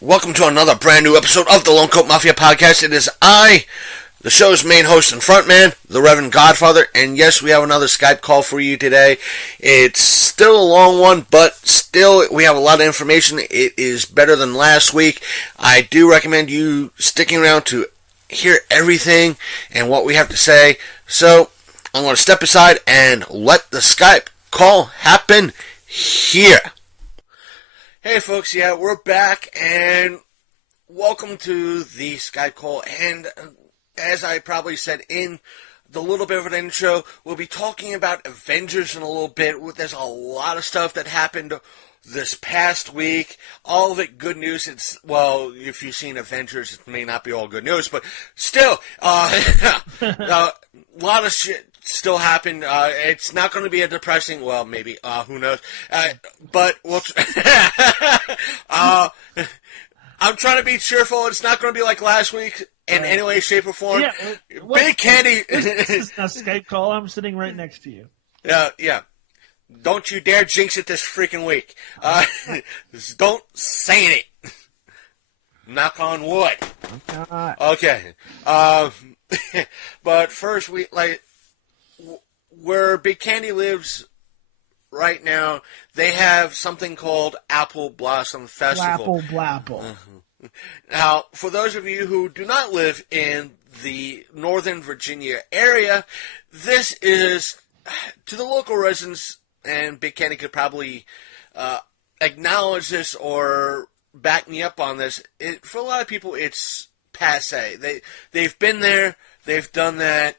Welcome to another brand new episode of the Lone Coat Mafia Podcast. It is I, the show's main host and frontman, the Reverend Godfather, and yes, we have another Skype call for you today. It's still a long one, but still, we have a lot of information. It is better than last week. I do recommend you sticking around to hear everything and what we have to say. So, I'm going to step aside and let the Skype call happen here. Hey folks, yeah, we're back, and welcome to the Skype call, and as I probably said in the little bit of an intro, we'll be talking about Avengers in a little bit. There's a lot of stuff that happened this past week, all of it good news. Well, if you've seen Avengers, it may not be all good news, but still, a lot of shit still happened. It's not going to be a depressing, well, maybe, who knows, but we'll I'm trying to be cheerful. It's not going to be like last week in any way, shape, or form. Yeah, Big Candy. This is a Skype call. I'm sitting right next to you. Yeah. Don't you dare jinx it this freaking week. Don't say it. Knock on wood. Okay. But first, where Big Candy lives right now, they have something called Apple Blossom Festival. Blapple. Now, for those of you who do not live in the Northern Virginia area, this is, to the local residents, and Big Candy could probably acknowledge this or back me up on this, for a lot of people, it's passé. They've been there, they've done that.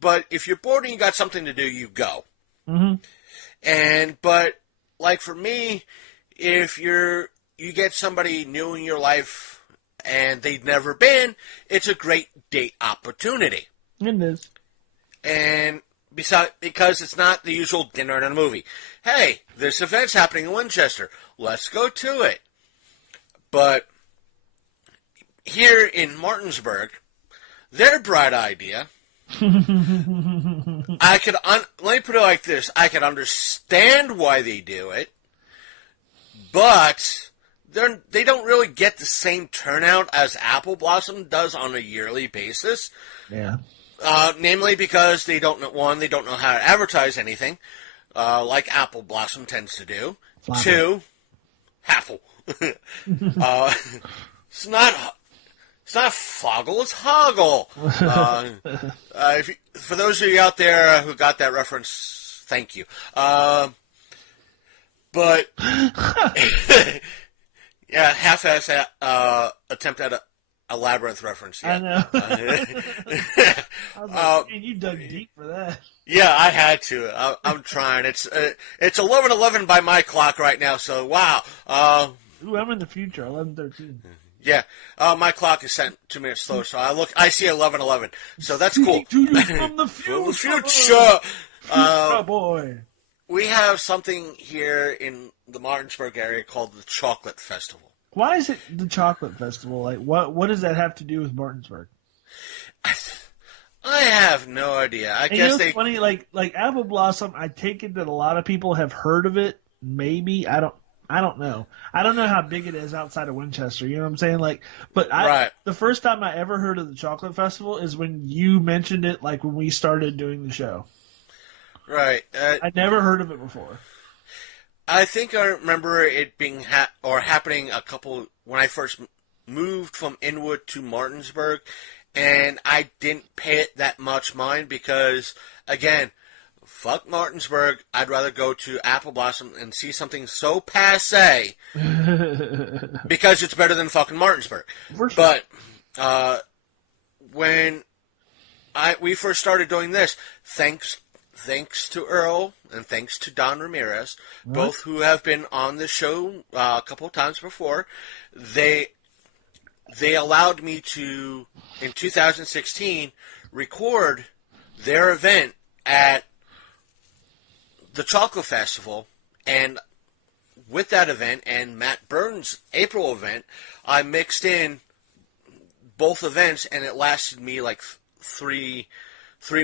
But if you're bored and you got something to do, you go. Mm-hmm. But like for me, if you get somebody new in your life and they've never been, it's a great date opportunity. It is. And because it's not the usual dinner and a movie. Hey, this event's happening in Winchester. Let's go to it. But here in Martinsburg, their bright idea, let me put it like this, I could understand why they do it, but they don't really get the same turnout as Apple Blossom does on a yearly basis. Yeah. Namely because they don't know how to advertise anything, like Apple Blossom tends to do. Flapple. 2, Haffle. It's not Foggle, it's Hoggle. For those of you out there who got that reference, thank you. But yeah, half-ass attempt at a labyrinth reference. Yeah. I know. I was like, man, you dug deep for that. Yeah, I had to. I'm trying. It's 11:11 by my clock right now. So wow. Ooh, I'm in the future. 11:13. Yeah, my clock is set 2 minutes slow, so I see 11:11. So that's cool. From the future. Future Boy. We have something here in the Martinsburg area called the Chocolate Festival. Why is it the Chocolate Festival? Like, what does that have to do with Martinsburg? I have no idea. I guess it's funny, like Apple Blossom. I take it that a lot of people have heard of it. Maybe I don't know. I don't know how big it is outside of Winchester. You know what I'm saying? Right. The first time I ever heard of the Chocolate Festival is when you mentioned it. Like when we started doing the show. Right. I never heard of it before. I think I remember it being happening when I first moved from Inwood to Martinsburg, and I didn't pay it that much mind because, again, fuck Martinsburg. I'd rather go to Apple Blossom and see something so passé because it's better than fucking Martinsburg. For sure. But when we first started doing this, thanks to Earl and thanks to Don Ramirez, both who have been on the show a couple of times before, they allowed me to, in 2016, record their event at the Chocolate Festival, and with that event and Matt Burns' April event, I mixed in both events, and it lasted me like 3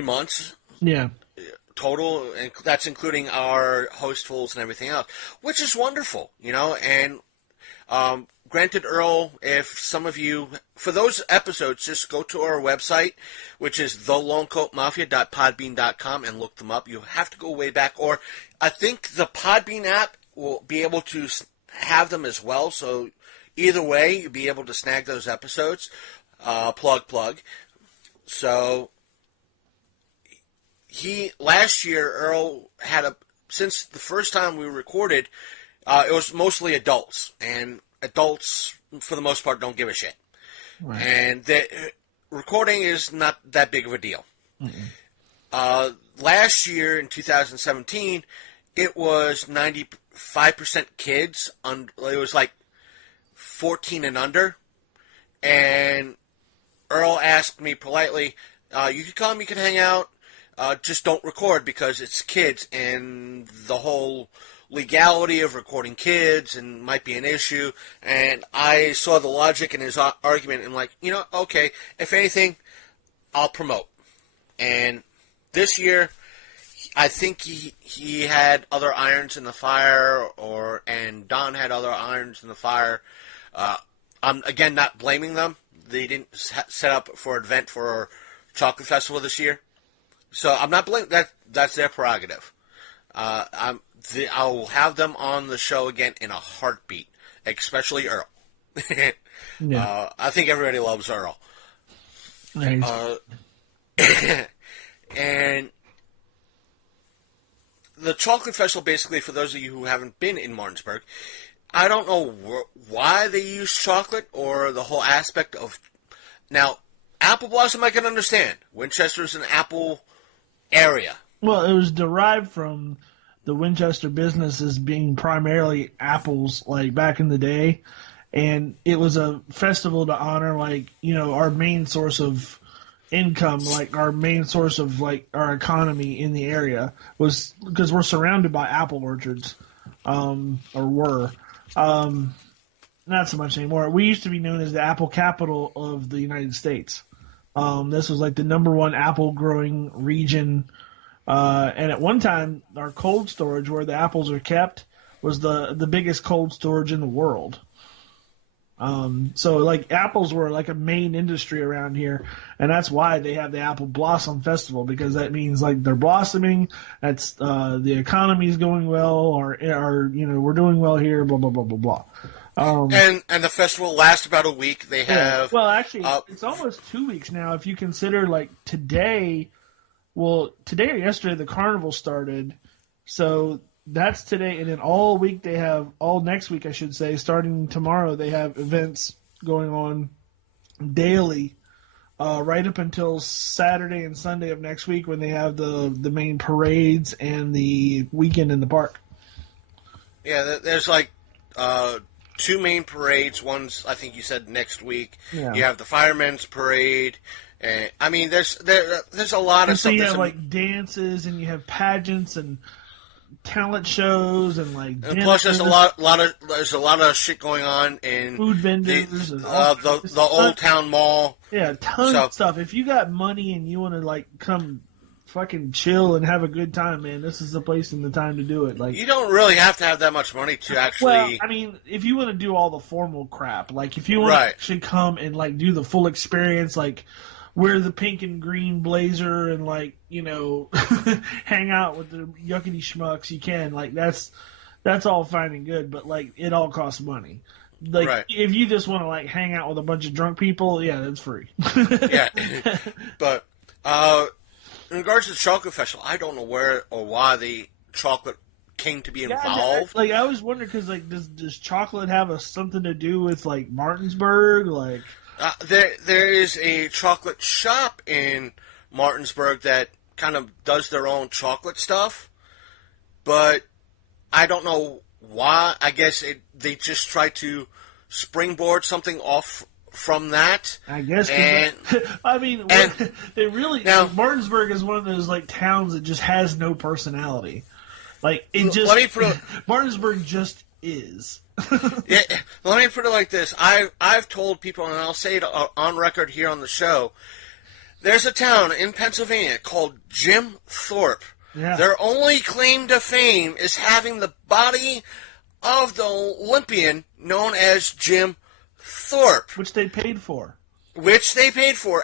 months. Yeah. Total, and that's including our hostfuls and everything else, which is wonderful, and Granted, Earl, if some of you, for those episodes, just go to our website, which is thelongcoatmafia.podbean.com, and look them up. You have to go way back, or I think the Podbean app will be able to have them as well, so either way, you'll be able to snag those episodes. Plug. So, last year, Earl had since the first time we recorded, it was mostly adults, and adults, for the most part, don't give a shit. Right. And the recording is not that big of a deal. Last year, in 2017, it was 95% kids. It was like 14 and under. And Earl asked me politely, you can come, you can hang out, just don't record because it's kids, and the whole legality of recording kids and might be an issue. And I saw the logic in his argument and like, okay, if anything, I'll promote. And this year, I think he had other irons in the fire, and Don had other irons in the fire. I'm again not blaming them. They didn't set up for an event for Chocolate Festival this year, so I'm not blaming that. That's their prerogative. I'll have them on the show again in a heartbeat, especially Earl. Yeah. I think everybody loves Earl. Nice. And the Chocolate Festival, basically, for those of you who haven't been in Martinsburg, I don't know why they use chocolate or the whole aspect of... Now, Apple Blossom I can understand. Winchester's an apple area. Well, it was derived from the Winchester businesses being primarily apples, like back in the day, and it was a festival to honor, like, our main source of income, like our main source of like our economy in the area, was because we're surrounded by apple orchards, or were, not so much anymore. We used to be known as the apple capital of the United States. This was like the number one apple growing region. And at one time, our cold storage, where the apples are kept, was the biggest cold storage in the world. So like apples were like a main industry around here, and that's why they have the Apple Blossom Festival, because that means like they're blossoming. That's the economy's going well, or we're doing well here. Blah blah blah blah blah. And the festival lasts about a week. They have well, actually, it's almost 2 weeks now if you consider like today. Well, today or yesterday the carnival started, so that's today, and then all week they have, all next week I should say, starting tomorrow they have events going on daily, right up until Saturday and Sunday of next week when they have the main parades and the weekend in the park. Yeah, there's like two main parades. One's, I think you said, next week. Yeah. You have the Firemen's Parade. I mean, there's a lot of stuff. So you have like dances, and you have pageants and talent shows, and like. And plus, there's a lot of shit going on in food vendors, the Old Town Mall. Yeah, tons of stuff. If you got money and you want to like come fucking chill and have a good time, man, this is the place and the time to do it. Like, you don't really have to have that much money to actually. Well, I mean, if you want to do all the formal crap, like if you want to actually come and like do the full experience, like wear the pink and green blazer and like, hang out with the yuckity schmucks, you can. Like that's all fine and good, but like it all costs money. Like if you just want to like hang out with a bunch of drunk people, yeah, that's free. Yeah, but in regards to the Chocolate Festival, I don't know where or why the chocolate came to be involved. Yeah, like I was wondering because like does chocolate have something to do with like Martinsburg, like? There is a chocolate shop in Martinsburg that kind of does their own chocolate stuff, but I don't know why. I guess they just try to springboard something off from that. I guess. I mean, they really Martinsburg is one of those like towns that just has no personality. Like it just. Martinsburg just is. Yeah, let me put it like this. I've told people, and I'll say it on record here on the show, there's a town in Pennsylvania called Jim Thorpe. Yeah. Their only claim to fame is having the body of the Olympian known as Jim Thorpe. Which they paid for.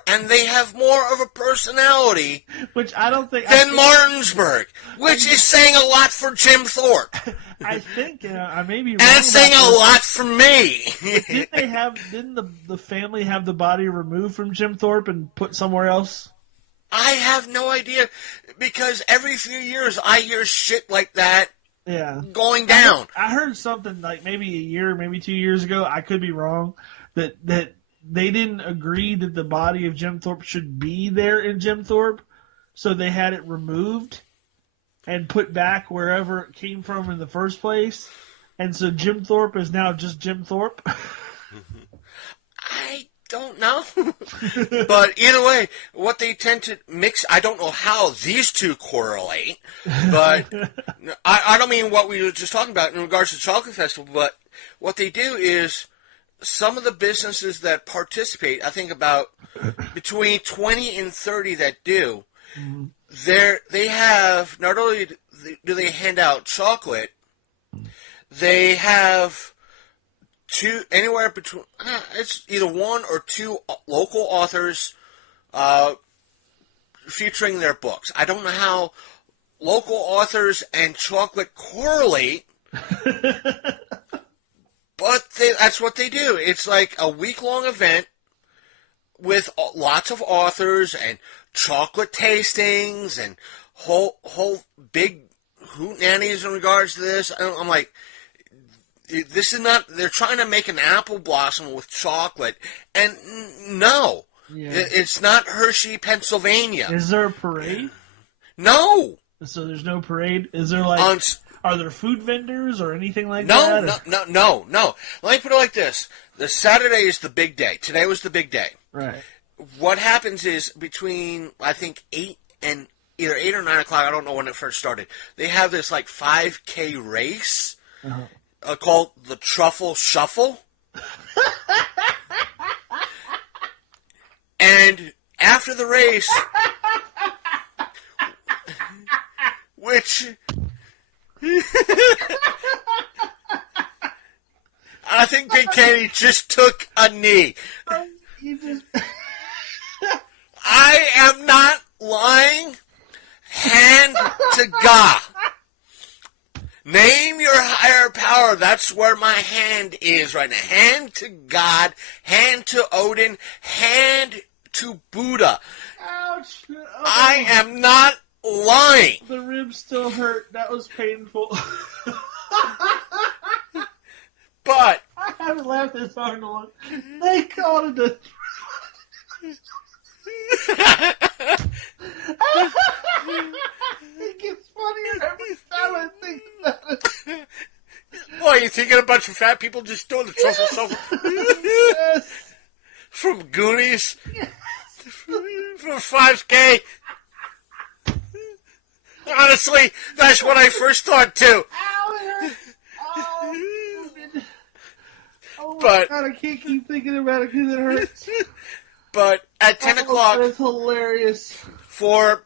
And they have more of a personality which I don't think than Martinsburg, which is saying a lot for Jim Thorpe. I think I may be wrong. And it's saying a lot for me. Didn't the family have the body removed from Jim Thorpe and put somewhere else? I have no idea, because every few years I hear shit like that going down. I heard something like maybe a year, maybe 2 years ago, I could be wrong, that they didn't agree that the body of Jim Thorpe should be there in Jim Thorpe, so they had it removed and put back wherever it came from in the first place. And so Jim Thorpe is now just Jim Thorpe. I don't know. But either way, what they tend to mix, I don't know how these two correlate, but I don't mean what we were just talking about in regards to Chocolate Festival, but what they do is some of the businesses that participate, I think about between 20 and 30 that do, they have, not only do they hand out chocolate, they have anywhere between, it's either one or two local authors featuring their books. I don't know how local authors and chocolate correlate, but that's what they do. It's like a week-long event with lots of authors and chocolate tastings and whole big hootenannies in regards to this. I'm like, this is not, they're trying to make an apple blossom with chocolate, and no. Yeah. It's not Hershey, Pennsylvania. Is there a parade? No. So there's no parade? Is there like... Are there food vendors or anything like that? No. Let me put it like this. The Saturday is the big day. Today was the big day. Right. What happens is between, I think, 8 or 9 o'clock, I don't know when it first started, they have this like 5K race called the Truffle Shuffle. And after the race, which... I think Big Kenny just took a knee. I am not lying. Hand to God. Name your higher power. That's where my hand is right now. Hand to God. Hand to Odin. Hand to Buddha. Ouch. Oh. I am not lying. The ribs still hurt. That was painful. But I haven't laughed this hard in a long. They called it it gets funnier every time I think about it. Boy, you thinking a bunch of fat people just doing the truffle shuffle? Yes. From Goonies? Yes. From 5K? Honestly, that's what I first thought too. Ow, it hurts. Oh my God, I can't keep thinking about it because it hurts. But at 10 o'clock... That's hilarious. For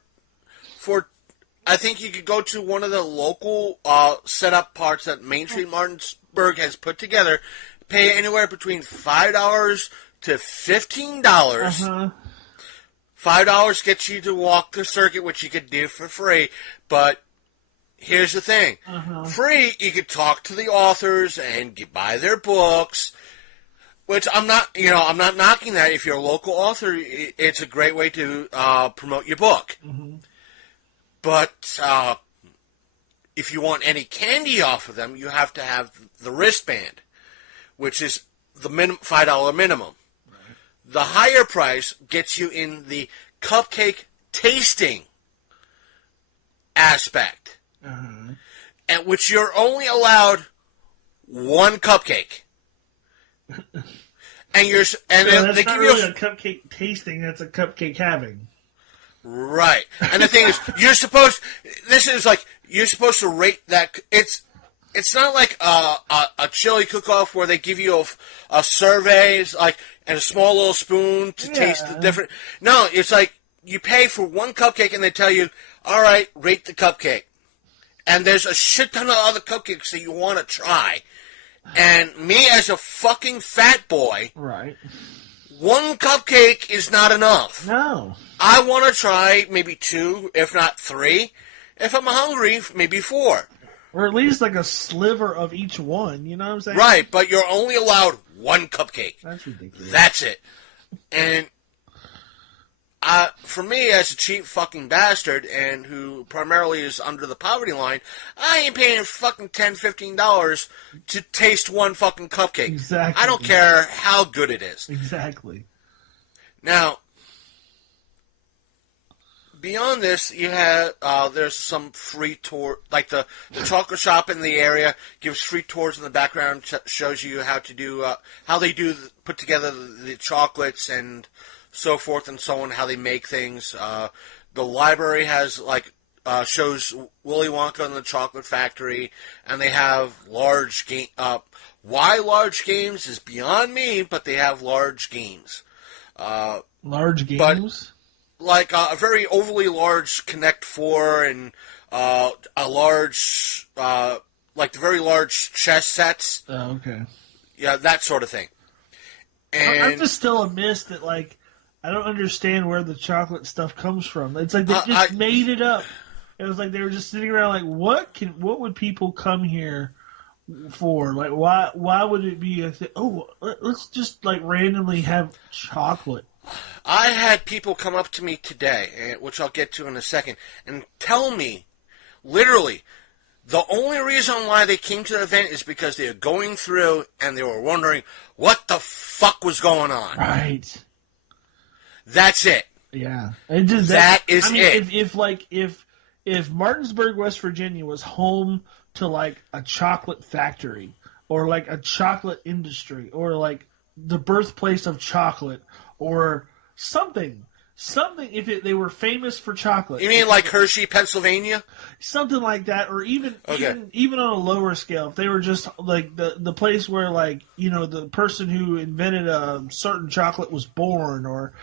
I think you could go to one of the local setup parts that Main Street Martinsburg has put together, pay anywhere between $5 to $15. $5 gets you to walk the circuit, which you could do for free, but here's the thing. Free, you could talk to the authors and buy their books, which I'm not knocking that. If you're a local author, it's a great way to promote your book. But if you want any candy off of them, you have to have the wristband, which is the $5 minimum. The higher price gets you in the cupcake tasting aspect, at which you're only allowed one cupcake. And that's not really a cupcake tasting. That's a cupcake having. Right. And the thing is, you're supposed to rate that. It's not like a chili cook-off where they give you a surveys and a small little spoon to taste the different. No, it's like you pay for one cupcake and they tell you, all right, rate the cupcake. and there's a shit ton of other cupcakes that you want to try. And me as a fucking fat boy, right? One cupcake is not enough. No. I want to try maybe 2, if not 3. If I'm hungry, maybe 4. Or at least like a sliver of each one, you know what I'm saying? Right, but you're only allowed 1 cupcake. That's ridiculous. That's it. And for me, as a cheap fucking bastard, and who primarily is under the poverty line, I ain't paying fucking $10, $15 to taste 1 fucking cupcake. Exactly. I don't care how good it is. Exactly. Now, beyond this, you have there's some free tour, like the chocolate shop in the area gives free tours in the background, shows you how to do how they put together the chocolates and so forth and so on, how they make things. The library has shows Willy Wonka and the Chocolate Factory, and they have large game. Why large games is beyond me, but they have large games. Large games. Like a very overly large Connect 4 and a large, like the very large chess sets. Oh, okay. Yeah, that sort of thing. And I'm just still amazed that, I don't understand where the chocolate stuff comes from. It's like they just made it up. It was like they were just sitting around what would people come here for? Like, why would it be a thing? Oh, let's just, randomly have chocolate. I had people come up to me today, which I'll get to in a second, and tell me, literally, the only reason why they came to the event is because they were going through and they were wondering what the fuck was going on. Right. That's it. Yeah. That is it. If Martinsburg, West Virginia was home to, a chocolate factory or, a chocolate industry or, the birthplace of chocolate or something, if they were famous for chocolate. You mean like Hershey, Pennsylvania? Something like that, or even on a lower scale, if they were just the place where the person who invented a certain chocolate was born, or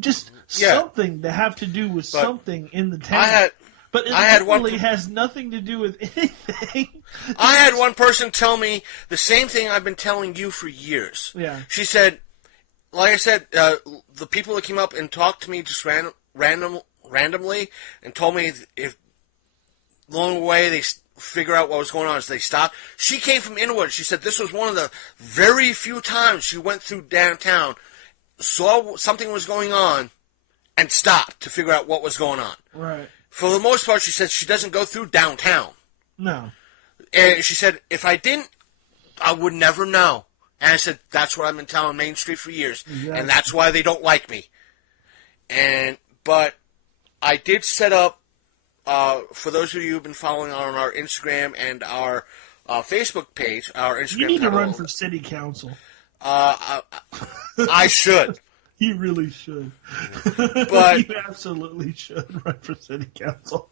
just something to have to do with something in the town. But it literally has nothing to do with anything. I had one person tell me the same thing I've been telling you for years. Yeah. She said, like I said, the people that came up and talked to me just randomly and told me if along the way they figure out what was going on as they stopped. She came from Inwood. She said this was one of the very few times she went through downtown, saw something was going on, and stopped to figure out what was going on. Right. For the most part, she said she doesn't go through downtown. No. And she said, if I didn't, I would never know. And I said, that's what I've been telling Main Street for years. Exactly. And that's why they don't like me. But I did set up, for those of you who've been following on our Instagram and our Facebook page, our Instagram. You need to run for city council. I should. You really should. But you absolutely should run for city council.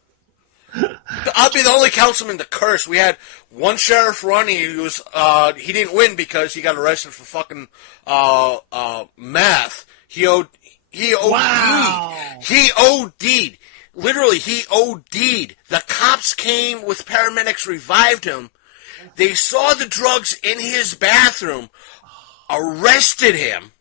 I'll be the only councilman to curse. We had one sheriff running who was he didn't win because he got arrested for fucking meth. He OD'd. Wow. He OD'd. Literally, he OD'd. The cops came with paramedics, revived him. They saw the drugs in his bathroom, arrested him,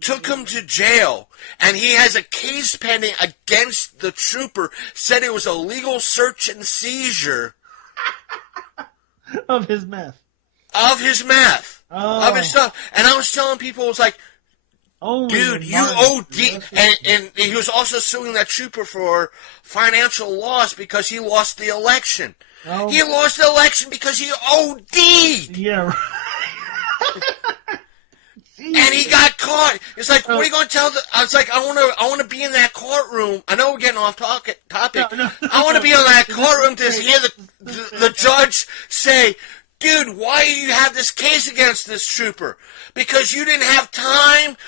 took him to jail, and he has a case pending against the trooper, said it was a legal search and seizure. Of his meth. Of his meth. Oh. Of his stuff. And I was telling people, it was like, dude, you OD. And he was also suing that trooper for financial loss because he lost the election. Oh. He lost the election because he OD'd. Yeah, right. And he got caught. It's like, what are you going to tell the... I was like, I want to be in that courtroom. I know we're getting off topic. No. I want to be in that courtroom to hear the judge say, dude, why do you have this case against this trooper? Because you didn't have time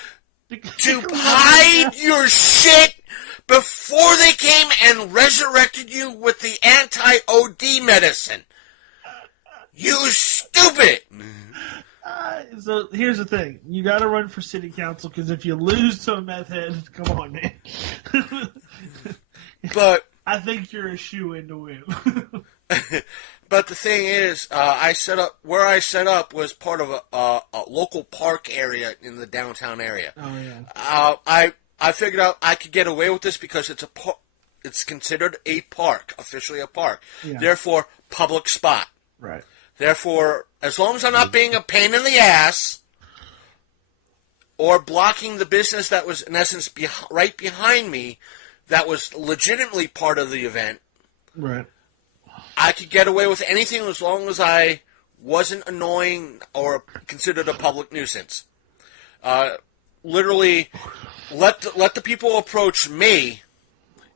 to hide your shit before they came and resurrected you with the anti-OD medicine. You stupid! So here's the thing: you got to run for city council because if you lose to a meth head, come on, man. But I think you're a shoo-in to win. But the thing is, I set up was part of a local park area in the downtown area. Oh yeah. I figured out I could get away with this because it's considered a park, officially a park. Yeah. Therefore, public spot. Right. Therefore, as long as I'm not being a pain in the ass or blocking the business that was, in essence, right behind me, that was legitimately part of the event, right, I could get away with anything as long as I wasn't annoying or considered a public nuisance. Literally, let the people approach me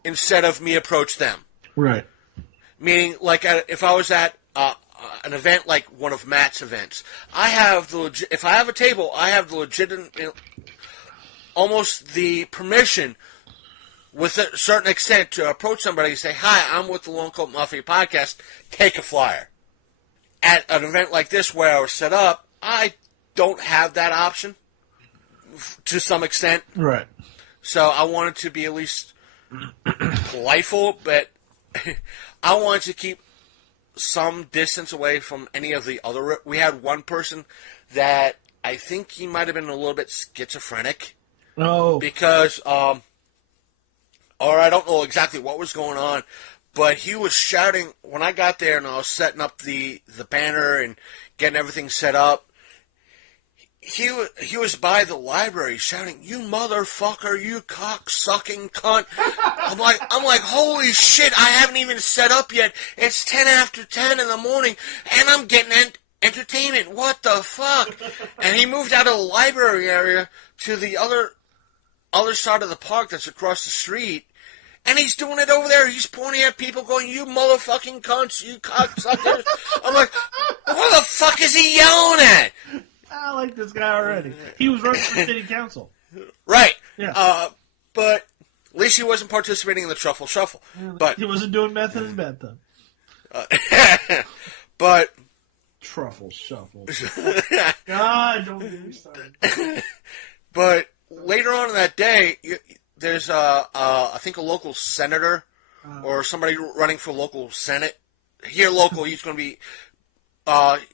instead of me approach them. Right. Meaning, like, if I was at an event like one of Matt's events, if I have a table, I have the legitimate, almost the permission, with a certain extent, to approach somebody and say, "Hi, I'm with the Long Coat Mafia podcast. Take a flyer." At an event like this where I was set up, I don't have that option to some extent. Right. So I wanted to be at least politeful, but I wanted to keep some distance away from any of the other. We had one person that I think he might have been a little bit schizophrenic. Oh. Because, or I don't know exactly what was going on, but he was shouting when I got there and I was setting up the banner and getting everything set up. He was by the library shouting, "You motherfucker, you cock-sucking cunt." I'm like, holy shit, I haven't even set up yet. It's 10 after 10 in the morning, and I'm getting entertainment. What the fuck? And he moved out of the library area to the other side of the park that's across the street, and he's doing it over there. He's pointing at people going, "You motherfucking cunts, you cocksuckers." I'm like, what the fuck is he yelling at? I like this guy already. He was running for city council. Right. Yeah. But at least he wasn't participating in the truffle shuffle. Yeah, But he wasn't doing meth in his bedtime. But truffle shuffle. God, don't get me started. But later on in that day, there's I think a local senator or somebody running for local senate. Here, local, he's going to be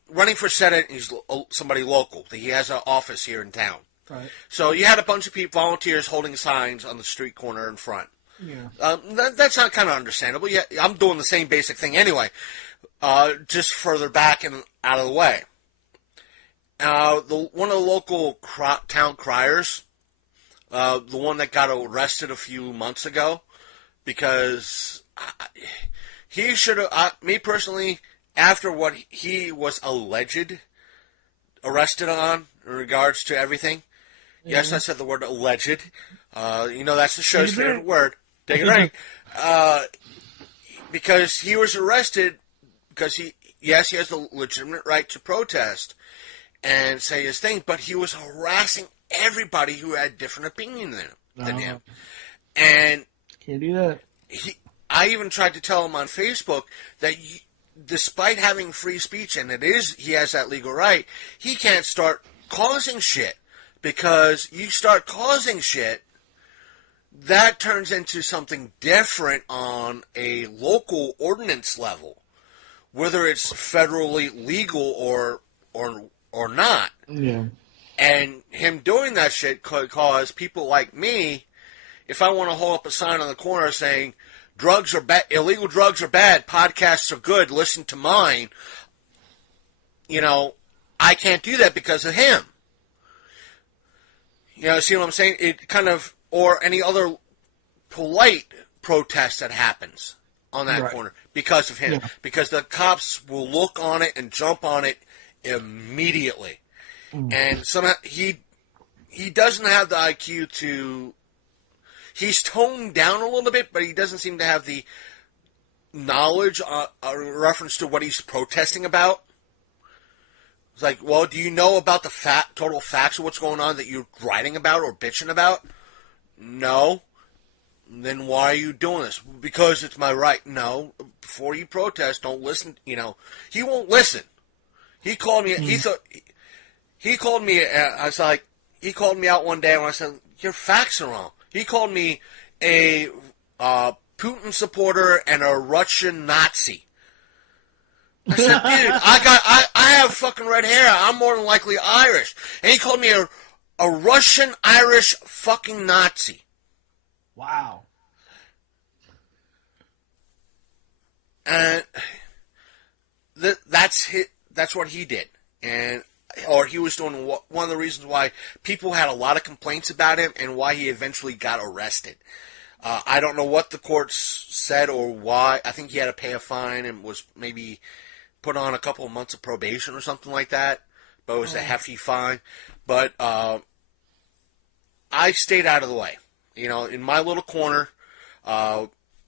running for senate. He's somebody local. He has an office here in town. Right. So you had a bunch of people, volunteers, holding signs on the street corner in front. Yeah. That's not kind of understandable. Yeah, I'm doing the same basic thing anyway, just further back and out of the way. One of the local town criers, the one that got arrested a few months ago, because he should have, me personally, after what he was arrested on in regards to everything. Yeah. Yes, I said the word alleged. That's the show's favorite word. Take it right. Because he was arrested because he has the legitimate right to protest and say his thing, but he was harassing everybody who had different opinion than him. And can't do that. I even tried to tell him on Facebook that despite having free speech, and he has that legal right, he can't start causing shit, because you start causing shit, that turns into something different on a local ordinance level, whether it's federally legal or not. Yeah. And him doing that shit could cause people like me, if I want to hold up a sign on the corner saying, "Drugs are bad, illegal drugs are bad, podcasts are good, listen to mine," I can't do that because of him. See what I'm saying? It kind of, or any other polite protest that happens on that corner because of him. Yeah. Because the cops will look on it and jump on it immediately. And somehow he doesn't have the IQ to. He's toned down a little bit, but he doesn't seem to have the knowledge in reference to what he's protesting about. It's like, well, do you know about the total facts of what's going on that you're writing about or bitching about? No. Then why are you doing this? Because it's my right. No. Before you protest, don't listen. He won't listen. He called me. He called me. I was like, he called me out one day, and I said, "Your facts are wrong." He called me a Putin supporter and a Russian Nazi. I said, dude, I have fucking red hair. I'm more than likely Irish. And he called me a Russian-Irish fucking Nazi. Wow. And that's what he did. Or he was doing one of the reasons why people had a lot of complaints about him and why he eventually got arrested. I don't know what the courts said or why. I think he had to pay a fine and was maybe put on a couple of months of probation or something like that. But it was a hefty fine. But I stayed out of the way. You know, in my little corner.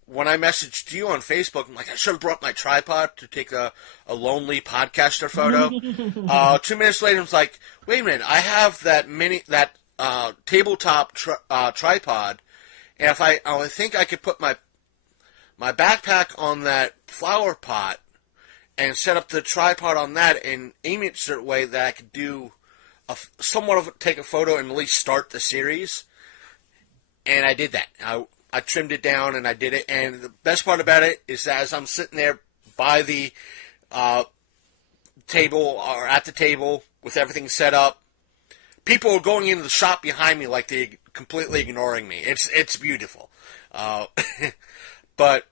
When I messaged you on Facebook, I'm like, I should have brought my tripod to take a lonely podcaster photo. 2 minutes later, I was like, wait a minute, I have that tabletop tripod, and if I think I could put my backpack on that flower pot and set up the tripod on that and aim it a certain way that I could do take a photo and at least start the series. And I did that. I trimmed it down and I did it. And the best part about it is that as I'm sitting there by the table or at the table with everything set up, people are going into the shop behind me like they're completely ignoring me. It's beautiful. But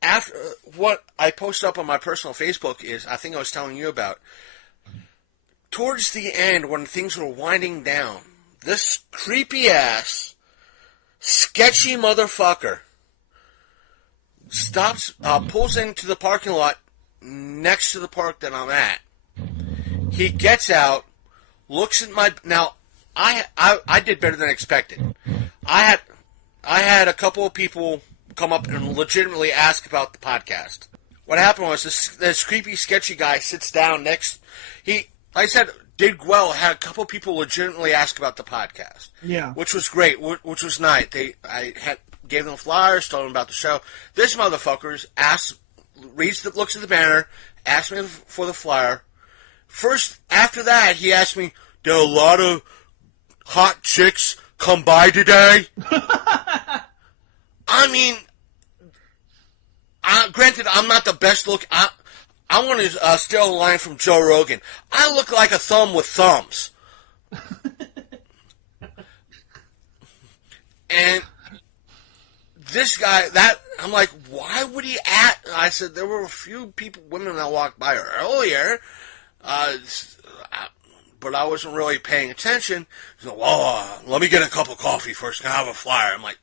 after what I posted up on my personal Facebook is, I think I was telling you about, towards the end when things were winding down, this creepy ass sketchy motherfucker stops, pulls into the parking lot next to the park that I'm at. He gets out, looks at my. Now, I did better than expected. I had a couple of people come up and legitimately ask about the podcast. What happened was this creepy, sketchy guy sits down next. Like I said, did well. Had a couple of people legitimately ask about the podcast. Yeah, which was great. Which was nice. Gave them flyers, told them about the show. This motherfucker looks at the banner, asks me for the flyer. First, after that, he asked me, "Did a lot of hot chicks come by today?" I mean, granted, I'm not the best look. I want to steal a line from Joe Rogan. I look like a thumb with thumbs. And this guy, I'm like, why would he act? I said, there were a few women that walked by earlier, but I wasn't really paying attention. He's like, well, let me get a cup of coffee first. Can I have a flyer? I'm like,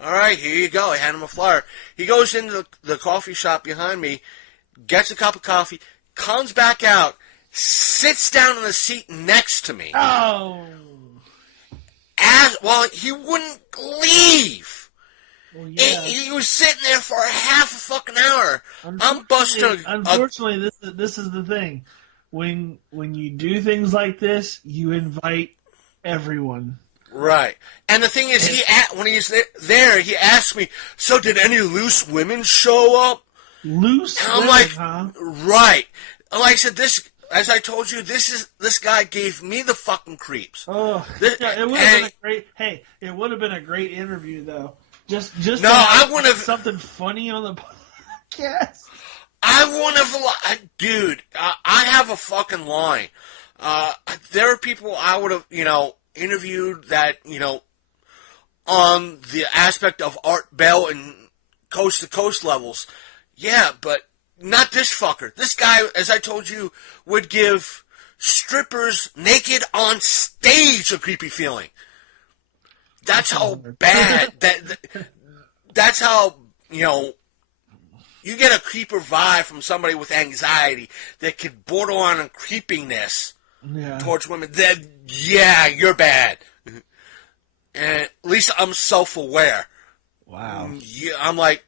all right, here you go. I hand him a flyer. He goes into the coffee shop behind me, gets a cup of coffee, comes back out, sits down in the seat next to me. Oh. Well, he wouldn't leave. Well, yeah. He was sitting there for half a fucking hour. I'm busting. Unfortunately, this is the thing. When you do things like this, you invite everyone. Right. And the thing is, when he's there, he asked me, so did any loose women show up? Loose and I'm women, like, huh? Right. And like I said, as I told you, this guy gave me the fucking creeps. Oh, it would have been a great. Hey, it would have been a great interview though. Just no, I wouldn't have something funny on the podcast. I wouldn't have, dude. I have a fucking line. There are people I would have, interviewed that, on the aspect of Art Bell and coast to coast levels. Yeah, but not this fucker. This guy, as I told you, would give strippers naked on stage a creepy feeling. That's how bad that's how, you get a creeper vibe from somebody with anxiety that could border on creepiness towards women. Then, yeah, you're bad. And at least I'm self-aware. Wow. Yeah, I'm like,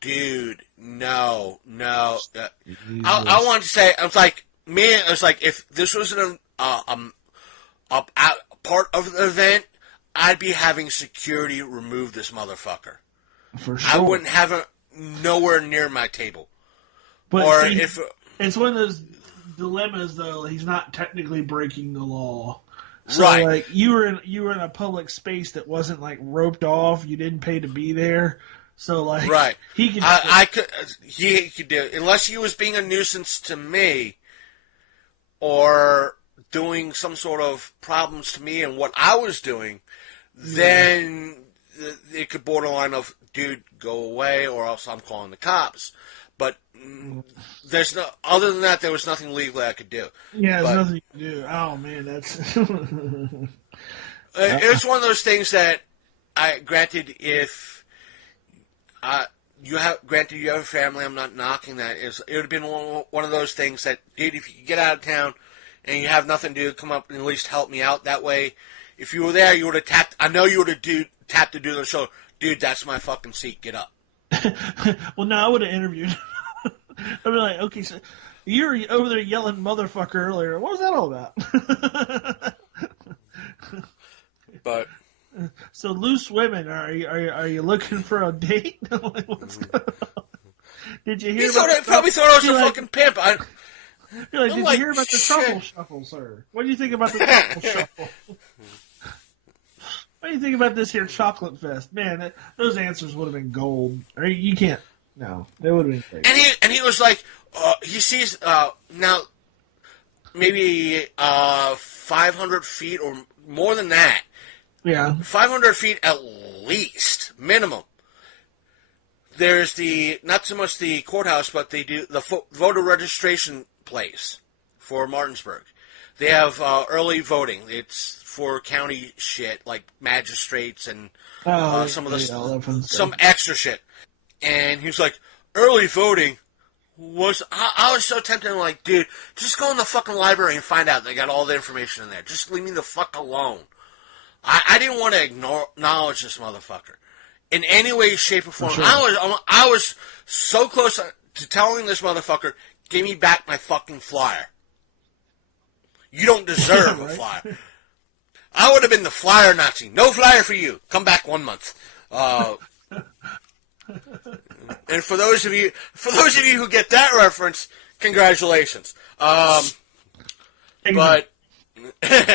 dude, no. I wanted to say, I was like, man, I was like, if this wasn't a part of the event, I'd be having security remove this motherfucker. For sure. I wouldn't have him nowhere near my table. But or see, if it's one of those dilemmas, though. He's not technically breaking the law. So, right. like, you were in a public space that wasn't like roped off. You didn't pay to be there. So like, right, he could. He could do it. Unless he was being a nuisance to me, or doing some sort of problems to me and what I was doing, then it could borderline of, dude, go away, or else I'm calling the cops. But there's no, other than that, there was nothing legally I could do. Yeah, there's nothing you can do. Oh man, that's. It's one of those things that, granted, if you have a family, I'm not knocking that. It would have been one of those things that, dude, if you could get out of town and you have nothing to do, come up and at least help me out. That way, if you were there, you would have tapped. I know you would have tapped to do the show. Dude, that's my fucking seat. Get up. Well, no, I would have interviewed. I'd be like, okay, so you're over there yelling "motherfucker" earlier. What was that all about? But so loose women, are you looking for a date? Like, what's going on? Did you hear? Probably thought I was a fucking pimp. You're like, did you hear about the truffle shuffle, sir? What do you think about the truffle shuffle? What do you think about this here chocolate fest? Man, those answers would have been gold. You can't. No, they would have been great. And he was like, he sees now maybe 500 feet or more than that. Yeah, 500 feet at least minimum. There's not so much the courthouse, but they do the voter registration place for Martinsburg. They have Oh. early voting. It's for county shit like magistrates and some of some extra shit. And he was like, early voting was. I was so tempted. I'm like, dude, just go in the fucking library and find out. They got all the information in there. Just leave me the fuck alone. I didn't want to acknowledge this motherfucker in any way, shape, or form. Sure. I was so close to telling this motherfucker, give me back my fucking flyer. You don't deserve a flyer. I would have been the flyer Nazi. No flyer for you. Come back 1 month. And for those of you who get that reference, congratulations. But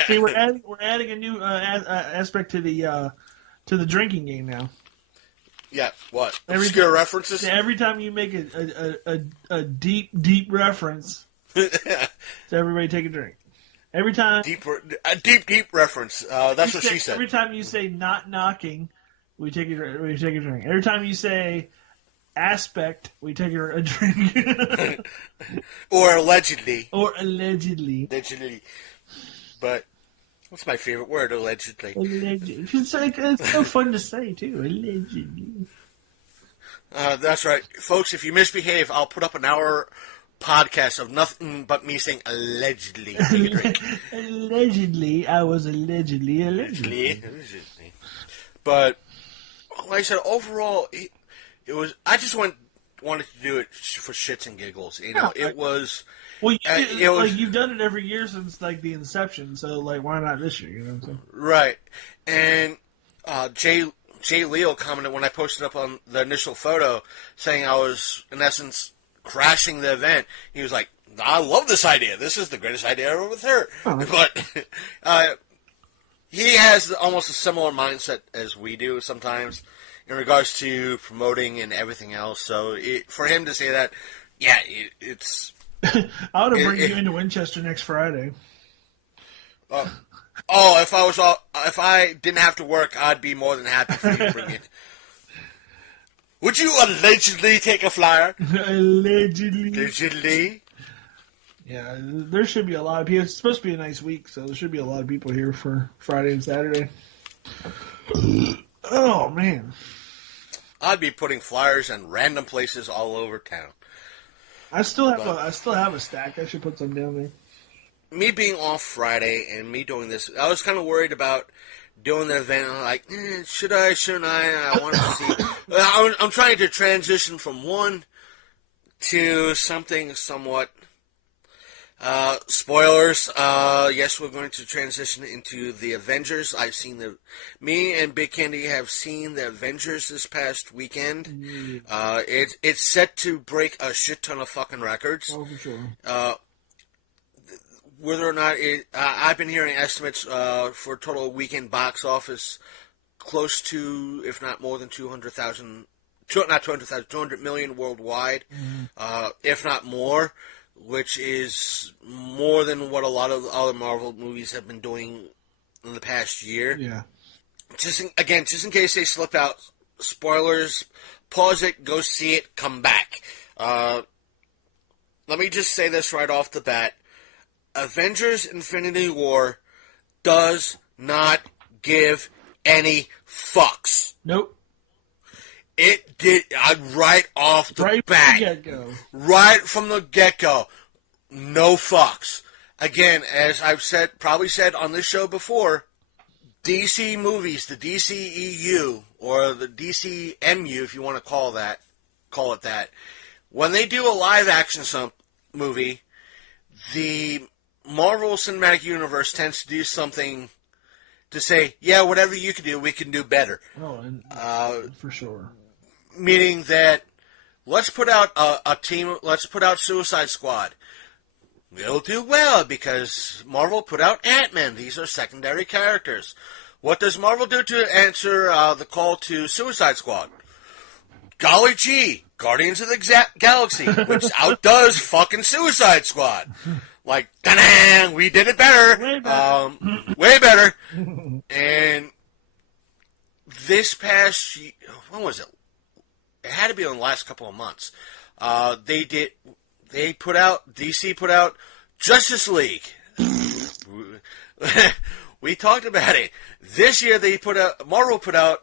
see, we're adding a new aspect to the drinking game now. Yeah, what? Obscure references? Every time you make a deep reference, so everybody take a drink. Every time deep reference. That's what she said. Every time you say "not knocking," we take a drink. Every time you say "aspect," we take a drink. Or allegedly. Allegedly. But what's my favorite word? Allegedly. Allegedly. It's so fun to say too. Allegedly. That's right, folks. If you misbehave, I'll put up an hour podcast of nothing but me saying allegedly. Allegedly, I was allegedly. But like I said, overall, it was. I just wanted to do it for shits and giggles. You know, it was. Well, you've done it every year since like the inception, so like why not this year? You know what I'm saying? Right. And Jay Leo commented when I posted up on the initial photo saying I was in essence crashing the event. He was like, I love this idea. This is the greatest idea I ever with her. Oh. But he has almost a similar mindset as we do sometimes in regards to promoting and everything else. So for him to say that, yeah, it's. I ought to bring you into Winchester next Friday. If I didn't have to work, I'd be more than happy for you to bring it. Would you allegedly take a flyer? Allegedly. Yeah, there should be a lot of people. It's supposed to be a nice week, so there should be a lot of people here for Friday and Saturday. Oh man, I'd be putting flyers in random places all over town. I still have a stack. I should put some down there. Me being off Friday and me doing this, I was kind of worried about doing the event. I'm like, should I? Shouldn't I? I want to see. I'm trying to transition from one to something somewhat. Spoilers. Yes, we're going to transition into the Avengers. Me and Big Candy have seen the Avengers this past weekend. Mm-hmm. It's set to break a shit ton of fucking records. Oh, for sure. Whether or not I've been hearing estimates for total weekend box office close to, if not more than $200,000 not 200,000, 200 million worldwide, if not more, which is more than what a lot of other Marvel movies have been doing in the past year. Yeah. Just in case they slip out, spoilers, pause it, go see it, come back. Let me just say this right off the bat. Avengers Infinity War does not give any fucks. Nope. It did right off the bat. Right from the get-go. No fucks. Again, as I've probably said on this show before, DC movies, the DCEU, or the DCMU, if you want to call it that, when they do a live-action movie, the Marvel Cinematic Universe tends to do something to say, yeah, whatever you can do, we can do better. Oh, and for sure. Meaning that, let's put out a team, let's put out Suicide Squad. We'll do well because Marvel put out Ant-Man. These are secondary characters. What does Marvel do to answer the call to Suicide Squad? Golly gee, Guardians of the Galaxy, which outdoes fucking Suicide Squad. Like, ta-da, we did it better. Way better. And this past year, when was it? It had to be in the last couple of months. DC put out Justice League. We talked about it. This year Marvel put out,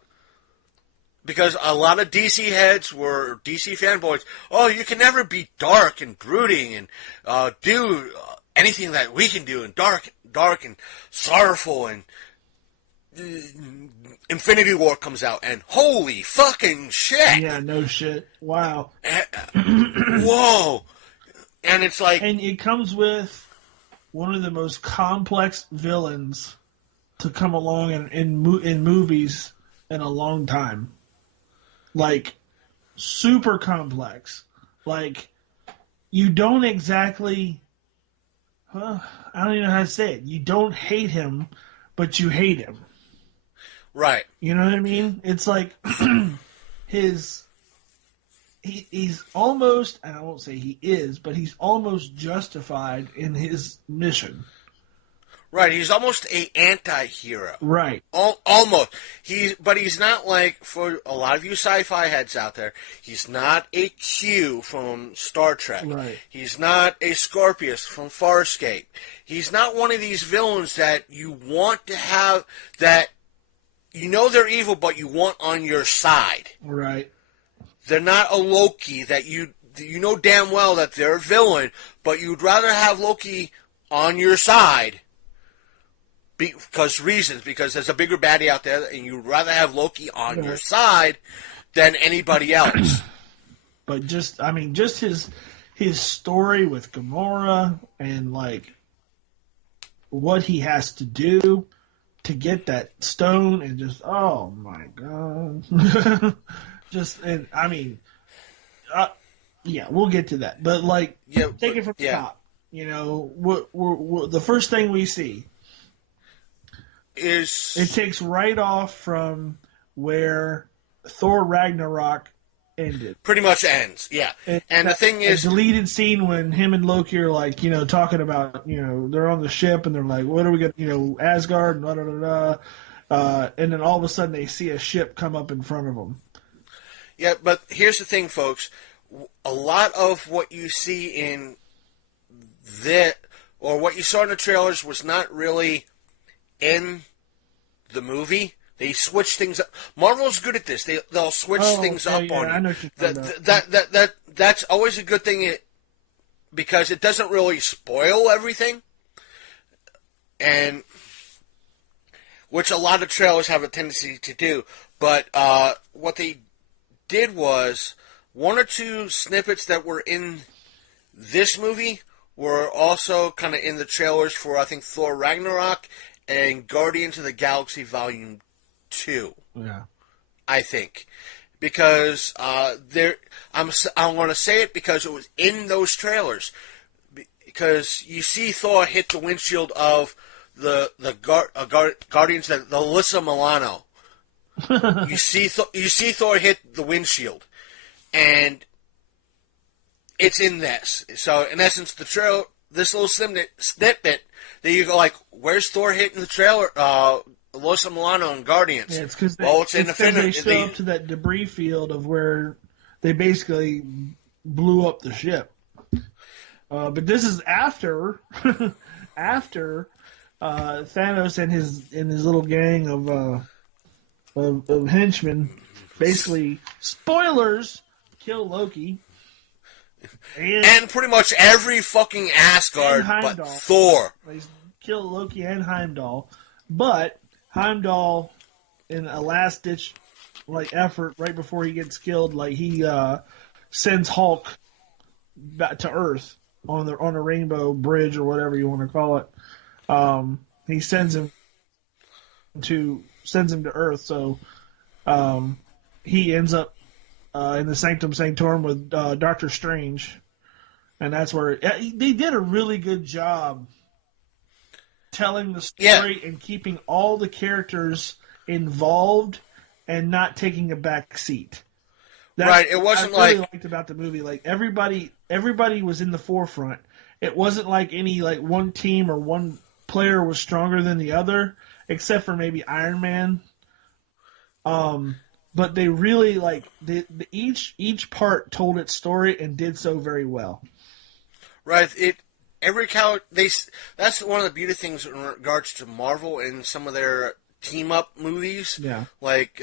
because a lot of DC heads were DC fanboys. Oh, you can never be dark and brooding and do anything that we can do, and dark and sorrowful, and Infinity War comes out, and holy fucking shit! Yeah, no shit. Wow. Whoa! And it's like, and it comes with one of the most complex villains to come along in movies in a long time. Like, super complex. Like, you don't exactly... I don't even know how to say it. You don't hate him, but you hate him. Right. You know what I mean? It's like he's almost, and I won't say he is, but he's almost justified in his mission. Right, he's almost a anti-hero. Right. Almost. But he's not like, for a lot of you sci-fi heads out there, he's not a Q from Star Trek. Right. He's not a Scorpius from Farscape. He's not one of these villains that you want to have, that you know they're evil, but you want on your side. Right. They're not a Loki that you know damn well that they're a villain, but you'd rather have Loki on your side because there's a bigger baddie out there, and you'd rather have Loki on your side than anybody else. But just his story with Gamora, and like what he has to do to get that stone, and just, oh my god. Yeah, we'll get to that. But like, take it from the top. You know, what the first thing we see is, it takes right off from where Thor Ragnarok ended. Pretty much ends, yeah. And the thing is, a deleted scene when him and Loki are like, you know, talking about, you know, they're on the ship and they're like, what are we going to, you know, Asgard, and and then all of a sudden they see a ship come up in front of them. Yeah, but here's the thing, folks. A lot of what you see in or what you saw in the trailers was not really in the movie. They switch things up. Marvel's good at this. They'll switch things up on you. I know that's always a good thing, because it doesn't really spoil everything, and which a lot of trailers have a tendency to do. But what they did was, one or two snippets that were in this movie were also kind of in the trailers for, I think, Thor Ragnarok and Guardians of the Galaxy Volume 2. Yeah. I think. Because I'm going to say it because it was in those trailers. Because you see Thor hit the windshield of the Guardians, the Alyssa Milano. You see Thor hit the windshield. and it's in this. So, in essence, this little snippet that you go like, where's Thor hitting the trailer? Los Milano and Guardians. Yeah, it's because they show up to that debris field of where they basically blew up the ship. But this is after Thanos and his little gang of henchmen basically, spoilers, kill Loki. And pretty much every fucking Asgard but Thor. They kill Loki and Heimdall. But Heimdall, in a last-ditch effort right before he gets killed, he sends Hulk back to Earth on the Rainbow Bridge or whatever you want to call it. He sends him to Earth, so he ends up in the Sanctum Sanctorum with Doctor Strange, and that's where they did a really good job telling the story and keeping all the characters involved and not taking a back seat. Right, it wasn't I really liked about the movie. Everybody was in the forefront. It wasn't like any one team or one player was stronger than the other, except for maybe Iron Man. But they really each part told its story and did so very well. Right. That's one of the beauty things in regards to Marvel and some of their team up movies. Yeah. Like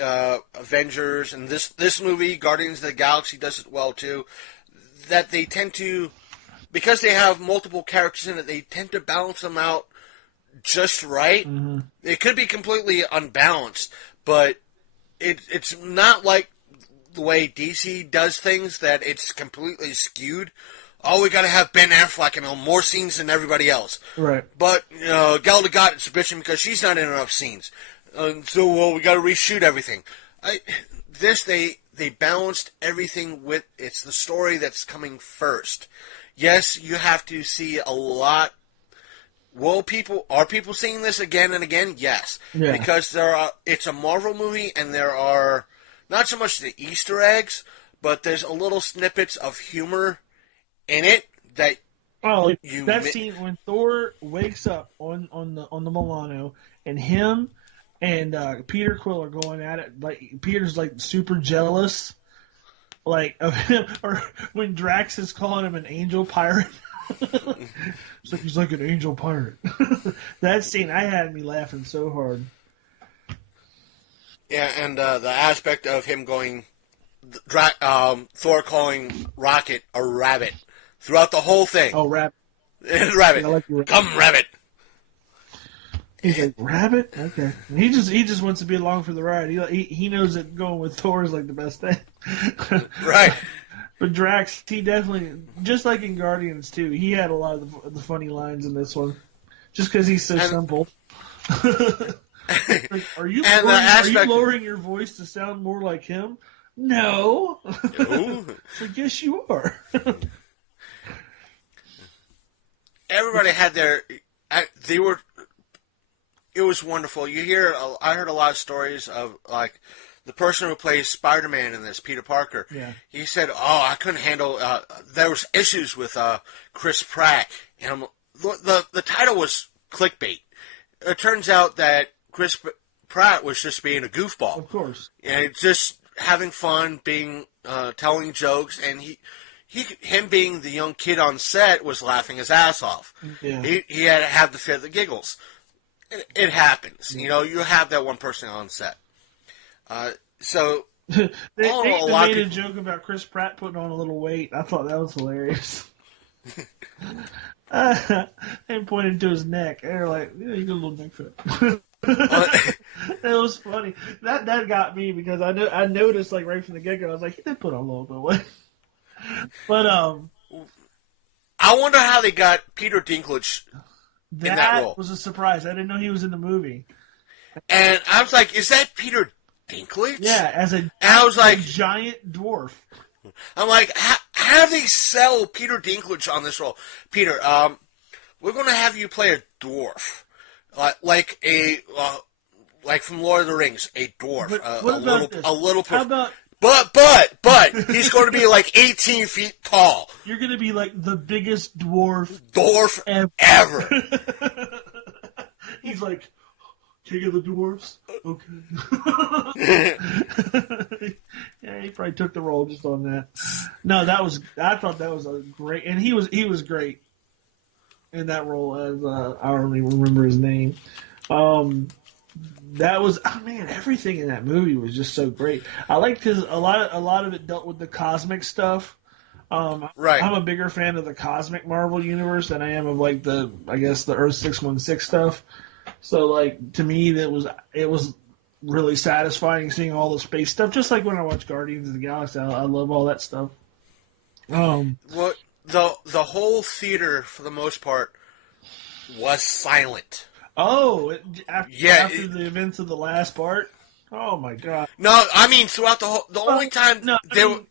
Avengers and this movie, Guardians of the Galaxy, does it well too. That they tend to, because they have multiple characters in it, they tend to balance them out just right. Mm-hmm. It could be completely unbalanced, but it's not like the way DC does things, that it's completely skewed. Oh, we got to have Ben Affleck in more scenes than everybody else. Right. But Gal Gadot is bitching because she's not in enough scenes. So we got to reshoot everything. They balanced everything with, it's the story that's coming first. Yes, you have to see a lot. Are people seeing this again and again? Yes. Yeah. Because it's a Marvel movie, and there are not so much the Easter eggs, but there's a little snippets of humor in it that scene when Thor wakes up on the Milano, and him and Peter Quill are going at it. Peter's super jealous, of him, or when Drax is calling him an angel pirate. He's like an angel pirate. That scene, I had me laughing so hard. Yeah, and the aspect of him going, Thor calling Rocket a rabbit throughout the whole thing. Oh, rabbit. Rabbit. Yeah, rabbit. Come, rabbit. He's like, rabbit? Okay. He just wants to be along for the ride. He knows that going with Thor is the best thing. Right. But Drax, he definitely, just like in Guardians too, he had a lot of the funny lines in this one. Just because he's so simple. Are you lowering your voice to sound more like him? No. No. Yes, you are. Everybody had it was wonderful. I heard a lot of stories of the person who plays Spider-Man in this, Peter Parker. Yeah. He said, I couldn't handle, there was issues with Chris Pratt. And the title was clickbait. It turns out that Chris Pratt was just being a goofball. Of course. And just having fun, telling jokes, and him being the young kid on set was laughing his ass off. Yeah. He had to have the giggles. It happens. Yeah. You have that one person on set. So they made a joke about Chris Pratt putting on a little weight. I thought that was hilarious. And pointed to his neck. They were like, "Yeah, you got a little neck fit." It was funny. That got me because I noticed right from the get go. I was like, he did put on a little bit of weight. But I wonder how they got Peter Dinklage in that role. That was a surprise. I didn't know he was in the movie. And I was like, is that Peter Dinklage? Yeah, as a giant dwarf. I'm like, how do they sell Peter Dinklage on this role? Peter, we're going to have you play a dwarf, like from Lord of the Rings, a dwarf, How about But he's going to be like 18 feet tall. You're going to be like the biggest dwarf ever. He's like, king of the dwarfs? Okay. Yeah, he probably took the role just on that. No, I thought that was a great, and he was great in that role as, I don't even remember his name. That was, oh man, everything in that movie was just so great. I liked a lot of it dealt with the cosmic stuff. Right. I'm a bigger fan of the cosmic Marvel universe than I am of like the Earth 616 stuff. So like to me it was really satisfying seeing all the space stuff. Just like when I watch Guardians of the Galaxy, I love all that stuff. Well, the whole theater for the most part was silent. Oh, after the events of the last part. Oh my god! No, I mean throughout the only time. No,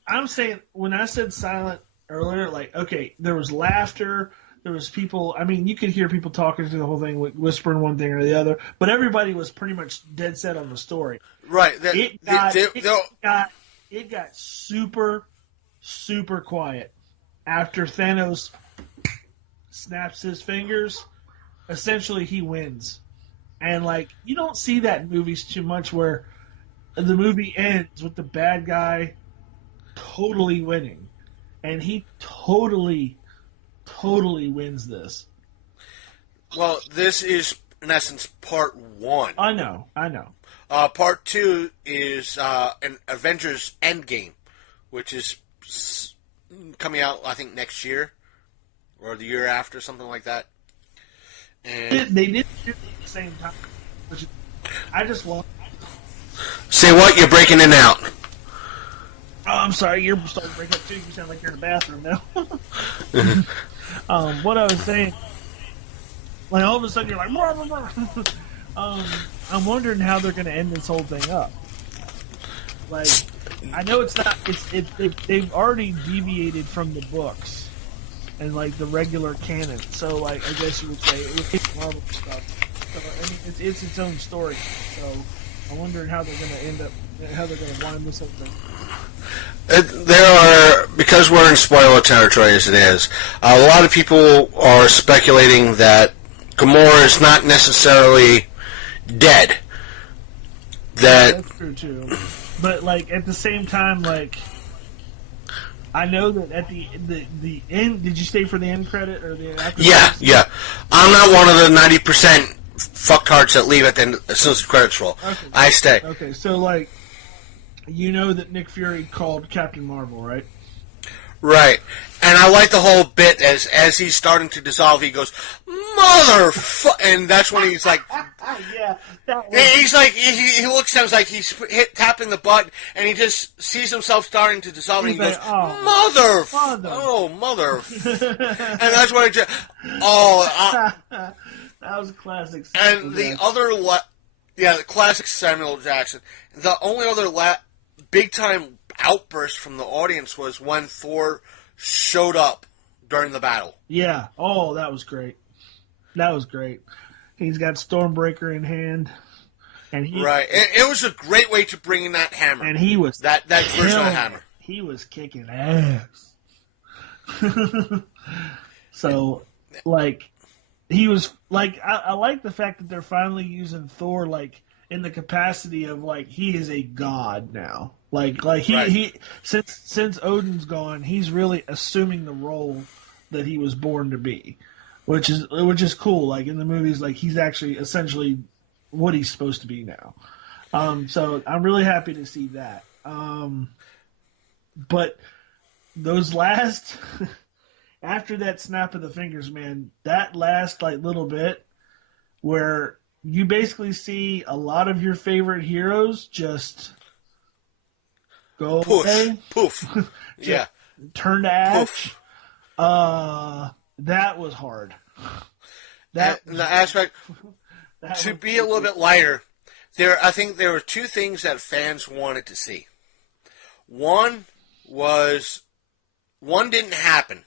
I'm saying when I said silent earlier, like okay, there was laughter, there was people. I mean, you could hear people talking through the whole thing, whispering one thing or the other, but everybody was pretty much dead set on the story. Right. It got super, super quiet after Thanos snaps his fingers. Essentially, he wins. And, like, you don't see that in movies too much where the movie ends with the bad guy totally winning. And he totally wins this. Well, this is, in essence, part one. I know. Part two is an Avengers Endgame, which is coming out, I think, next year. Or the year after, something like that. And they did do it at the same time. I just love. Say what? You're breaking in and out. Oh, I'm sorry. You're starting to break up too. You sound like you're in the bathroom now. What I was saying, like all of a sudden you're like, blah, blah, blah. I'm wondering how they're going to end this whole thing up. Like, I know it's not. They've already deviated from the books. And like the regular canon, so like I guess you would say it's Marvel stuff. So I mean, it's its own story. So I'm wondering how they're going to end up, how they're going to wind this up. There are, because we're in spoiler territory as it is, a lot of people are speculating that Gamora is not necessarily dead. That's true too. But like at the same time, like. I know that at the end, did you stay for the end credit or the after credits? Yeah. I'm not one of the 90% fucktards that leave at the end as soon as the credits roll. Okay. I stay. Okay, so like, you know that Nick Fury called Captain Marvel, right? Right. And I like the whole bit as he's starting to dissolve, he goes, and that's when he's like, yeah, he's like, he looks at him like he's tapping the button, and he just sees himself starting to dissolve, and he goes, mother. And that's when that was classic. And the other, the classic Samuel Jackson. The only other big time outburst from the audience was when Thor showed up during the battle. Yeah. Oh, that was great. He's got Stormbreaker in hand, and right. It was a great way to bring in that hammer. And he was that version of the hammer. He was kicking ass. So, like, he was like, I like the fact that they're finally using Thor like in the capacity of like he is a god now. Like he since Odin's gone, he's really assuming the role that he was born to be, which is cool. Like in the movies, like he's actually essentially what he's supposed to be now. So I'm really happy to see that. But those last after that snap of the fingers, man, that last like little bit where you basically see a lot of your favorite heroes just go away. Poof. Yeah. Turn to ash. That was hard. The aspect to be a little bit lighter. I think there were two things that fans wanted to see. One didn't happen,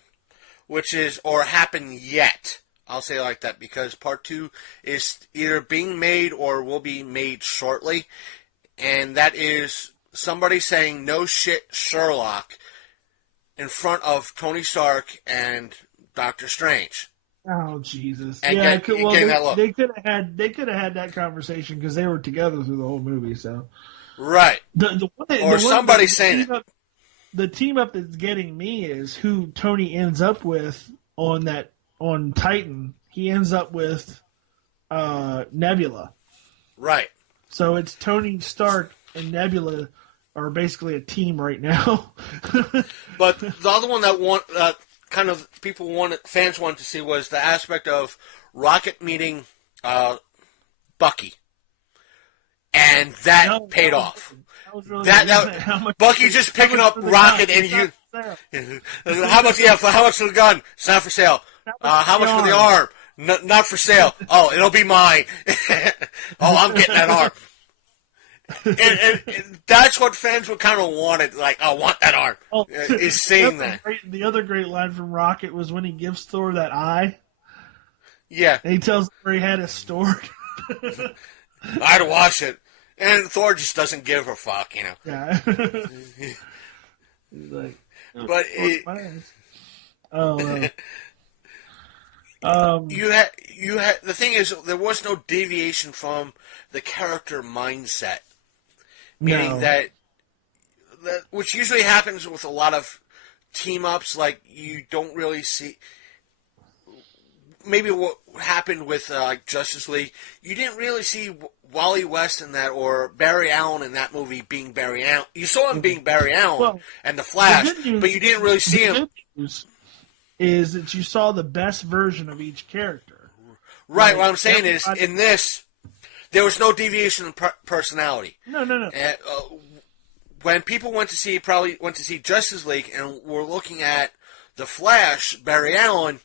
or happen yet. I'll say it like that because part 2 is either being made or will be made shortly, and that is somebody saying "no shit, Sherlock" in front of Tony Stark and Doctor Strange. Oh Jesus! And yeah, they could have had that conversation because they were together through the whole movie. So right, somebody saying it. The team up that's getting me is who Tony ends up with on Titan. He ends up with Nebula. Right. So it's Tony Stark and Nebula are basically a team right now. But the other one that fans wanted to see was the aspect of Rocket meeting Bucky, and that paid off. Bucky just picking up Rocket and you. How much? Yeah, how much for the gun? It's not for sale. How much for the arm? Not for sale. Oh, it'll be mine. Oh, I'm getting that arm. And that's what fans would kind of wanted. Like, I want that arm. Oh, is seeing that. The other great line from Rocket was when he gives Thor that eye. Yeah. And he tells him where he had it stored. I'd wash it. And Thor just doesn't give a fuck, you know. Yeah. He's like, but you had the thing is there was no deviation from the character mindset, meaning that which usually happens with a lot of team ups. Like you don't really see. Maybe what happened with Justice League, you didn't really see Wally West in that or Barry Allen in that movie being Barry Allen. You saw him being Barry Allen and the Flash, but you didn't really see him. The good news is that you saw the best version of each character. Right. What I'm saying is, in this, there was no deviation in personality. No. When people went to see Justice League and were looking at the Flash, Barry Allen,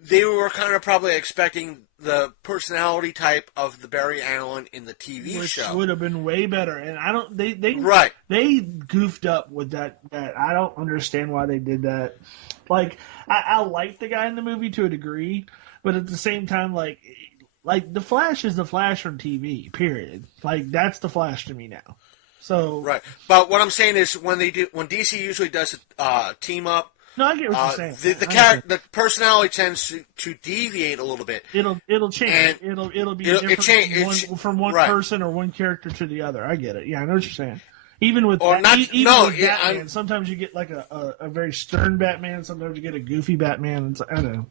they were kind of probably expecting the personality type of the Barry Allen in the TV show, which would have been way better. And I don't. They goofed up with that. I don't understand why they did that. Like I like the guy in the movie to a degree, but at the same time, like the Flash is the Flash from TV. Period. Like that's the Flash to me now. So right. But what I'm saying is when DC usually does a team up. No, I get what you're saying. The personality tends to deviate a little bit. It'll change. It'll be different from one person or one character to the other. I get it. Yeah, I know what you're saying. Even with Batman, sometimes you get like a very stern Batman. Sometimes you get a goofy Batman. I don't know.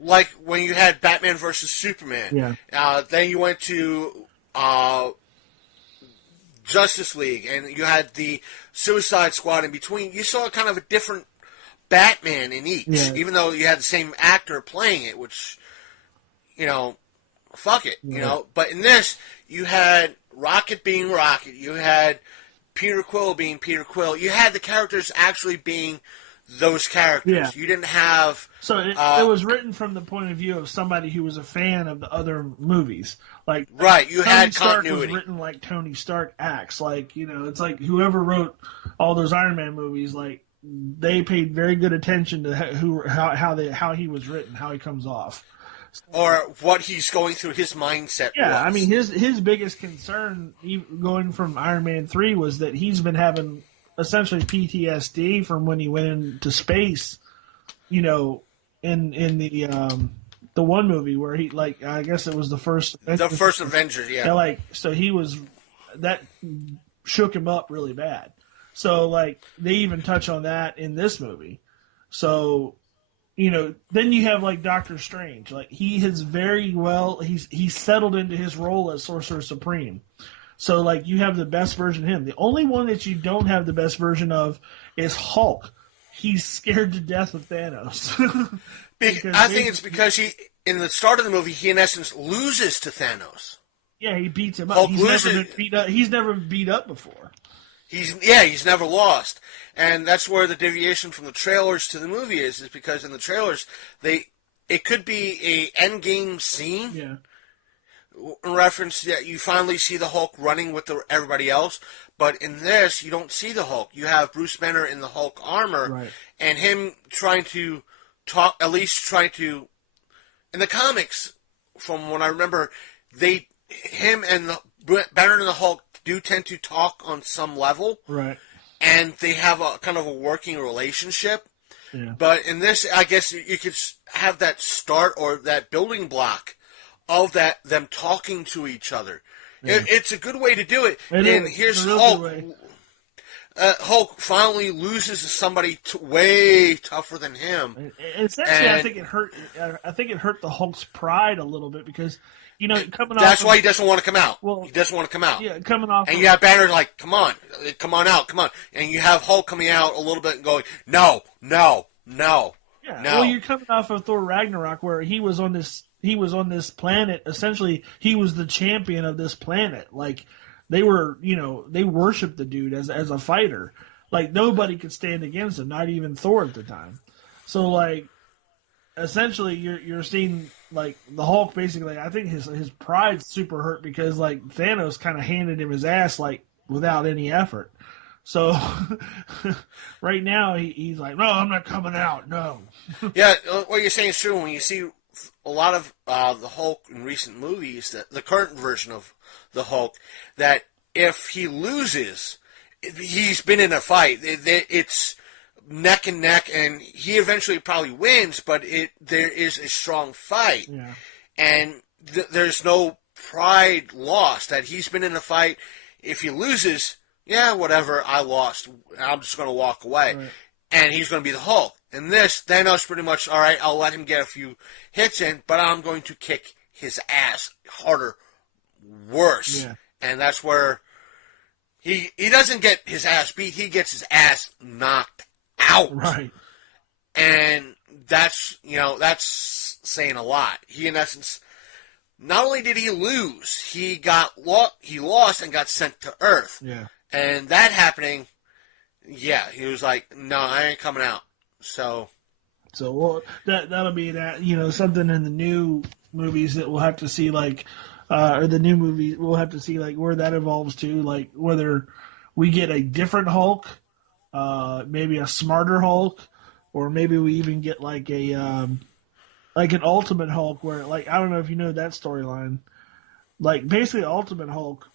Like when you had Batman versus Superman. Yeah. Then you went to Justice League, and you had the Suicide Squad in between. You saw kind of a different Batman in each, even though you had the same actor playing it, which, fuck it, But in this, you had Rocket being Rocket, you had Peter Quill being Peter Quill, you had the characters actually being those characters. Yeah. You didn't have... So it was written from the point of view of somebody who was a fan of the other movies. Like, right, you Tony had Stark continuity. Was written like Tony Stark acts. Like, it's like whoever wrote all those Iron Man movies, like, they paid very good attention to how he was written, how he comes off, or what he's going through. His mindset. Yeah, was. I mean his biggest concern going from Iron Man 3 was that he's been having essentially PTSD from when he went into space. In the one movie where he I guess it was the first Avengers. Yeah. So he was that shook him up really bad. So, they even touch on that in this movie. So, then you have, Doctor Strange. He has he's settled into his role as Sorcerer Supreme. So, you have the best version of him. The only one that you don't have the best version of is Hulk. He's scared to death of Thanos. I think it's because in the start of the movie, he in essence loses to Thanos. Yeah, he beats him up. Hulk He's never been beat up before. He's never lost, and that's where the deviation from the trailers to the movie is because in the trailers it could be a end game scene, in reference that you finally see the Hulk running with everybody else, but in this you don't see the Hulk. You have Bruce Banner in the Hulk armor, and him trying to in the comics, from what I remember, him and the Banner and the Hulk do tend to talk on some level. Right. And they have a kind of a working relationship. Yeah. But in this, I guess you could have that start or that building block of them talking to each other. Yeah. It's a good way to do it. And here's Hulk. Hulk finally loses to somebody way tougher than him. Essentially, I think it hurt. I think it hurt the Hulk's pride a little bit because, coming off. That's why he doesn't want to come out. Well, he doesn't want to come out. Yeah, coming off. And you have Banner like, come on out, come on. And you have Hulk coming out a little bit and going, no. Yeah. No. Well, you're coming off of Thor Ragnarok where he was on this planet. Essentially, he was the champion of this planet. Like, they were, they worshipped the dude as a fighter. Like, nobody could stand against him, not even Thor at the time. So, like, essentially, you're seeing, like, the Hulk basically, I think his pride's super hurt because, like, Thanos kind of handed him his ass, like, without any effort. So, right now, he's like, no, I'm not coming out, no. Yeah, what you're saying is true. When you see a lot of the Hulk in recent movies, the current version of the Hulk, that if he loses, he's been in a fight. It's neck and neck, and he eventually probably wins, but there is a strong fight. Yeah. And there's no pride lost, that he's been in a fight. If he loses, yeah, whatever, I lost. I'm just going to walk away. Right. And he's going to be the Hulk. In this, Thanos pretty much, all right, I'll let him get a few hits in, but I'm going to kick his ass harder, worse. Yeah. And that's where he doesn't get his ass beat, he gets his ass knocked out. Right. And that's saying a lot. He, in essence, not only did he lose, he lost and got sent to Earth. Yeah. And that happening, yeah, he was like, no, I ain't coming out. So well, that'll be that, something in the new movies that we'll have to see, like, or the new movie, we'll have to see, like, where that evolves to, like, whether we get a different Hulk, maybe a smarter Hulk, or maybe we even get, like, an Ultimate Hulk where, like, I don't know if you know that storyline. Like, basically, Ultimate Hulk,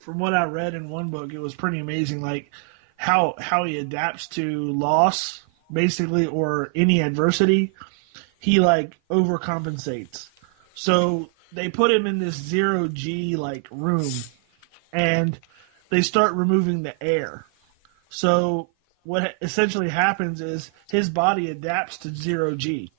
from what I read in one book, it was pretty amazing, like, how he adapts to loss, basically, or any adversity. He, like, overcompensates. So they put him in this 0G, like, room, and they start removing the air. So what essentially happens is his body adapts to 0G.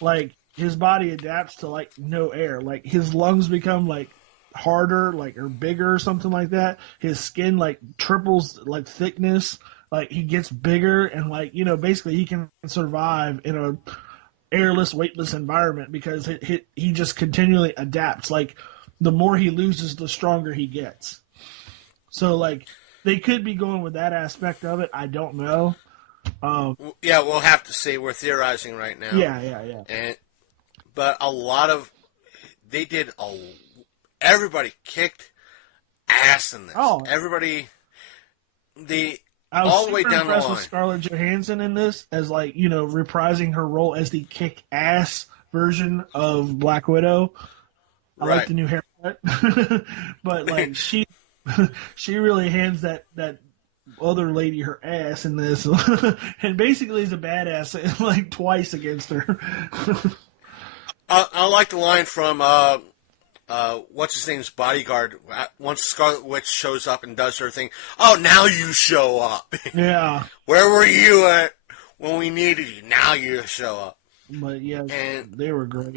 Like, his body adapts to, like, no air. Like, his lungs become, like, harder, like, or bigger or something like that. His skin, like, triples, like, thickness. Like, he gets bigger and, like, basically he can survive in a airless, weightless environment because he just continually adapts. Like, the more he loses, the stronger he gets. So, like, they could be going with that aspect of it. I don't know. Yeah, we'll have to see. We're theorizing right now. Yeah. But everybody kicked ass in this. Oh. Everybody, I was all the way down the impressed line. with Scarlett Johansson in this as, like, reprising her role as the kick-ass version of Black Widow. I like the new haircut. But, like, she really hands that other lady her ass in this. And basically is a badass, like, twice against her. I like the line from what's his name's bodyguard. Once Scarlet Witch shows up and does her thing, oh, now you show up. Yeah. Where were you at when we needed you? Now you show up. But yeah, they were great.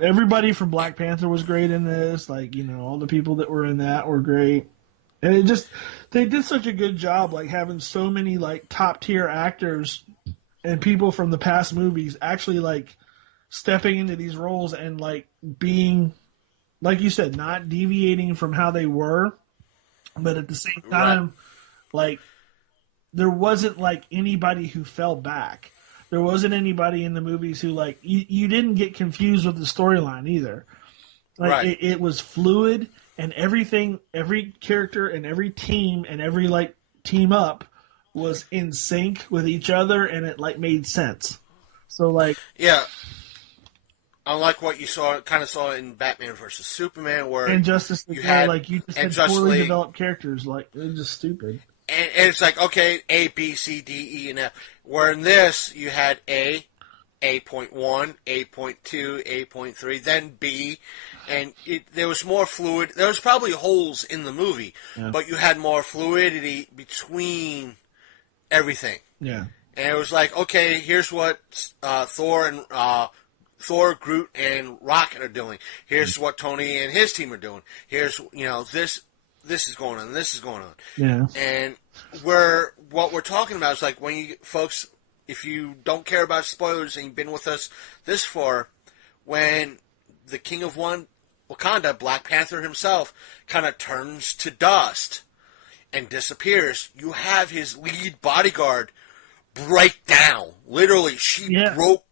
Everybody from Black Panther was great in this. Like, all the people that were in that were great. And they did such a good job, like, having so many, like, top tier actors and people from the past movies actually, like, stepping into these roles and, like, being, like you said, not deviating from how they were, but at the same time, like, there wasn't, like, anybody who fell back. There wasn't anybody in the movies who, like, you didn't get confused with the storyline either. Like, it was fluid, and everything, every character and every team and every, like, team up was in sync with each other, and it, like, made sense. So, like... Yeah. Unlike what you kind of saw in Batman versus Superman, where and Justice League, like you just had poorly developed characters, like they're just stupid. And it's like, okay, A, B, C, D, E, and F. Where in this, you had A.1, A.2, A.3, then B, and there was more fluid. There was probably holes in the movie, but you had more fluidity between everything. Yeah. And it was like, okay, here's what Thor, Groot, and Rocket are doing. Here's what Tony and his team are doing. Here's, this is going on, this is going on. Yeah. And what we're talking about is like when you folks, if you don't care about spoilers and you've been with us this far, when the King of Wakanda, Black Panther himself, kind of turns to dust and disappears, you have his lead bodyguard break down. Literally, she broke.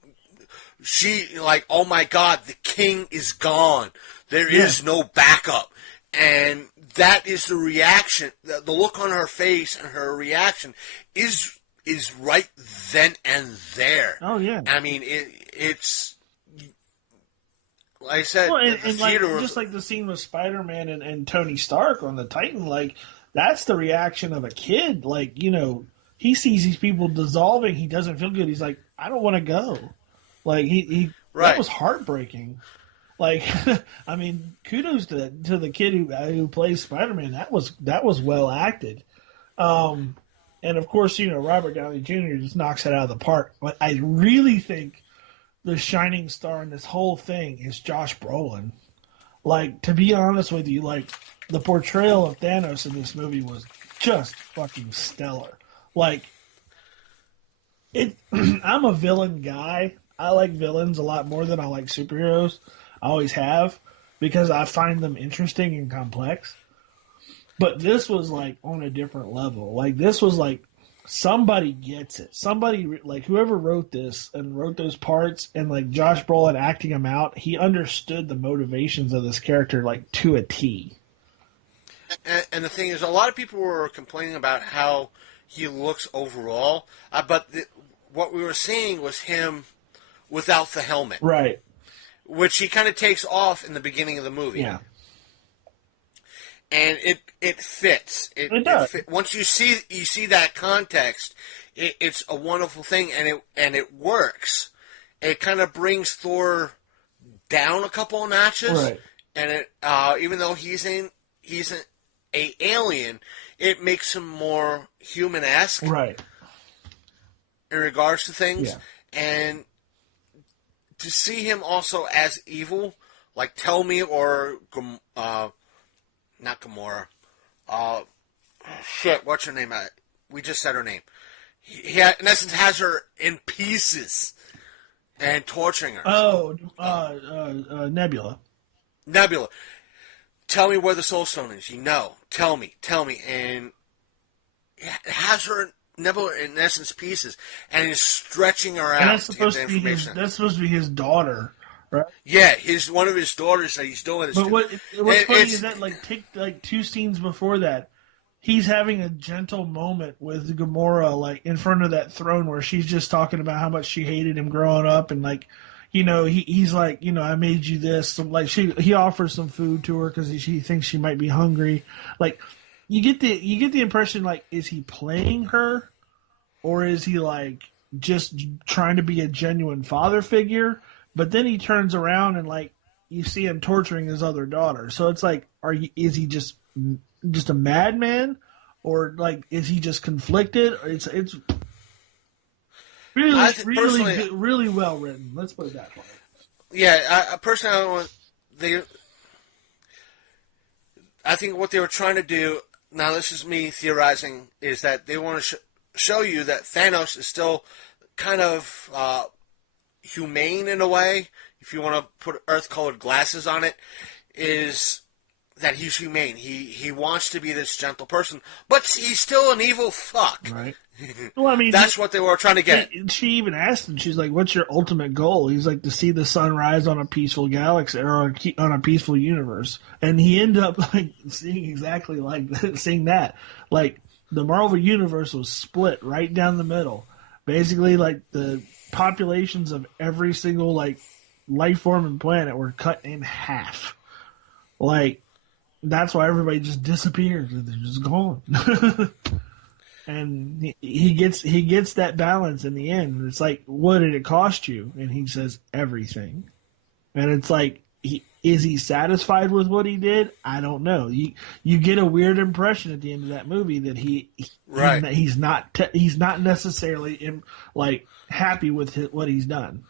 She, like, oh my God, the king is gone. There is no backup. And that is the reaction. The look on her face and her reaction is right then and there. Oh, yeah. I mean, it's... Like I said, and just like the scene with Spider-Man and Tony Stark on the Titan, like, that's the reaction of a kid. Like, he sees these people dissolving. He doesn't feel good. He's like, I don't want to go. Like, that was heartbreaking. Like, I mean, kudos to the kid who plays Spider-Man. That was well acted. And of course, Robert Downey Jr. just knocks it out of the park. But I really think the shining star in this whole thing is Josh Brolin. Like, to be honest with you, like, the portrayal of Thanos in this movie was just fucking stellar. Like, I'm a villain guy. I like villains a lot more than I like superheroes. I always have, because I find them interesting and complex. But this was, like, on a different level. Like, this was, like, somebody gets it. Somebody, like, whoever wrote this and wrote those parts and, like, Josh Brolin acting him out, he understood the motivations of this character, like, to a T. And the thing is, a lot of people were complaining about how he looks overall, but what we were seeing was him without the helmet. Right. Which he kind of takes off in the beginning of the movie. Yeah. And it fits. It does. Once you see that context, it's a wonderful thing, and it works. It kind of brings Thor down a couple of notches. Right. And it even though he's an alien, it makes him more human-esque. Right. In regards to things. Yeah. And to see him also as evil, like Tell-Me or not Gamora. What's her name? We just said her name. He in essence has her in pieces and torturing her. Oh, Nebula. Nebula. Tell me where the Soul Stone is. Tell me. And it has her, Nebula, in essence, pieces, and is stretching her out to get the information. That's supposed to be his daughter, right? Yeah, one of his daughters that he's doing this. But what's funny is that, take two scenes before that, he's having a gentle moment with Gamora, like in front of that throne, where she's just talking about how much she hated him growing up, and like, he's like, I made you this. So, like, he offers some food to her because she thinks she might be hungry. Like, you get the impression, like, is he playing her, or is he like just trying to be a genuine father figure? But then he turns around and, like, you see him torturing his other daughter. So it's like, is he just a madman, or like is he just conflicted? It's really well written. Let's put it that way. Yeah, I think what they were trying to do, now this is me theorizing, is that they want to show you that Thanos is still kind of humane in a way, if you want to put earth-colored glasses on it, is that he's humane. He wants to be this gentle person, but he's still an evil fuck. Right. Well, I mean, that's what they were trying to get. She even asked him, she's like, what's your ultimate goal? He's like, to see the sun rise on a peaceful galaxy, or on a peaceful universe. And he ended up, like, seeing exactly like seeing that. Like, the Marvel Universe was split right down the middle. Basically, like, the populations of every single, like, life-forming planet were cut in half. Like, that's why everybody just disappears. They're just gone. And he gets that balance in the end. It's like, what did it cost you? And he says, everything. And it's like, is he satisfied with what he did? I don't know. You get a weird impression at the end of that movie that he's not necessarily like happy with what he's done.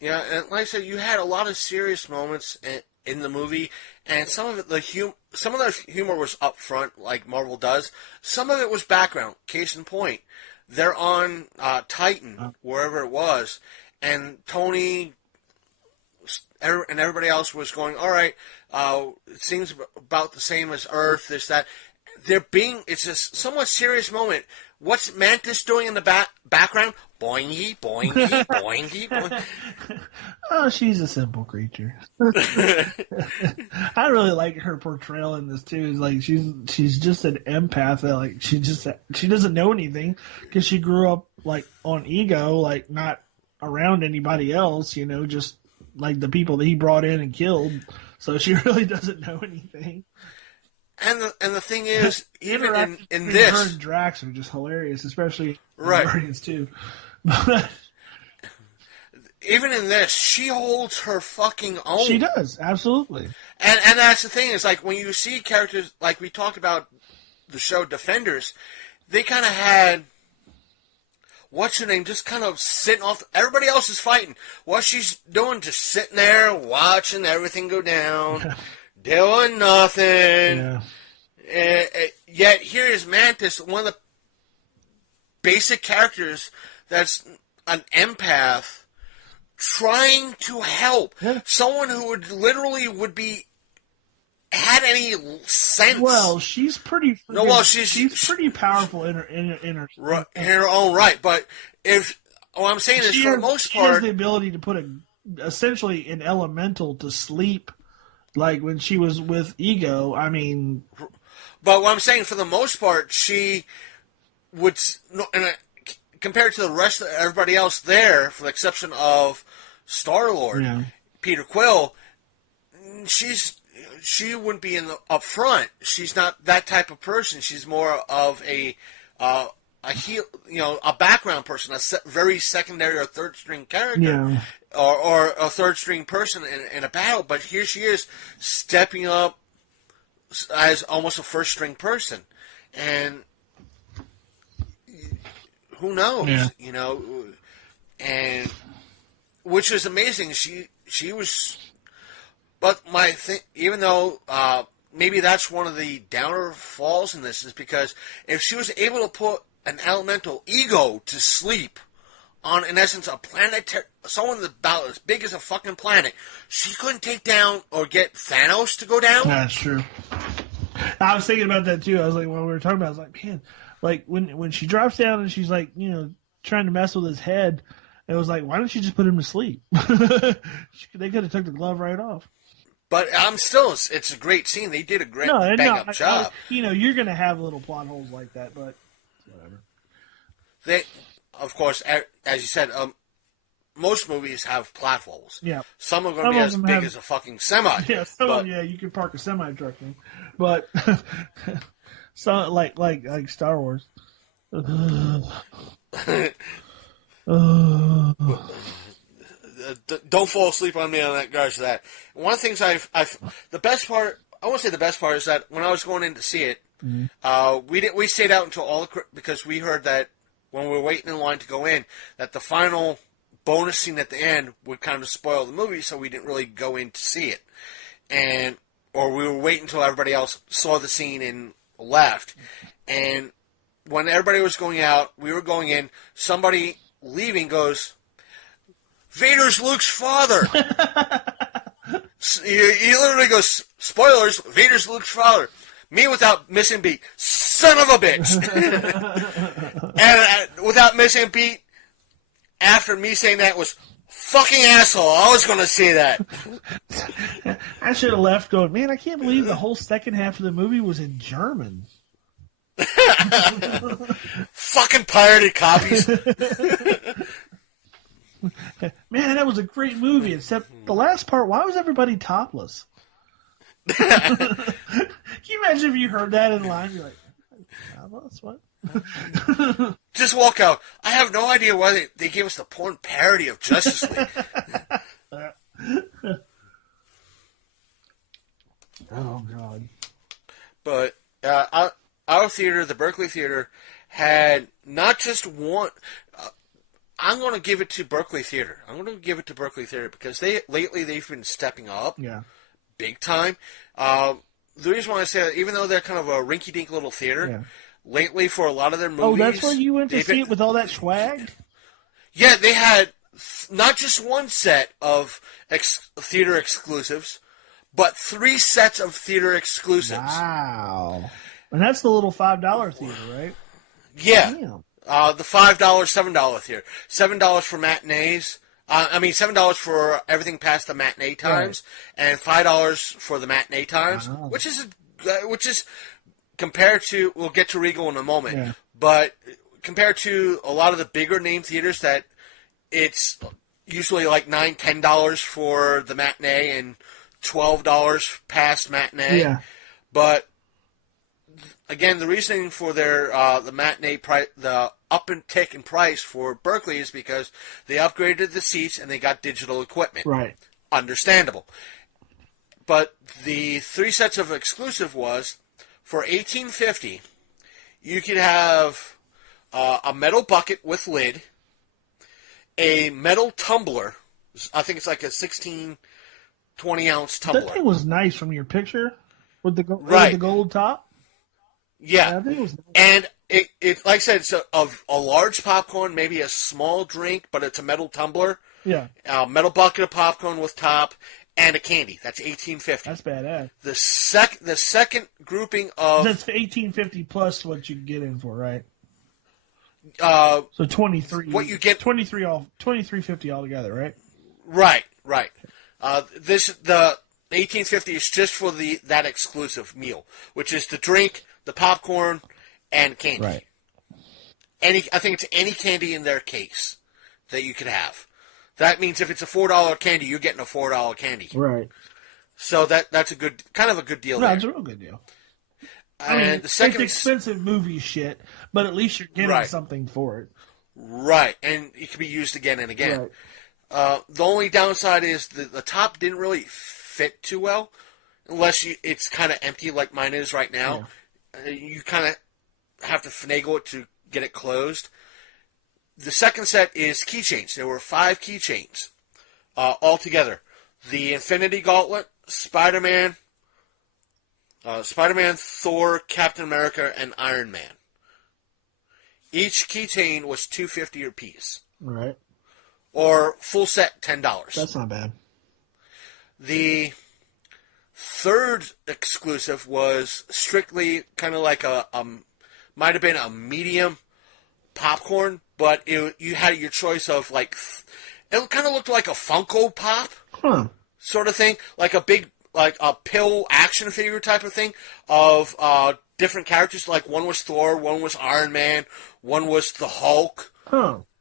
Yeah, and like I said, you had a lot of serious moments in the movie, and some of the humor was up front, like Marvel does. Some of it was background. Case in point, they're on Titan, wherever it was, and Tony and everybody else was going, all right, it seems about the same as Earth, this, that. It's a somewhat serious moment. What's Mantis doing in the background? Boingy, boingy, boingy, boingy. Oh, she's a simple creature. I really like her portrayal in this too. It's like she's just an empath. That, like she doesn't know anything because she grew up like on Ego, like not around anybody else. You know, just like the people that he brought in and killed. So she really doesn't know anything. And the thing is, even in her this, and Drax are just hilarious, especially right. Guardians too. Even in this, she holds her fucking own. She does, absolutely. And that's the thing, is like when you see characters, like we talked about the show Defenders, they kind of had, what's her name, just kind of sitting off. Everybody else is fighting. What she's doing, just sitting there watching everything go down, doing nothing. Yeah. Yet here is Mantis, one of the basic characters that's an empath, trying to help someone who would be had any sense. Well, she's pretty. She's pretty powerful in her own right. But what I'm saying is, for the most part, she has the ability to put essentially an elemental to sleep, like when she was with Ego. I mean, but what I'm saying, for the most part, she would, compared to the rest of everybody else there, for the exception of Star-Lord, Peter Quill, she wouldn't be up front. She's not that type of person. She's more of a background person, a very secondary or third string character, or a third string person in a battle. But here she is, stepping up as almost a first string person, and who knows, and which is amazing. She was, but my thing, even though maybe that's one of the downer falls in this, is because if she was able to put an elemental Ego to sleep on, in essence, a planet, someone about as big as a fucking planet, she couldn't take down or get Thanos to go down. That's true. I was thinking about that too. I was like, when we were talking about it, I was like, man, like when she drops down and she's like, trying to mess with his head, it was like, why don't you just put him to sleep? They could have took the glove right off. But it's a great scene. They did a great bang-up job. You're going to have little plot holes like that, but whatever. They, of course, as you said, most movies have plot holes. Yeah. Some are going to be as big as a fucking semi. Yeah, you can park a semi truck in. But some like Star Wars. Don't fall asleep on me on that, guys. That one of the things the best part, I won't say the best part, is that when I was going in to see it, we stayed out until because we heard that when we were waiting in line to go in, that the final bonus scene at the end would kind of spoil the movie, so we didn't really go in to see it, or we were waiting until everybody else saw the scene and left, and when everybody was going out, we were going in, somebody leaving goes, Vader's Luke's father. He literally goes, spoilers, Vader's Luke's father. Me without missing a beat, son of a bitch. And without missing a beat, after me saying that, was fucking asshole. I was going to say that. I should have left going, man, I can't believe the whole second half of the movie was in German. Fucking pirated copies. Man, that was a great movie, except the last part, why was everybody topless? Can you imagine if you heard that in line? You're like, topless? What? Just walk out. I have no idea why they gave us the porn parody of Justice League. Oh, God. But our theater, the Berkeley Theater, had not just one... I'm going to give it to Berkeley Theater. I'm going to give it to Berkeley Theater because lately they've been stepping up big time. The reason why I say that, even though they're kind of a rinky-dink little theater, lately for a lot of their movies... Oh, that's where you went to see it with all that swag? Yeah, they had not just one set of theater exclusives, but 3 sets of theater exclusives. Wow. And that's the little $5 theater, right? Yeah. Damn. The $5, $7 theater. $7 for matinees. $7 for everything past the matinee times, and $5 for the matinee times, which is compared to, we'll get to Regal in a moment, but compared to a lot of the bigger name theaters that it's usually like $9, $10 for the matinee and $12 past matinee. Yeah. But again, the reasoning for their the matinee price, the up and tick in price for Berkeley is because they upgraded the seats and they got digital equipment. Right. Understandable. But the 3 sets of exclusive was for $18.50, you could have a metal bucket with lid, a metal tumbler. I think it's like a 16, 20-ounce tumbler. That thing was nice from your picture with the gold top. Yeah, I think it was nice. And it like I said, it's a large popcorn, maybe a small drink, but it's a metal tumbler. Yeah, a metal bucket of popcorn with top and a candy. That's $18.50. That's badass. The second grouping of that's $18.50 plus what you get in for, right? So 23. What you get 23 off, $23.50 altogether, right? Right. The $18.50 is just for that exclusive meal, which is the drink, the popcorn, and candy. Right. I think it's any candy in their case that you could have. That means if it's a $4 candy, you're getting a $4 candy. Right. So that's a good deal. No, it's a real good deal. And the second, it's expensive movie shit, but at least you're getting something for it. Right, and it can be used again and again. Right. The only downside is the top didn't really fit too well, unless it's kind of empty like mine is right now. Yeah. You kind of have to finagle it to get it closed. The second set is keychains. There were 5 keychains altogether. The Infinity Gauntlet, Spider-Man, Thor, Captain America, and Iron Man. Each keychain was $2.50 a piece. Right. Or full set $10. That's not bad. The third exclusive was strictly kind of like might have been a medium popcorn, but you had your choice of like, it kind of looked like a Funko Pop sort of thing, like a big, like a pill action figure type of thing of different characters. Like one was Thor, one was Iron Man, one was the Hulk.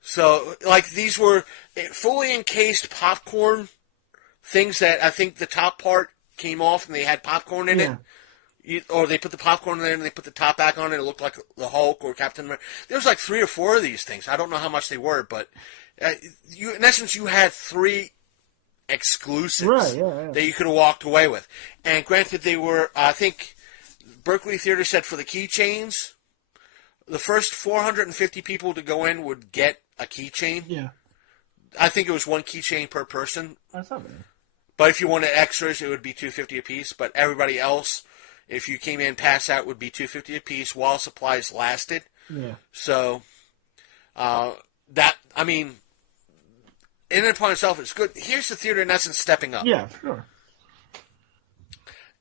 So like these were fully encased popcorn things that I think the top part came off and they had popcorn in it. Or they put the popcorn in there and they put the top back on it. It looked like the Hulk or Captain America. There was like 3 or 4 of these things. I don't know how much they were, but in essence, you had 3 exclusives that you could have walked away with. And granted, they were, I think, Berkeley Theater said for the keychains, the first 450 people to go in would get a keychain. Yeah. I think it was 1 keychain per person. That's not bad. But if you wanted extras, it would be $2.50 a piece. But everybody else, if you came in pass out, would be $2.50 a piece while supplies lasted. Yeah. So in and upon itself, it's good. Here's the theater in essence stepping up. Yeah, sure.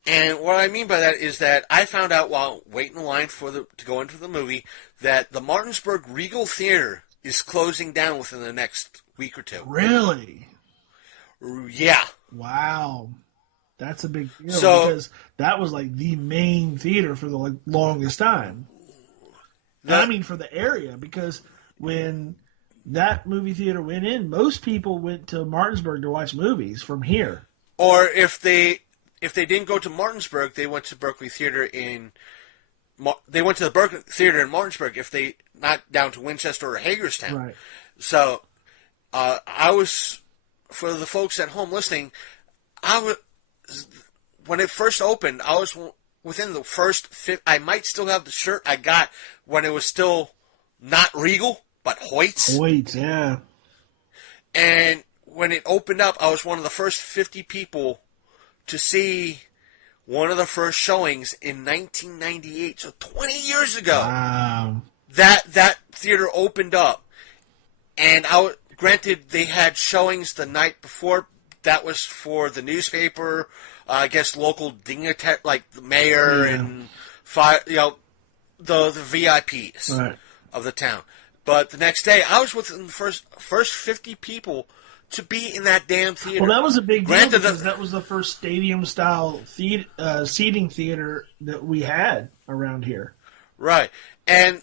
And what I mean by that is that I found out while waiting in line to go into the movie that the Martinsburg Regal Theater is closing down within the next week or 2. Really? Yeah. Wow. That's a big deal because that was like the main theater for the longest time. For the area, because when that movie theater went in, most people went to Martinsburg to watch movies from here. Or if they didn't go to Martinsburg, they went to Berkeley Theater in. They went to the Berkeley Theater in Martinsburg. If they not down to Winchester or Hagerstown. Right. So, I was, for the folks at home listening, when it first opened, I was within the first. I might still have the shirt I got when it was still not Regal but Hoyt's. Hoyt's, yeah. And when it opened up, I was one of the first 50 people to see one of the first showings in 1998, so 20 years ago. Wow. That theater opened up, and granted they had showings the night before. That was for the newspaper, I guess local dignitary like the mayor and the VIPs of the town. But the next day, I was within the first 50 people to be in that damn theater. Well, that was a big deal because that was the first stadium-style seating theater that we had around here. Right. And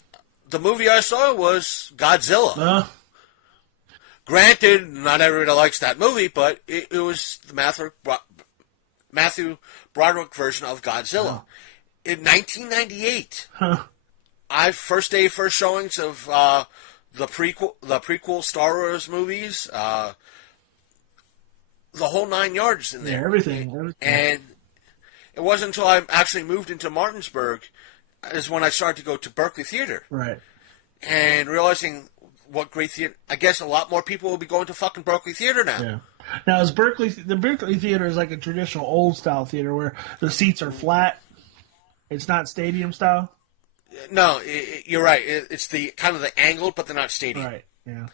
the movie I saw was Godzilla. Granted, not everybody likes that movie, but it was the Matthew Broderick version of Godzilla. In 1998, first showings of the prequel Star Wars movies, the whole 9 yards in there. Yeah, everything. And it wasn't until I actually moved into Martinsburg is when I started to go to Berkeley Theater. Right. And realizing what great theater. I guess a lot more people will be going to fucking Berkeley Theater now. Yeah. Now, the Berkeley Theater is like a traditional old-style theater where the seats are flat. It's not stadium style. No, you're right. It's the kind of the angled, but they're not stadium. Right. Yeah.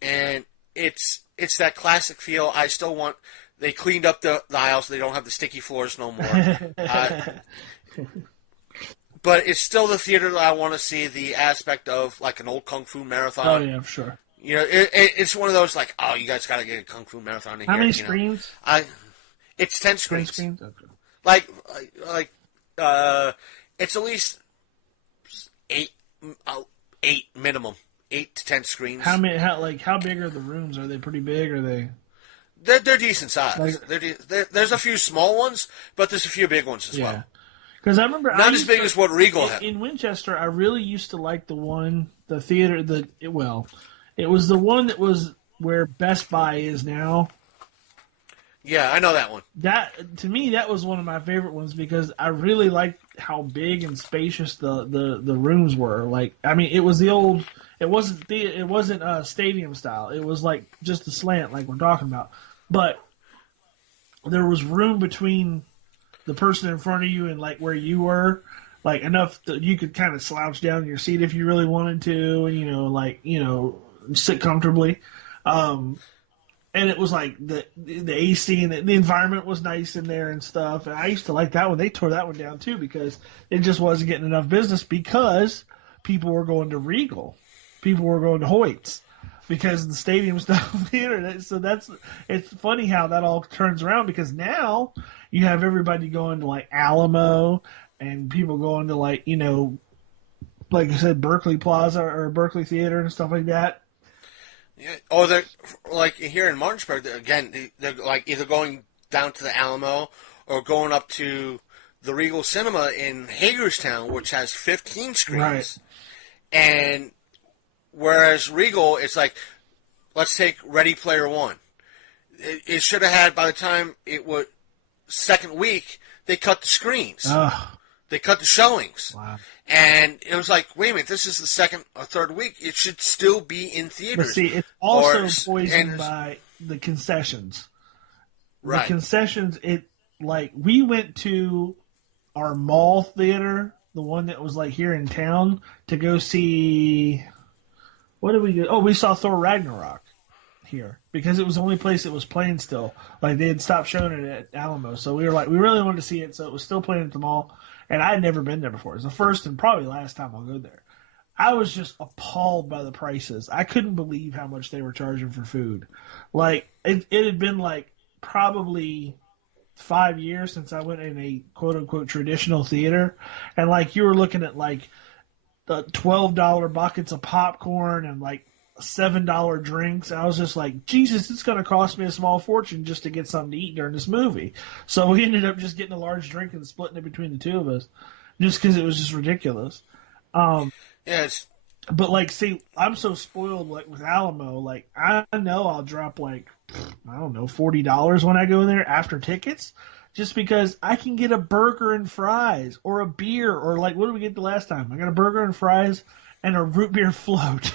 And it's that classic feel. I still want. They cleaned up the aisles. They don't have the sticky floors no more. But it's still the theater that I want to see. The aspect of like an old kung fu marathon. Oh yeah, for sure. You know, it's one of those like, oh, you guys got to get a kung fu marathon in How here. many screens? It's 10 screens. 10 screens. Okay. It's at least eight minimum, 8 to 10 screens. How many? How big are the rooms? Are they pretty big? Or are they? They're decent size. There's a few small ones, but there's a few big ones as well. Because I remember not as big as what Regal had. In Winchester, I really used to like the theater. It was the one that was where Best Buy is now. Yeah, I know that one. That to me, that was one of my favorite ones because I really liked how big and spacious the rooms were. Like, I mean, it was the old. It wasn't stadium style. It was like just a slant, like we're talking about. But there was room between the person in front of you and like where you were, like enough that you could kind of slouch down in your seat if you really wanted to, and sit comfortably. And it was like the AC and the environment was nice in there and stuff. And I used to like that one. They tore that one down too because it just wasn't getting enough business because people were going to Regal, people were going to Hoyt's because of the stadium style theater. So it's funny how that all turns around because now you have everybody going to like Alamo and people going to like I said, Berkeley Plaza or Berkeley Theater and stuff like that. Yeah. Oh, they're like here in Martinsburg. They're like either going down to the Alamo or going up to the Regal Cinema in Hagerstown, which has 15 screens. Right. And whereas Regal, it's like, let's take Ready Player One. It should have had by the time it was second week, they cut the screens. They cut the showings. Wow. And it was like, wait a minute, this is the second or third week. It should still be in theaters. But see, it's also poisoned by the concessions. Right. The concessions, we went to our mall theater, the one that was like here in town, to go see, what did we do? Oh, we saw Thor Ragnarok here because it was the only place that was playing still. Like they had stopped showing it at Alamo. So we were like, we really wanted to see it. So it was still playing at the mall. And I had never been there before. It was the first and probably last time I'll go there. I was just appalled by the prices. I couldn't believe how much they were charging for food. Like, it had been like probably 5 years since I went in a quote-unquote traditional theater. And like you were looking at like the $12 buckets of popcorn and like $7 drinks. I was just like, Jesus, it's going to cost me a small fortune just to get something to eat during this movie. So we ended up just getting a large drink and splitting it between the two of us, just because it was just ridiculous. Yes. But like, see, I'm so spoiled like with Alamo. Like, I know I'll drop like, I don't know, $40 when I go in there after tickets, just because I can get a burger and fries or a beer, or like, what did we get the last time? I got a burger and fries and a root beer float.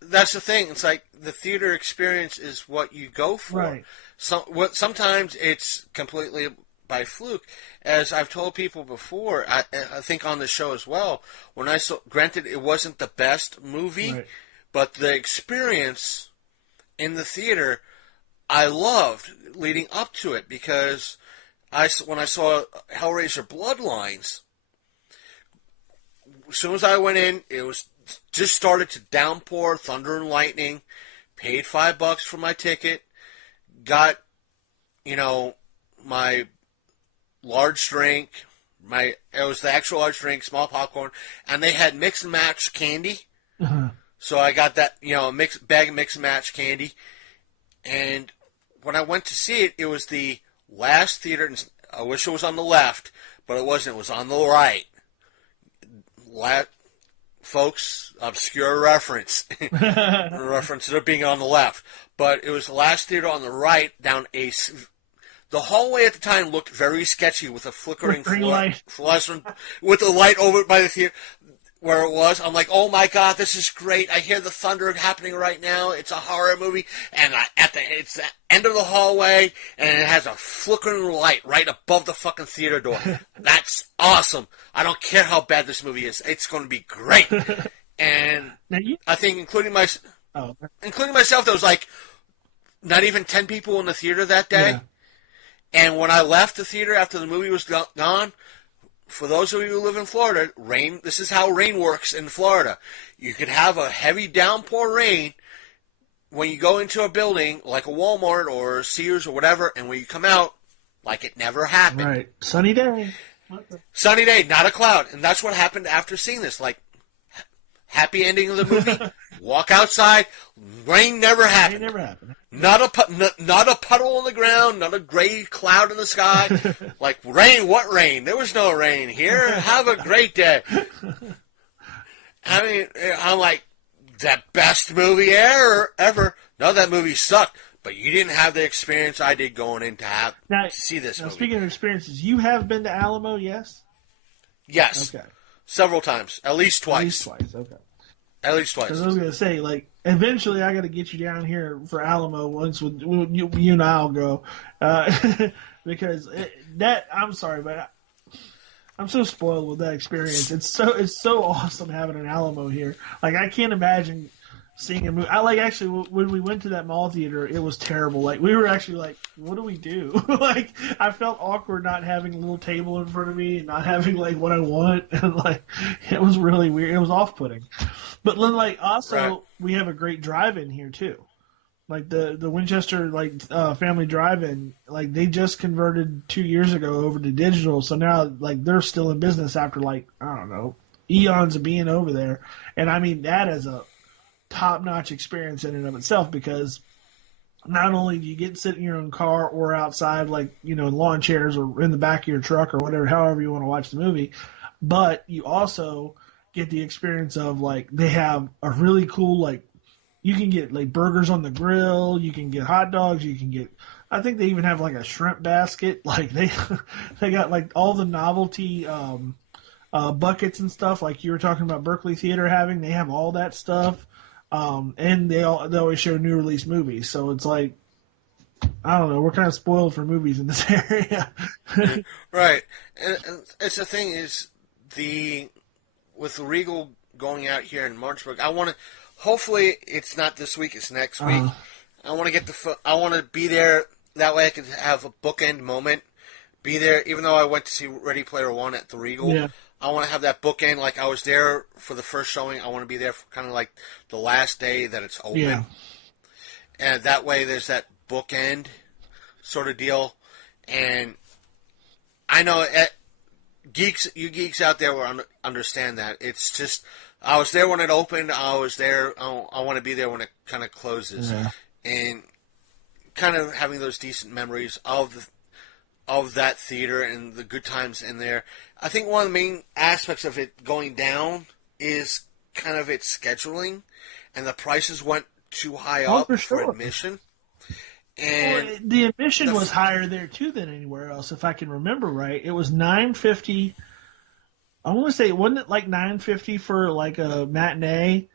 That's the thing. It's like the theater experience is what you go for. Right. Sometimes it's completely by fluke. As I've told people before, I think on the show as well, when I saw, granted it wasn't the best movie, Right. but the experience in the theater I loved leading up to it, because when I saw Hellraiser Bloodlines, as soon as I went in, it was just started to downpour thunder and lightning. Paid $5 for my ticket, got my large drink, it was the actual large drink, small popcorn, and they had mix and match candy. Uh-huh. So I got that bag of mix and match candy, and when I went to see it, it was the last theater. I wish it was on the left, but it wasn't. It was on the right. Folks, obscure reference. Reference to it being on the left. But it was the last theater on the right, down the hallway at the time looked very sketchy with a flickering fluorescent, with the light over it by the theater where it was. I'm like, oh my God, this is great. I hear the thunder happening right now. It's a horror movie. And it's the end of the hallway, and it has a flickering light right above the fucking theater door. That's awesome. I don't care how bad this movie is. It's going to be great. And I think including myself, there was like not even 10 people in the theater that day. Yeah. And when I left the theater after the movie was gone, for those of you who live in Florida, this is how rain works in Florida. You could have a heavy downpour rain when you go into a building like a Walmart or Sears or whatever, and when you come out, like it never happened. Right. Sunny day. Sunny day, not a cloud. And that's what happened after seeing this. Like, happy ending of the movie, walk outside, rain never happened. Rain never happened. Not a puddle on the ground, not a gray cloud in the sky. Like, rain, what rain? There was no rain here. Have a great day. I mean, I'm like, the best movie ever. No, that movie sucked. But you didn't have the experience I did going in to see this movie. Speaking of experiences, you have been to Alamo, yes? Yes. Okay. Several times. At least twice. At least twice, okay. At least twice. Because I was going to say, like, eventually I got to get you down here for Alamo once you and I'll go. Because I'm sorry, but I'm so spoiled with that experience. It's so awesome having an Alamo here. Like, I can't imagine seeing a movie. Actually, when we went to that mall theater, it was terrible. Like, we were actually like, what do we do? Like, I felt awkward not having a little table in front of me and not having, like, what I want. And, like, it was really weird. It was off-putting. But then, like, also, right. We have a great drive-in here, too. Like, the Winchester, like, family drive-in, like, they just converted 2 years ago over to digital. So now, like, they're still in business after, like, I don't know, eons of being over there. And, I mean, that is a top-notch experience in and of itself, because not only do you get to sit in your own car or outside, like, in lawn chairs or in the back of your truck or whatever, however you want to watch the movie, but you also get the experience of, like, they have a really cool, like, you can get, like, burgers on the grill, you can get hot dogs, you can get, I think they even have, like, a shrimp basket, like, they got, like, all the novelty buckets and stuff, like you were talking about Berkeley Theater having, they have all that stuff. And they always show new release movies, so it's like, I don't know, we're kind of spoiled for movies in this area. Right, and it's the thing is, with the Regal going out here in Martinsburg, I want to, hopefully it's not this week, it's next week. I want to be there, that way I can have a bookend moment, be there, even though I went to see Ready Player One at the Regal. Yeah. I want to have that bookend, like I was there for the first showing. I want to be there for kind of like the last day that it's open. Yeah. And that way there's that bookend sort of deal. And I know you geeks out there will understand that. It's just I was there when it opened. I was there. I want to be there when it kind of closes, and kind of having those decent memories of that theater and the good times in there. I think one of the main aspects of it going down is kind of its scheduling, and the prices went too high up for admission. And the admission was higher there too than anywhere else, if I can remember right. It was $9.50. I want to say, wasn't it like $9.50 for like a matinee,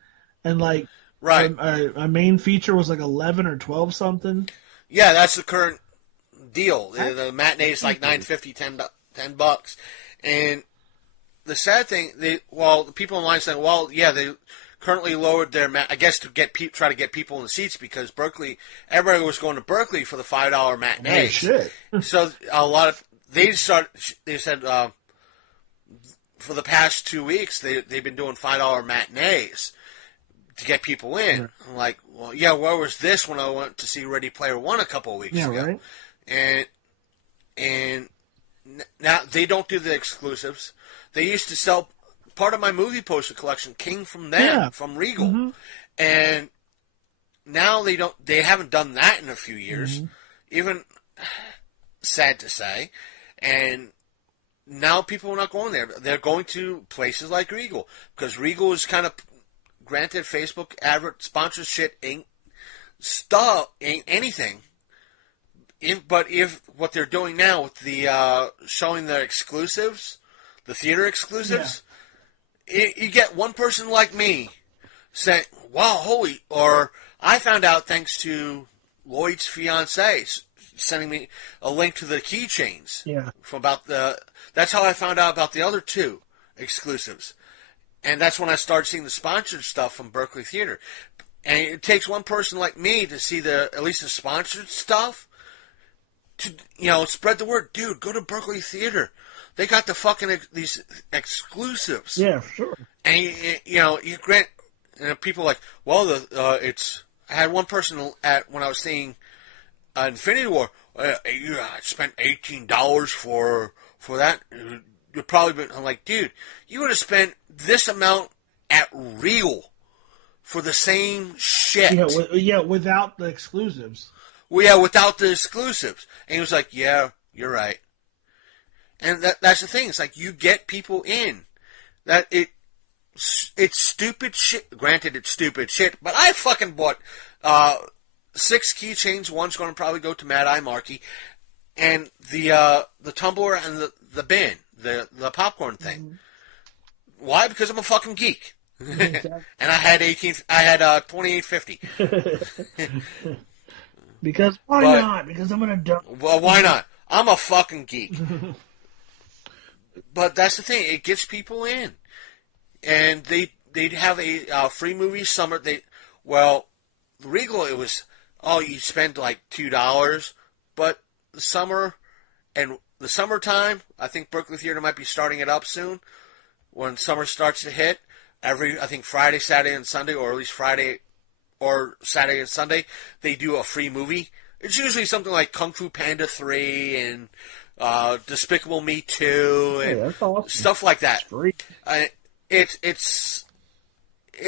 and like a main feature was like 11 or 12 something? Yeah, that's the current deal. The matinee is like $9.50, $10, and the sad thing, the people online saying, they currently lowered their, I guess to try to get people in the seats because everybody was going to Berkeley for the $5 matinee. Oh, shit. So they said for the past 2 weeks they've been doing $5 matinees to get people in. I'm like, well, yeah, where was this when I went to see Ready Player One a couple of weeks ago? Right. And now they don't do the exclusives. They used to sell. Part of my movie poster collection came from them, from Regal, and now they don't. They haven't done that in a few years. Even sad to say, and now people are not going there. They're going to places like Regal because Regal is kind of, granted, Facebook sponsored shit ain't anything. If what they're doing now with the showing their exclusives, the theater exclusives. Yeah. You get one person like me saying, wow, or I found out thanks to Lloyd's fiance sending me a link to the keychains. Yeah. That's how I found out about the other two exclusives. And that's when I started seeing the sponsored stuff from Berkeley Theater. And it takes one person like me to see at least the sponsored stuff to, spread the word. Dude, go to Berkeley Theater. They got the fucking these exclusives. Yeah, sure. And you grant people like, well, I had one person when I was seeing Infinity War. I spent $18 for that. You're probably. I'm like, dude, you would have spent this amount at Real for the same shit. Yeah, without the exclusives. Well, yeah, without the exclusives. And he was like, yeah, you're right. And that's the thing. It's like you get people in. It's stupid shit. Granted, it's stupid shit. But I fucking bought 6 keychains. One's going to probably go to Mad Eye Markey. And the tumbler and the bin, the popcorn thing. Why? Because I'm a fucking geek. Exactly. And I had $28.50. Because why not? Because I'm an adult. Well, why not? I'm a fucking geek. But that's the thing. It gets people in. And they'd have a free movie summer. Regal, it was, you spend like $2. But the summertime, I think Berkeley Theater might be starting it up soon. When summer starts to hit, I think Friday, Saturday, and Sunday, or at least Friday or Saturday and Sunday, they do a free movie. It's usually something like Kung Fu Panda 3 and Despicable Me 2 and that's awesome. Stuff like that. It's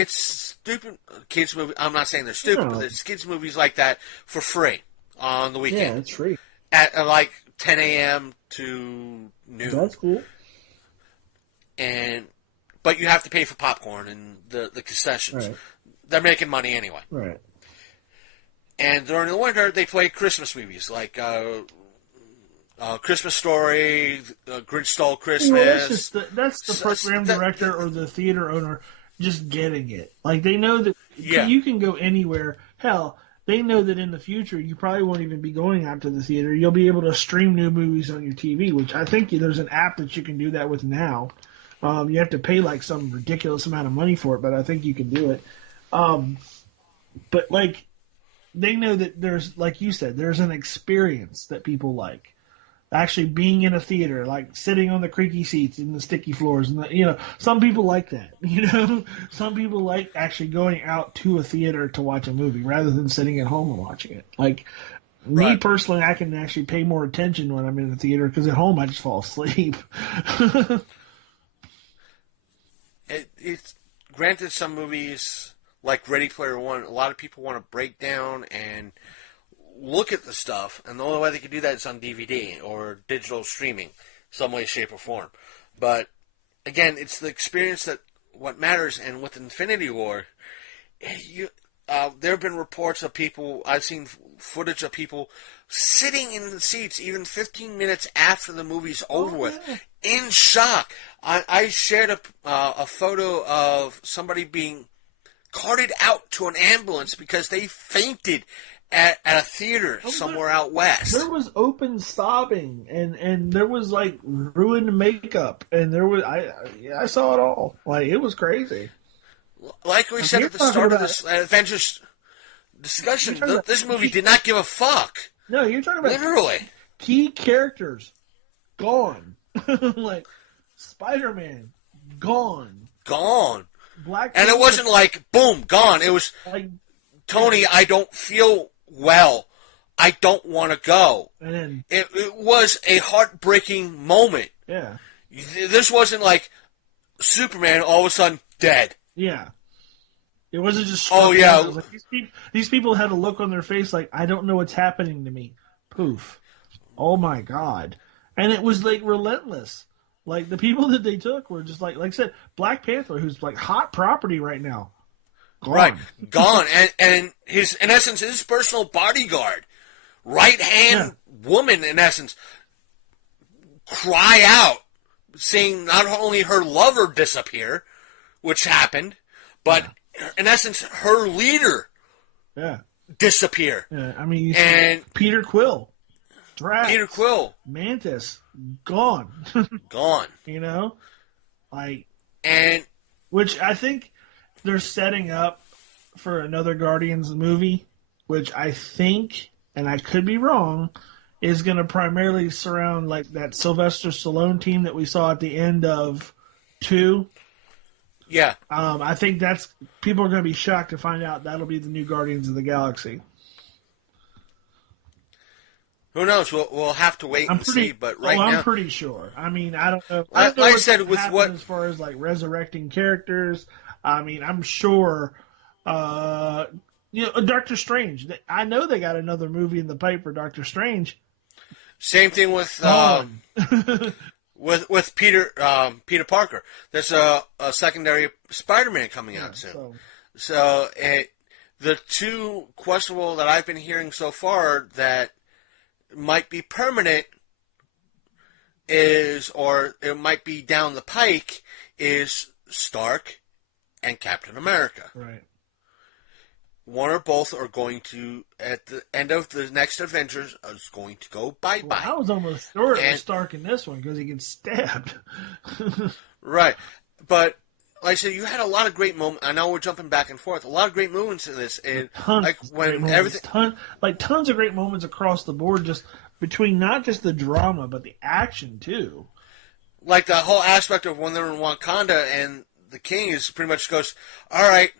stupid kids movie. I'm not saying they're stupid, but it's kids movies like that for free on the weekend. Yeah, it's free at like 10 a.m. to noon. That's cool. But you have to pay for popcorn and the concessions. Right. They're making money anyway. Right. And during the winter, they play Christmas movies like Christmas Story, Grinch Stole Christmas. That's the program director or the theater owner just getting it. Like, they know that you can go anywhere. Hell, they know that in the future you probably won't even be going out to the theater. You'll be able to stream new movies on your TV, which I think there's an app that you can do that with now. You have to pay like some ridiculous amount of money for it, but I think you can do it. But like, they know that there's, like you said, there's an experience that people like. Actually being in a theater, like sitting on the creaky seats and the sticky floors, and some people like that. Some people like actually going out to a theater to watch a movie rather than sitting at home and watching it. Like me personally, I can actually pay more attention when I'm in the theater because at home I just fall asleep. It's granted, some movies like Ready Player One, a lot of people want to break down and look at the stuff, and the only way they can do that is on DVD or digital streaming, some way, shape, or form. But again, it's the experience that what matters. And with Infinity War, there have been reports of people. I've seen footage of people sitting in the seats even 15 minutes after the movie's over with, in shock. I shared a photo of somebody being carted out to an ambulance because they fainted at a theater somewhere out west. There was open sobbing, and there was like ruined makeup, and there was I saw it all. Like, it was crazy. Like we said at the start of this Avengers discussion, this movie did not give a fuck. No, you're talking about literally key characters gone, like Spider-Man gone. Black and it wasn't like boom gone. It was like, Tony, I don't feel well. I don't want to go. And then, it was a heartbreaking moment. Yeah. This wasn't like Superman all of a sudden dead. Yeah. It wasn't just... Oh, yeah. Like, these people had a look on their face like, I don't know what's happening to me. Poof. Oh, my God. And it was, like, relentless. Like, the people that they took were just like I said, Black Panther, who's, like, hot property right now. Gone. Right. Gone. And his, in essence, his personal bodyguard, right-hand woman, in essence, cry out, seeing not only her lover disappear, which happened, but in essence, her leader disappear. Yeah, I mean, Peter Quill, Drax, Peter Quill, Mantis, gone. Gone. You know? Like, and which I think they're setting up for another Guardians movie, which I think, and I could be wrong, is going to primarily surround like that Sylvester Stallone team that we saw at the end of 2. Yeah. I think people are going to be shocked to find out that'll be the new Guardians of the Galaxy. Who knows? We'll have to wait and see. But now, I'm pretty sure. I mean, I don't know. Like I said, with what as far as like resurrecting characters, I mean, I'm sure. Doctor Strange. I know they got another movie in the pipe for Doctor Strange. Same thing with with Peter Parker. There's a secondary Spider-Man coming out soon. So the two questionable that I've been hearing so far that might be permanent or it might be down the pike, is Stark and Captain America. Right. One or both are going to, at the end of the next Avengers, is going to go bye-bye. Well, I was almost sure it was Stark in this one because he gets stabbed. Right. But, like I said, you had a lot of great moments. I know we're jumping back and forth. A lot of great moments in this. And tons of great moments across the board, just between not just the drama, but the action, too. Like the whole aspect of when they're in Wakanda and the king is pretty much goes, all right,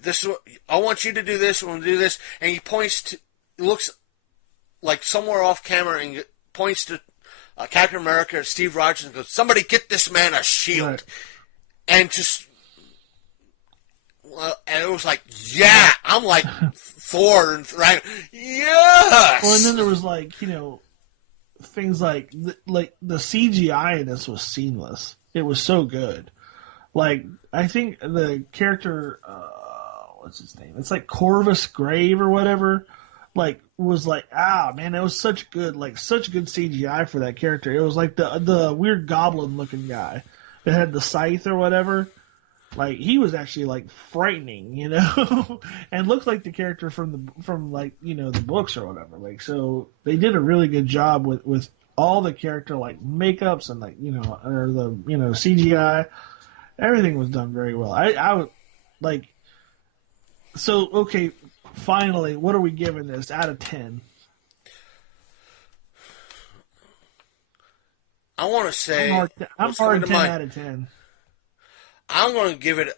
this is what, I want you to do this, I want to do this, and he points to, it looks like somewhere off camera, and he points to Captain America, Steve Rogers, and goes, somebody get this man a shield. Right. And just, and it was like, yeah, I'm like Thor, and right, yes! Well, and then there was like, things like the CGI in this was seamless. It was so good. Like, I think the character, what's his name? It's like Corvus Grave or whatever. Like, was like, man, it was such good CGI for that character. It was like the weird goblin looking guy that had the scythe or whatever. Like, he was actually like frightening, and looked like the character from the books or whatever. Like, so they did a really good job with all the character like makeups and CGI. Everything was done very well. I would like. So okay, finally, what are we giving this out of 10? I want to say I'm hard 10 out of 10. I'm going to give it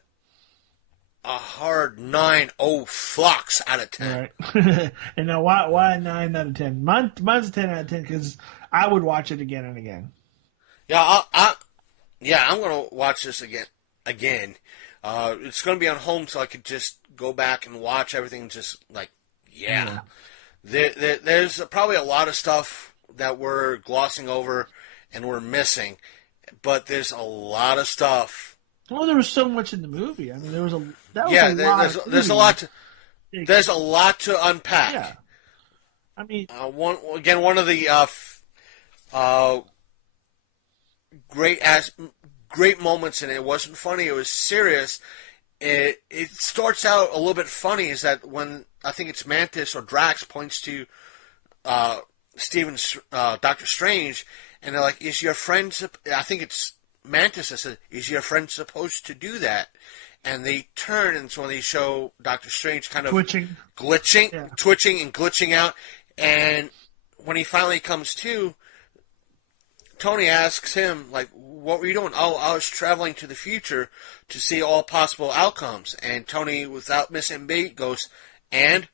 a hard 9 fucks out of 10. All right. And now why 9 out of 10? Mine's a 10 out of 10 because I would watch it again and again. Yeah, I'm going to watch this again. It's going to be on home, so I could just go back and watch everything. Just like, yeah. There's probably a lot of stuff that we're glossing over and we're missing, but there's a lot of stuff. Well, there was so much in the movie. I mean, there's a a lot to unpack. Yeah. I mean, one of the great moments, and it wasn't funny, it was serious. It starts out a little bit funny, is that when I think it's Mantis or Drax points to Doctor Strange, and they're like, "Is your friend?" I think it's Mantis that says, "Is your friend supposed to do that?" And they turn, and so when they show Doctor Strange kind of twitching and glitching out, and when he finally comes to, Tony asks him, like, "What were you doing?" "Oh, I was traveling to the future to see all possible outcomes." And Tony, without missing beat, goes, "And?"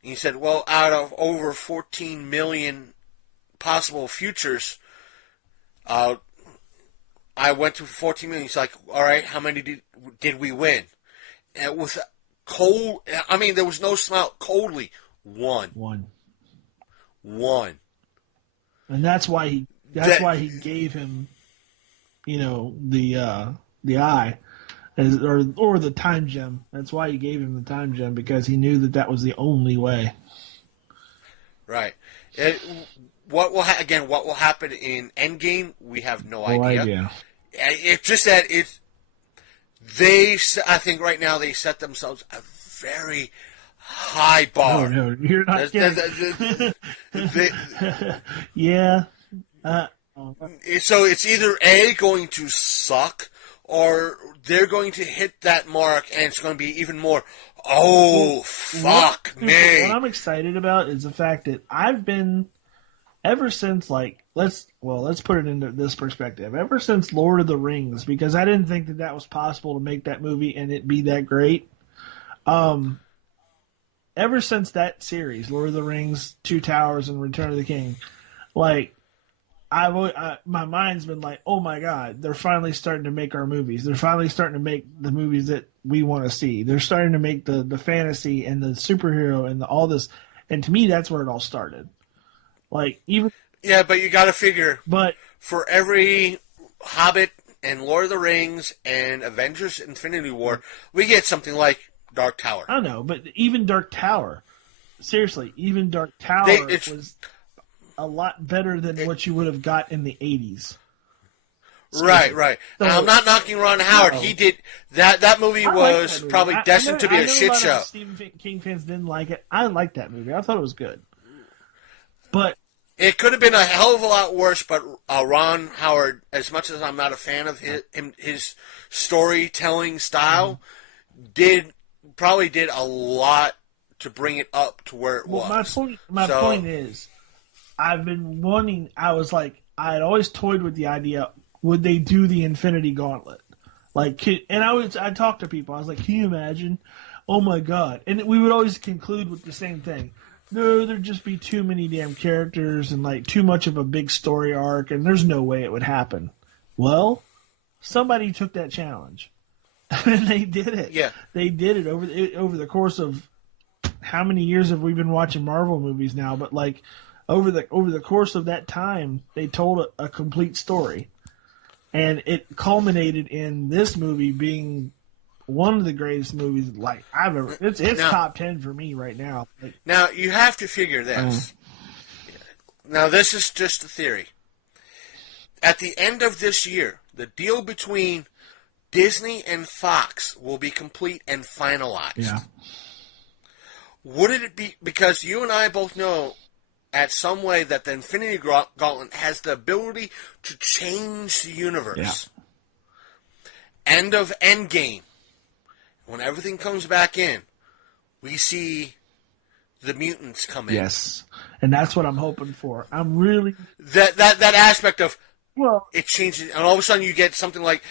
He said, "Well, out of over 14 million possible futures, I went to 14 million. He's like, "All right, how many did we win?" And with cold, I mean, there was no smile. Coldly, one. And that's why he gave him, the eye, or the time gem. That's why he gave him the time gem, because he knew that was the only way. Right. What will happen in Endgame? We have no idea. It's just that I think right now they set themselves a very high bar. No, you're not kidding. Yeah. So it's either A, going to suck, or they're going to hit that mark, and it's going to be even more, fuck me. What I'm excited about is the fact that I've been, ever since, let's put it into this perspective. Ever since Lord of the Rings, because I didn't think that was possible to make that movie and it be that great. Ever since that series, Lord of the Rings, Two Towers, and Return of the King, my mind's been like, oh my God, they're finally starting to make our movies. They're finally starting to make the movies that we want to see. They're starting to make the fantasy and the superhero and all this. And to me, that's where it all started. But you got to figure. But for every Hobbit and Lord of the Rings and Avengers: Infinity War, we get something like Dark Tower. I know, but even Dark Tower, seriously, was a lot better than what you would have got in the 80s. Right. So, and I'm not knocking Ron Howard. No. He did that movie was probably destined to be a shit show. Stephen King fans didn't like it. I liked that movie. I thought it was good. But it could have been a hell of a lot worse, but Ron Howard, as much as I'm not a fan of his storytelling style, probably did a lot to bring it up to where it was. My point is, I've been wanting. I had always toyed with the idea: would they do the Infinity Gauntlet? I talked to people. I was like, can you imagine? Oh my God! And we would always conclude with the same thing. No, there'd just be too many damn characters and too much of a big story arc, and there's no way it would happen. Well, somebody took that challenge, and they did it. Yeah, they did it over the course of how many years have we been watching Marvel movies now? But over the course of that time, they told a complete story, and it culminated in this movie being one of the greatest movies I've ever. It's now, top 10 for me right now. Now you have to figure this. Now this is just a theory. At the end of this year, the deal between Disney and Fox will be complete and finalized. Yeah. Wouldn't it be, because you and I both know at some way that the Infinity Gauntlet has the ability to change the universe. Yeah. End of Endgame. When everything comes back in, we see the mutants come in. Yes, and that's what I'm hoping for. I'm really that aspect of it changes, and all of a sudden you get something like,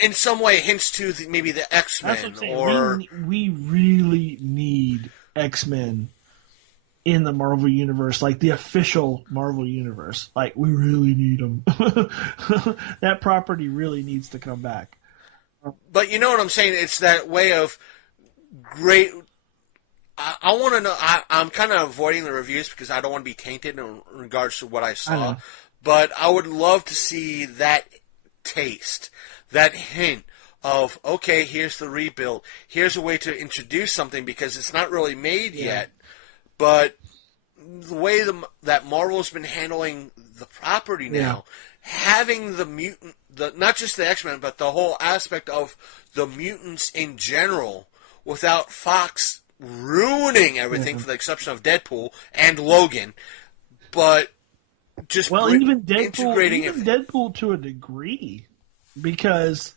in some way, hints to maybe the X-Men, or we really need X-Men in the Marvel Universe, the official Marvel Universe. We really need them. That property really needs to come back. But you know what I'm saying? It's that way of great. I want to know. I'm kind of avoiding the reviews because I don't want to be tainted in regards to what I saw. But I would love to see that taste, that hint of, okay, here's the rebuild. Here's a way to introduce something because it's not really made yet. But the way that Marvel's been handling the property now, having the mutant, not just the X-Men, but the whole aspect of the mutants in general, without Fox ruining everything for the exception of Deadpool and Logan, but just even integrating Deadpool to a degree, because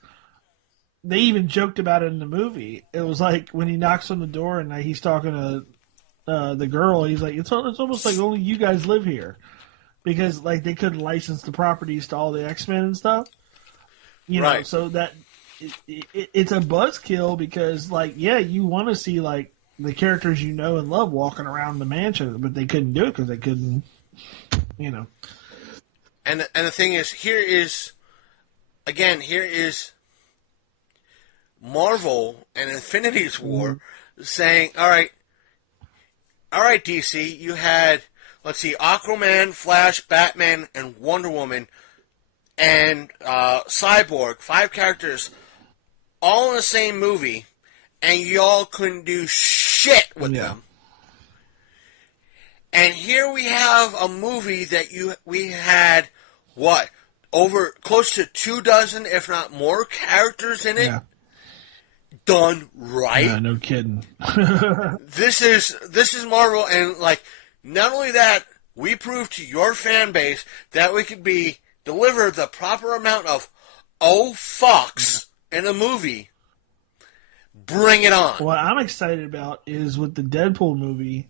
they even joked about it in the movie. It was like when he knocks on the door and he's talking to the girl, he's like, it's almost like only you guys live here, because like they couldn't license the properties to all the X-Men and stuff, you know. So that it's a buzzkill because like you want to see like the characters you know and love walking around the mansion, but they couldn't do it because they couldn't, you know. And the thing is, here is Marvel and Infinity's War saying, all right, DC, you had, let's see, Aquaman, Flash, Batman, and Wonder Woman, and Cyborg, 5 characters, all in the same movie, and y'all couldn't do shit with them. And here we have a movie that we had, over close to 24, if not more, characters in it. Done right. Yeah, no kidding. This is Marvel, and like, not only that, we proved to your fan base that we could deliver the proper amount of fucks in a movie. Bring it on. What I'm excited about is with the Deadpool movie,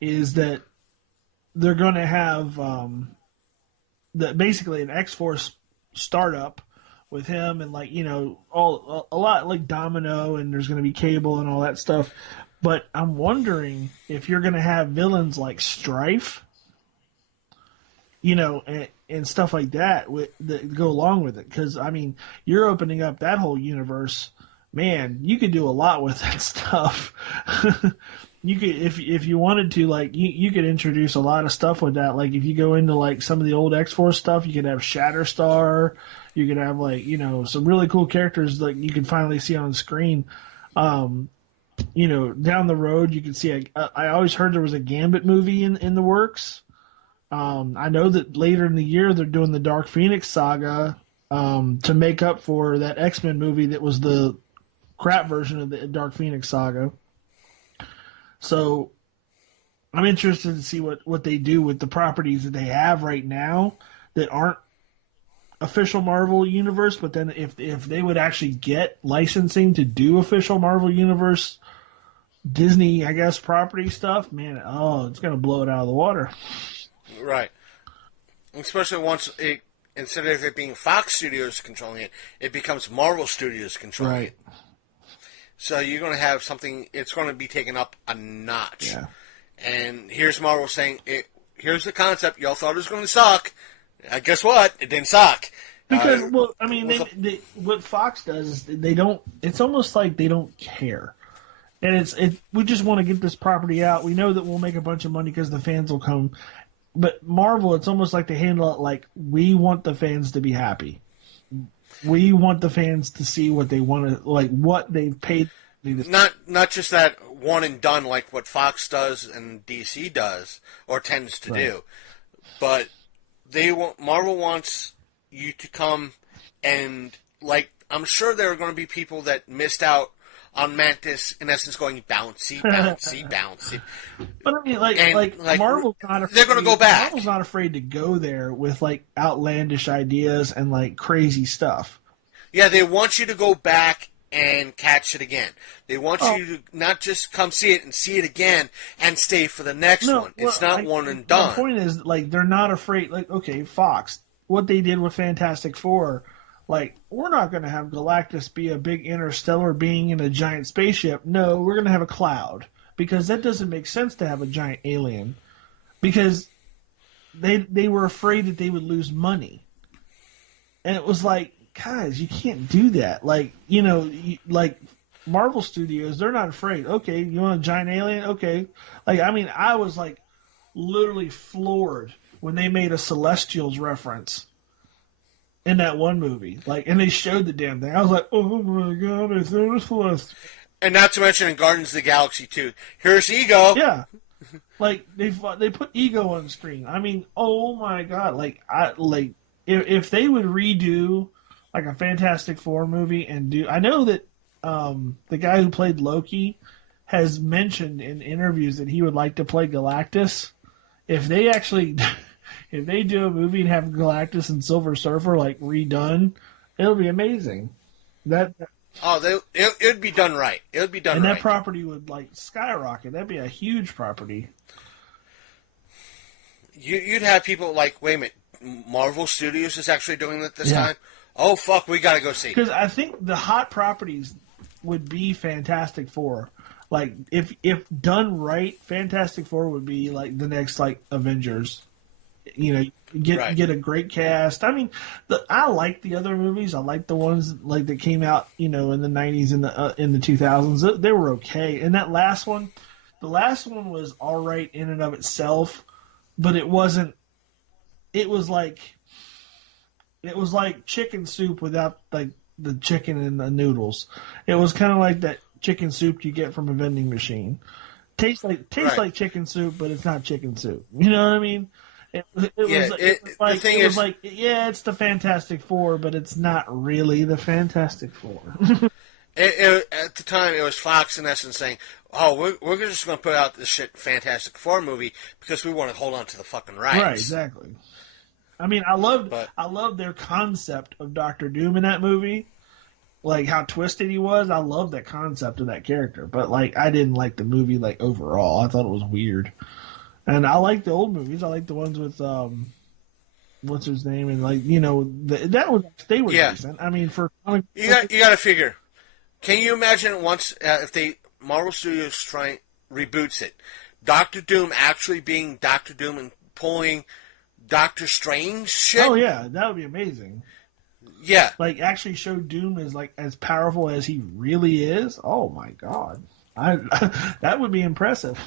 is that they're going to have basically an X-Force startup with him, and like, you know, a lot like Domino, and there's going to be Cable and all that stuff. But I'm wondering if you're going to have villains like Strife, you know, and stuff like that that go along with it. Because I mean, you're opening up that whole universe, man. You could do a lot with that stuff. You could, if you wanted to, like, you could introduce a lot of stuff with that. Like, if you go into like some of the old X-Force stuff, you could have Shatterstar. You could have, like, you know, some really cool characters that you can finally see on screen. You know, down the road, you can see. I always heard there was a Gambit movie in the works. I know that later in the year they're doing the Dark Phoenix saga to make up for that X-Men movie that was the crap version of the Dark Phoenix saga. So I'm interested to see what they do with the properties that they have right now that aren't official Marvel Universe, but then if they would actually get licensing to do official Marvel Universe Disney, I guess, property stuff, man, it's going to blow it out of the water. Right. Especially once instead of it being Fox Studios controlling it, it becomes Marvel Studios controlling it. So you're going to have something, it's going to be taken up a notch. Yeah. And here's Marvel saying, here's the concept, y'all thought it was going to suck. Guess what? It didn't suck. Because, well, I mean, what Fox does is they don't, it's almost like they don't care. And we just want to get this property out. We know that we'll make a bunch of money because the fans will come. But Marvel, it's almost like they handle it like, we want the fans to be happy. We want the fans to see what they want to, like, what they've paid. Not just that one and done like what Fox does and DC does or tends to do, but Marvel wants you to come and, like, I'm sure there are going to be people that missed out on Mantis, in essence, going bouncy, bouncy, bouncy. But I mean, like Marvel's not afraid, they're going to go back. Marvel's not afraid to go there with, like, outlandish ideas and, like, crazy stuff. Yeah, they want you to go back and catch it again. They want you to not just come see it and see it again and stay for the next one. It's not one and done. The point is, like, they're not afraid. Like, okay, Fox, what they did with Fantastic Four, like, we're not going to have Galactus be a big interstellar being in a giant spaceship. No, we're going to have a cloud. Because that doesn't make sense to have a giant alien. Because they were afraid that they would lose money. And it was like, guys, you can't do that. Like, you know, like Marvel Studios, they're not afraid. Okay, you want a giant alien? Okay. Like, I mean, I was like literally floored when they made a Celestials reference in that one movie. Like, and they showed the damn thing. I was like, oh my god, it's a Celestial. And not to mention in Guardians of the Galaxy 2, here's Ego. Yeah. Like, they put Ego on screen. I mean, oh my god. Like, if they would redo like a Fantastic Four movie and do, I know that the guy who played Loki has mentioned in interviews that he would like to play Galactus. If they actually, if they do a movie and have Galactus and Silver Surfer like redone, it'll be amazing. It would be done right. It would be done and right. And that property would like skyrocket. That'd be a huge property. You'd have people like, wait a minute, Marvel Studios is actually doing it this time? Oh, fuck, we gotta go see. Because I think the hot properties would be Fantastic Four. Like, if done right, Fantastic Four would be like the next like Avengers. You know, get a great cast. I mean, I like the other movies. I like the ones like that came out, you know, in the '90s and in the 2000s. They were okay. And that last one, the last one was all right in and of itself, but it wasn't. It was like chicken soup without like the chicken and the noodles. It was kind of like that chicken soup you get from a vending machine. Tastes like chicken soup, but it's not chicken soup. You know what I mean? It's the Fantastic Four, but it's not really the Fantastic Four. At the time, it was Fox in essence saying, "Oh, we're just going to put out this shit Fantastic Four movie because we want to hold on to the fucking rights." Right, exactly. I mean, I loved their concept of Doctor Doom in that movie, like how twisted he was. I loved that concept of that character, but like I didn't like the movie like overall. I thought it was weird. And I like the old movies. I like the ones with what's his name, and like they were decent. I mean, for you got to figure. Can you imagine once if Marvel Studios reboots it, Doctor Doom actually being Doctor Doom and pulling Doctor Strange shit? Oh yeah, that would be amazing. Yeah, like actually show Doom as like as powerful as he really is. Oh my god, that would be impressive.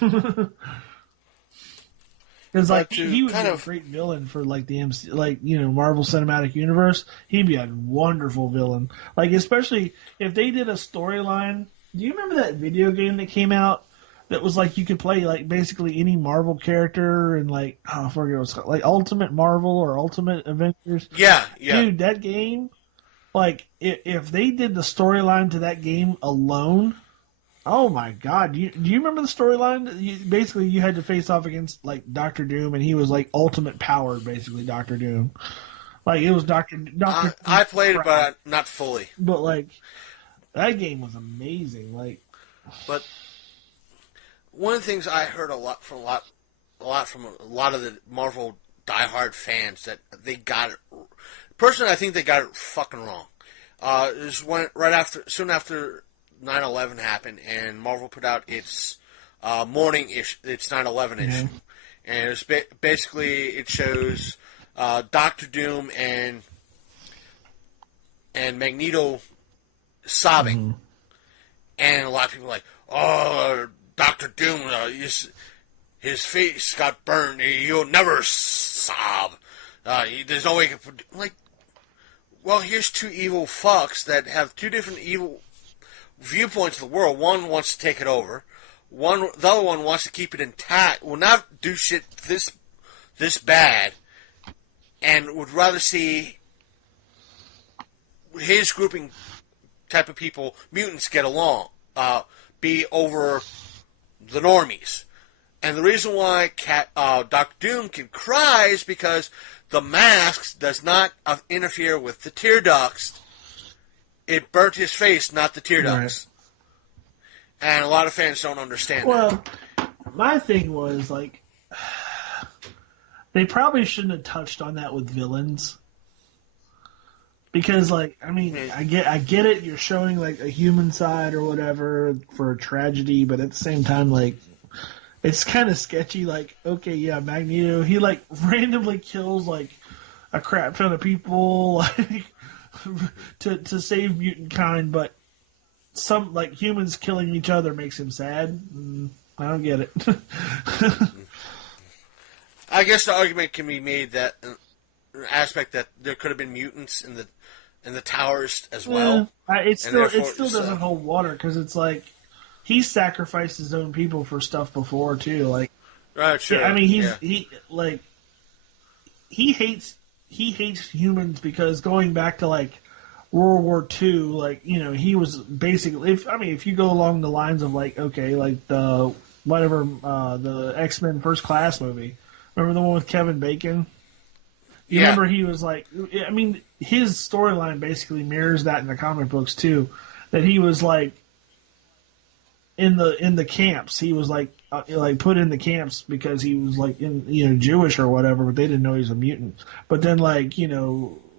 Because like he would be a great villain for like the MC, like Marvel Cinematic Universe. He'd be a wonderful villain. Like especially if they did a storyline. Do you remember that video game that came out that was like you could play like basically any Marvel character and like I forget what it was called, like Ultimate Marvel or Ultimate Avengers? Yeah. Dude, that game. Like if they did the storyline to that game alone. Oh my god! Do you remember the storyline? Basically, you had to face off against like Doctor Doom, and he was like ultimate powered, basically Doctor Doom. Like it was Doctor. I played it, but not fully. But like that game was amazing. Like, but one of the things I heard a lot from a lot of the Marvel diehard fans that they got it. Personally, I think they got it fucking wrong. It was soon after 9/11 happened, and Marvel put out its morning issue, its 9/11 issue, and it's basically it shows Doctor Doom and Magneto sobbing, and a lot of people are like, "Oh, Doctor Doom, his face got burned. He'll never sob. There's no way he can." Like, well, here's two evil fucks that have two different evil viewpoints of the world. One wants to take it over. The other one wants to keep it intact. Will not do shit this bad, and would rather see his grouping type of people, mutants, get along, be over the normies. And the reason why Doctor Doom can cry is because the mask does not interfere with the tear ducts. It burnt his face, not the tear ducts. Right. And a lot of fans don't understand that. Well, my thing was, like, they probably shouldn't have touched on that with villains. Because, like, I mean, I get it, you're showing, like, a human side or whatever for a tragedy, but at the same time, like, it's kind of sketchy. Like, okay, yeah, Magneto, he, like, randomly kills, like, a crap ton of people, like... to save mutant kind, but some like humans killing each other makes him sad. I don't get it. I guess the argument can be made that aspect that there could have been mutants in the towers as well. It still doesn't hold water because it's like he sacrificed his own people for stuff before too. Like, right, sure. I mean, he hates humans because going back to like World War II, like, you know, he was basically, if you go along the lines of like, okay, like the X-Men First Class movie, remember the one with Kevin Bacon? You remember he was like, I mean, his storyline basically mirrors that in the comic books too, that he was like in the camps. He was like put in the camps because he was like Jewish or whatever, but they didn't know he was a mutant. But then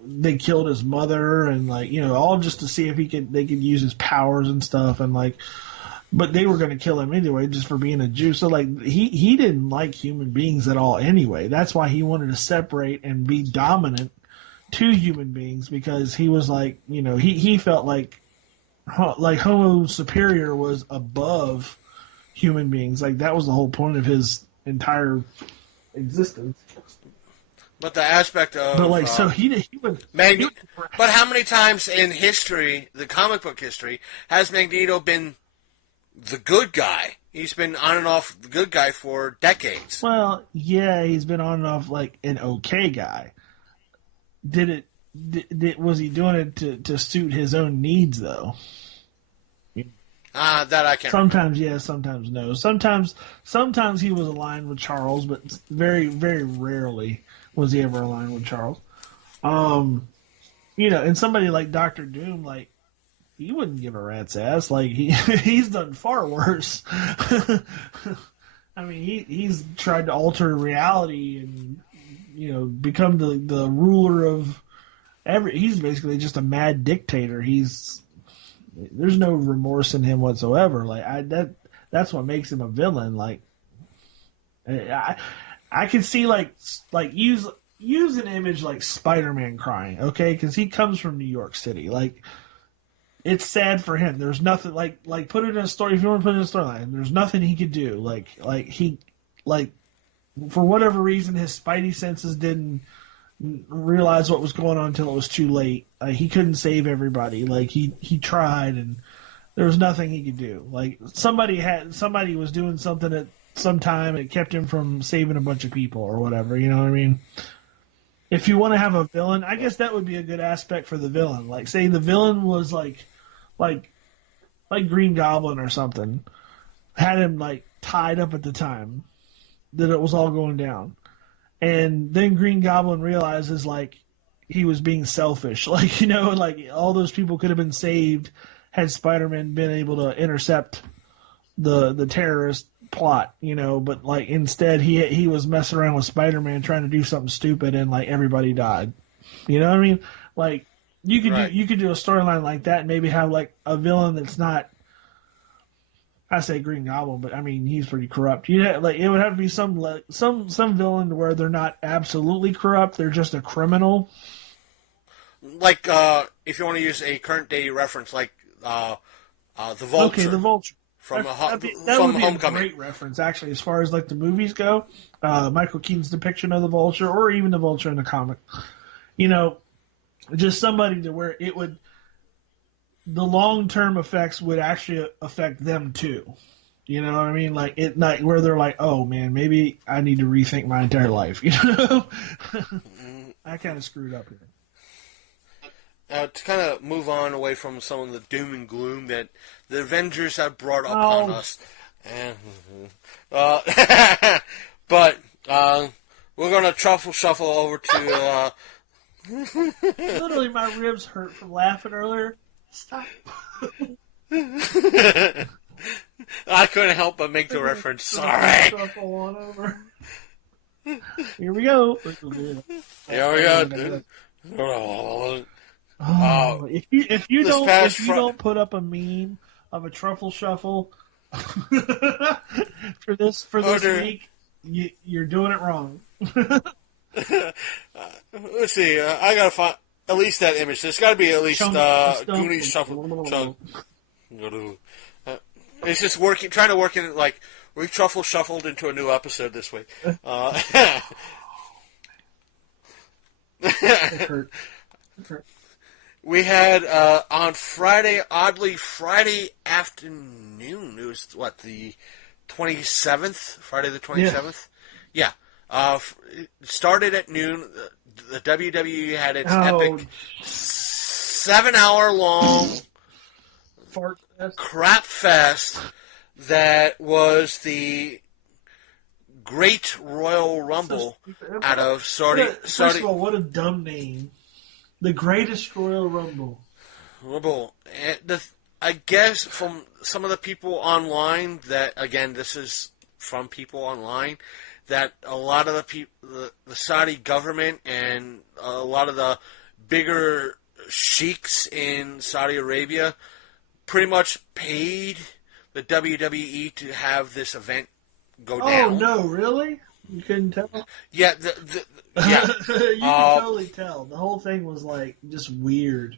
they killed his mother and all just to see if they could use his powers and stuff and but they were going to kill him anyway just for being a Jew. So he didn't like human beings at all anyway. That's why he wanted to separate and be dominant to human beings because he was he felt like Homo superior was above human beings. Like that was the whole point of his entire existence. But the aspect of but how many times in history, the comic book history, has Magneto been the good guy? He's been on and off the good guy for decades. Well, yeah, he's been on and off like an okay guy. Was he doing it to suit his own needs though? That I can't. Sometimes yes, sometimes no. Sometimes he was aligned with Charles, but very, very rarely was he ever aligned with Charles. And somebody like Doctor Doom, like he wouldn't give a rat's ass. Like he's done far worse. I mean, he's tried to alter reality and become the ruler of every. He's basically just a mad dictator. There's no remorse in him whatsoever. That's what makes him a villain. Like I can see use an image like Spider-Man crying, okay? Because he comes from New York City. Like it's sad for him. There's nothing like put it in a story. If you want to put it in a storyline, there's nothing he could do. He for whatever reason his spidey senses didn't realize what was going on until it was too late. He couldn't save everybody. Like he tried and there was nothing he could do. Like somebody was doing something at some time and it kept him from saving a bunch of people or whatever. You know what I mean? If you want to have a villain, I guess that would be a good aspect for the villain. Like say the villain was like Green Goblin or something, had him tied up at the time that it was all going down. And then Green Goblin realizes he was being selfish. All those people could have been saved had Spider-Man been able to intercept the terrorist plot, but instead he was messing around with Spider-Man trying to do something stupid and everybody died. You know what I mean? You could do a storyline like that and maybe have a villain that's not, I say Green Goblin, but I mean he's pretty corrupt. It would have to be some villain where they're not absolutely corrupt, they're just a criminal. If you want to use a current day reference, the Vulture. Okay, the Vulture. From that would be Homecoming. A great reference, actually, as far as the movies go. Michael Keaton's depiction of the Vulture, or even the Vulture in the comic. Just somebody to where it would. The long-term effects would actually affect them too. You know what I mean? Where they're like, oh man, maybe I need to rethink my entire life. I kind of screwed up here. To kind of move on away from some of the doom and gloom that the Avengers have brought upon us. But we're going to shuffle over to... Literally, my ribs hurt from laughing earlier. Stop. I couldn't help but make the reference. Sorry. Here we go. If you don't put up a meme of a truffle shuffle for this week, you're doing it wrong. Let's see. I gotta find. at least that image. There's got to be at least Goonies shuffle. It's just trying to work in like we shuffled into a new episode this week. We had on Friday, oddly Friday afternoon. It was what, the 27th, Friday the 27th. Yeah. It started at noon. The WWE had its epic 7-hour long crap fest that was the Great Royal Rumble out of Saudi. First of all, what a dumb name. The Greatest Royal Rumble. I guess from some of the people online that, again, this is from people online, that a lot of the Saudi government and a lot of the bigger sheiks in Saudi Arabia pretty much paid the WWE to have this event go down. Oh, no, really? You couldn't tell? Yeah, yeah. You can totally tell. The whole thing was, like, just weird.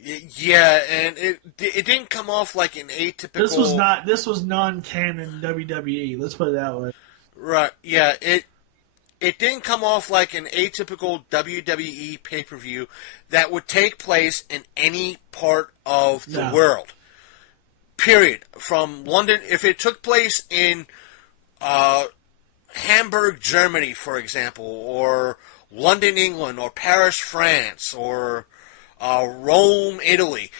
Yeah, and it didn't come off like an atypical... This was non-canon WWE. Let's put it that way. Right, yeah. It didn't come off like an atypical WWE pay-per-view that would take place in any part of the world. Period. From London, if it took place in Hamburg, Germany, for example, or London, England, or Paris, France, or Rome, Italy,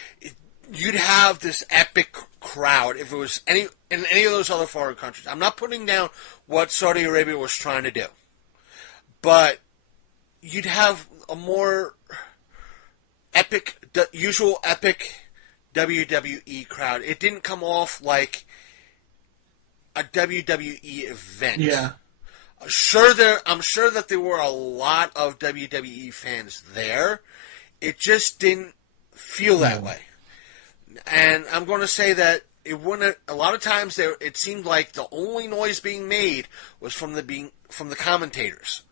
you'd have this epic crowd if it was in any of those other foreign countries. I'm not putting down what Saudi Arabia was trying to do, but you'd have a more usual epic WWE crowd. It didn't come off like a WWE event. Yeah. I'm sure that there were a lot of WWE fans there. It just didn't feel that way. And I'm going to say that it wouldn't. A lot of times it seemed like the only noise being made was from the commentators.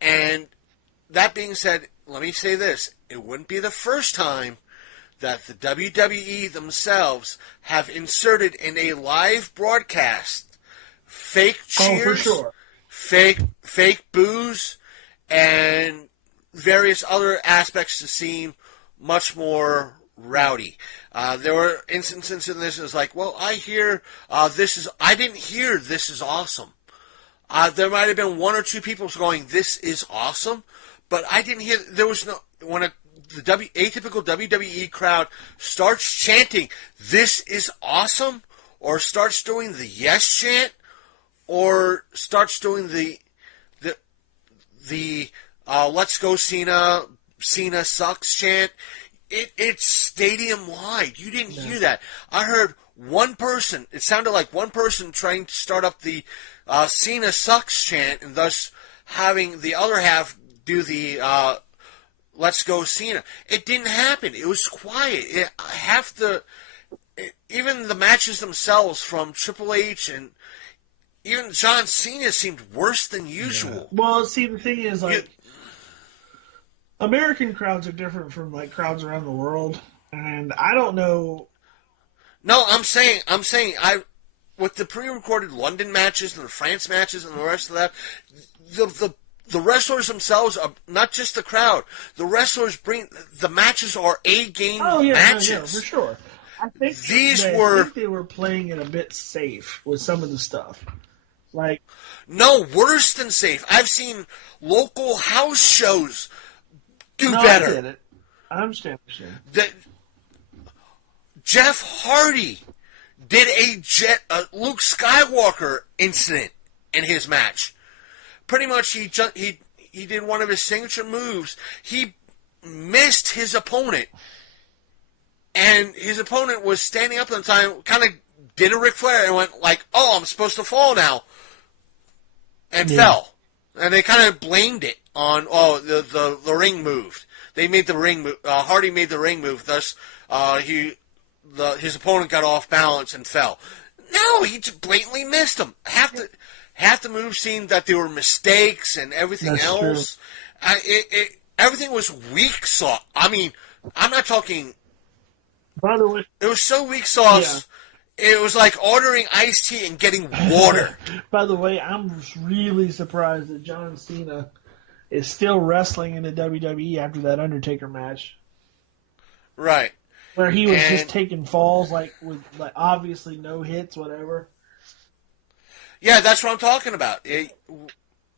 And that being said, let me say this: it wouldn't be the first time that the WWE themselves have inserted in a live broadcast fake cheers, for sure. fake boos, and various other aspects to seem much more rowdy. There were instances in this. It was like, well, I hear I didn't hear this is awesome. There might have been one or two people going, this is awesome, but I didn't hear. There was no when the atypical WWE crowd starts chanting, this is awesome, or starts doing the yes chant, or starts doing the let's go Cena sucks chant. It's stadium wide. You didn't hear that. I heard one person. It sounded like one person trying to start up the Cena sucks chant, and thus having the other half do the let's go Cena. It didn't happen. It was quiet. Even the matches themselves from Triple H and even John Cena seemed worse than usual. Yeah. Well, see, the thing is, like, American crowds are different from, like, crowds around the world, and I don't know. No, I'm saying, with the pre-recorded London matches and the France matches and the rest of that, the wrestlers themselves are not just the crowd. The wrestlers the matches are A-game matches. No, for sure. I think they were playing it a bit safe with some of the stuff. Like, no, worse than safe. I've seen local house shows do better. I get it. I understand. Jeff Hardy did a Luke Skywalker incident in his match. Pretty much, he did one of his signature moves. He missed his opponent, and his opponent was standing up at the time, kind of did a Ric Flair, and went like, "Oh, I'm supposed to fall now," and fell. And they kind of blamed it on, the ring moved. They made the ring move. Hardy made the ring move. Thus, his opponent got off balance and fell. No, he just blatantly missed him. Half the moves seemed that there were mistakes and everything else. everything was weak sauce. I mean, I'm not talking. By the way, it was so weak sauce. Yeah. It was like ordering iced tea and getting water. By the way, I'm really surprised that John Cena is still wrestling in the WWE after that Undertaker match. Right. Where he was just taking falls, with obviously no hits, whatever. Yeah, that's what I'm talking about.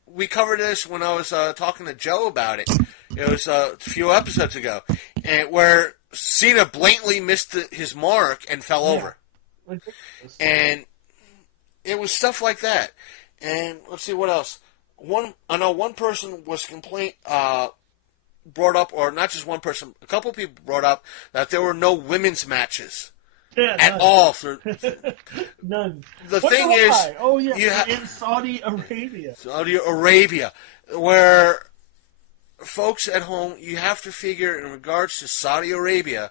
We covered this when I was talking to Joe about it. It was a few episodes ago, and where Cena blatantly missed his mark and fell over. And it was stuff like that. And let's see what else. I know one person was brought up, or not just one person, a couple of people brought up that there were no women's matches at all. None. The thing is, in Saudi Arabia. Saudi Arabia, where folks at home, you have to figure in regards to Saudi Arabia,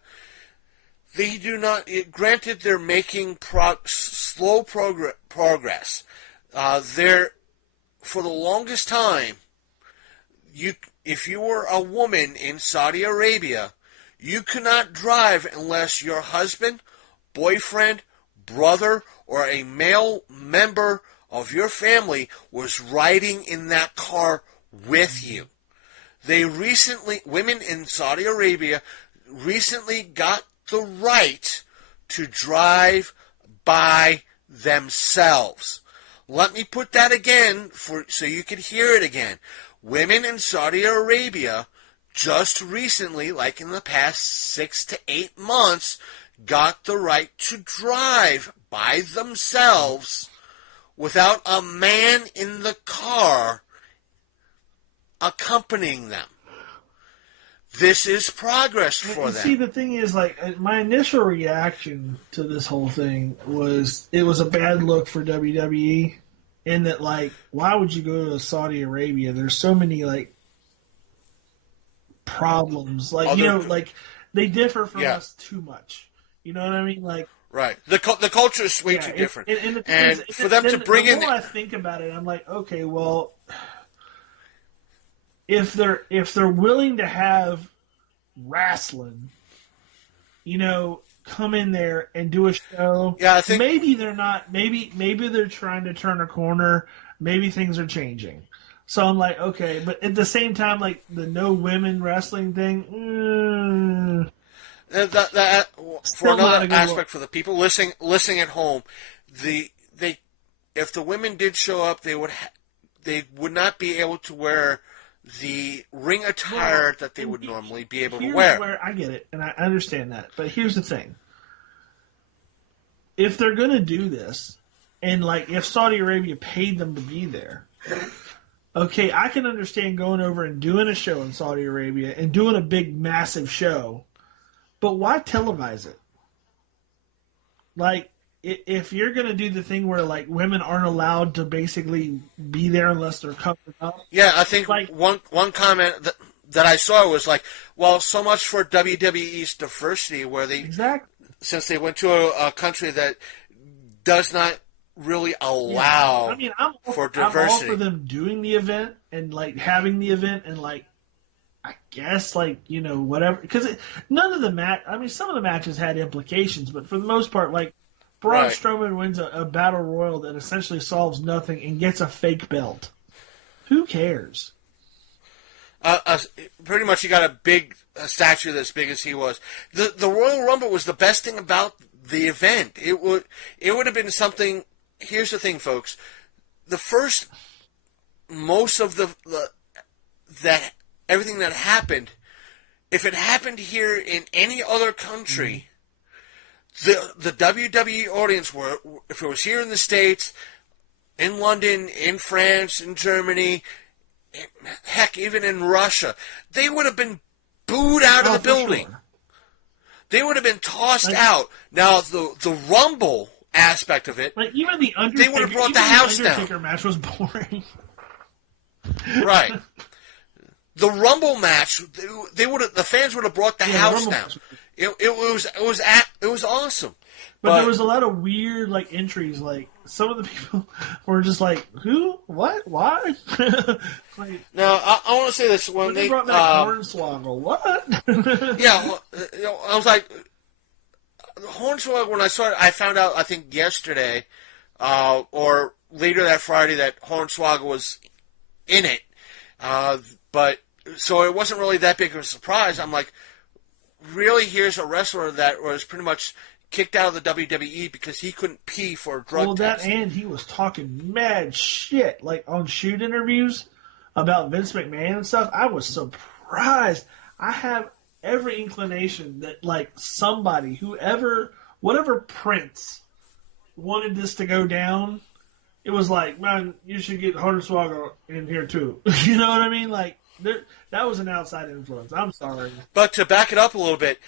they do not. Granted, they're making slow progress. They're for the longest time. If you were a woman in Saudi Arabia, you could not drive unless your husband, boyfriend, brother, or a male member of your family was riding in that car with you. Women in Saudi Arabia recently got the right to drive by themselves. Let me put that again so you can hear it again. Women in Saudi Arabia just recently, like in the past 6 to 8 months, got the right to drive by themselves without a man in the car accompanying them. This is progress for them. See, the thing is, my initial reaction to this whole thing was it was a bad look for WWE. In that, why would you go to Saudi Arabia? There's so many, problems. They differ from us too much. You know what I mean? Right. The culture is way too different. And for them to bring in... The more I think about it, I'm like, okay, well, if they're willing to have wrestling, come in there and do a show. Yeah, I think maybe they're not. Maybe they're trying to turn a corner. Maybe things are changing. So I'm like, okay, but at the same time, the no women wrestling thing. That for another aspect for the people listening at home, if the women did show up, they would not be able to wear the ring attire that they would normally be able to wear. Where I get it, and I understand that. But here's the thing. If they're going to do this, and if Saudi Arabia paid them to be there, okay, I can understand going over and doing a show in Saudi Arabia and doing a big, massive show, but why televise it? If you're going to do the thing where, women aren't allowed to basically be there unless they're covered up. Yeah, I think one comment that I saw was so much for WWE's diversity, where they, since they went to a country that does not really allow for diversity. I'm all for them doing the event and, having the event and, I guess, whatever. Because none of the some of the matches had implications, but for the most part, Braun Strowman wins a battle royal that essentially solves nothing and gets a fake belt. Who cares? Pretty much, he got a statue that's big as he was. The Royal Rumble was the best thing about the event. It would have been something. Here's the thing, folks. Most of that everything that happened, if it happened here in any other country. The WWE audience if it was here in the States, in London, in France, in Germany, heck, even in Russia, they would have been booed out of the building. Sure. They would have been tossed out. Now, the Rumble aspect of it, even the Undertaker, they would have brought the house down. The Undertaker match was boring. Right. The Rumble match, the fans would have brought the house down. It was awesome. But there was a lot of weird like entries. Like some of the people were just like, "Who? What? Why?" Like, now I want to say this when they brought back Hornswoggle, what? Yeah, I was like, Hornswoggle. When I found out I think yesterday, or later that Friday that Hornswoggle was in it. But so it wasn't really that big of a surprise. I'm like, really? Here's a wrestler that was pretty much kicked out of the WWE because he couldn't pee for a drug test. That and he was talking mad shit, like on shoot interviews about Vince McMahon and stuff. I was surprised. I have every inclination that like somebody, whatever prince wanted this to go down, it was like, man, you should get Hornswoggle in here too. You know what I mean? Like that was an outside influence. I'm sorry, but to back it up a little bit,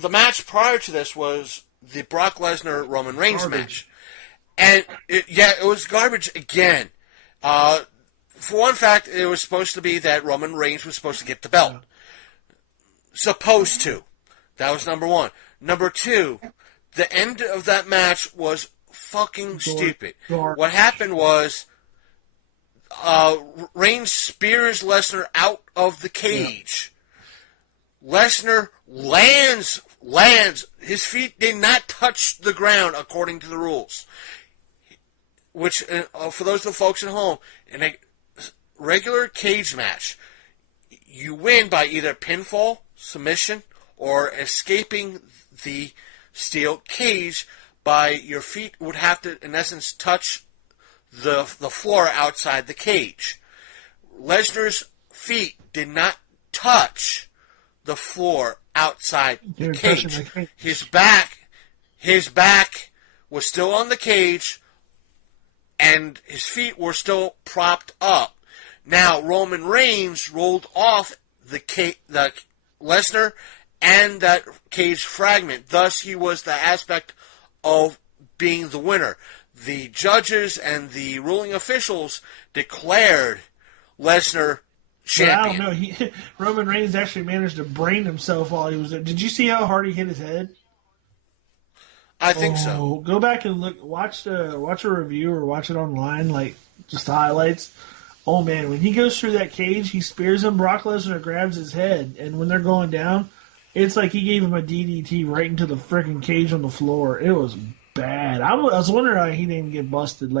the match prior to this was the Brock Lesnar Roman Reigns match, and it was garbage again. For one fact, it was supposed to be that Roman Reigns was supposed to get the belt. Supposed to. That was number one. Number two, the end of that match was fucking stupid. What happened was Reigns spears Lesnar out of the cage. Lesnar lands. His feet did not touch the ground according to the rules. Which, for those of the folks at home, in a regular cage match, you win by either pinfall, submission, or escaping the steel cage by your feet would have to, in essence, touch the floor outside the cage. Lesnar's feet did not touch the floor outside the cage. His back was still on the cage, and his feet were still propped up. Now Roman Reigns rolled off the Lesnar and that cage fragment. Thus, he was the aspect of being the winner. The judges and the ruling officials declared Lesnar champion. But I don't know. Roman Reigns actually managed to brain himself while he was there. Did you see how hard he hit his head? I think so. Go back and look. Watch a review or watch it online, like just the highlights. Oh man, when he goes through that cage, he spears him. Brock Lesnar grabs his head, and when they're going down, it's like he gave him a DDT right into the freaking cage on the floor. It was bad. I was wondering how he didn't get busted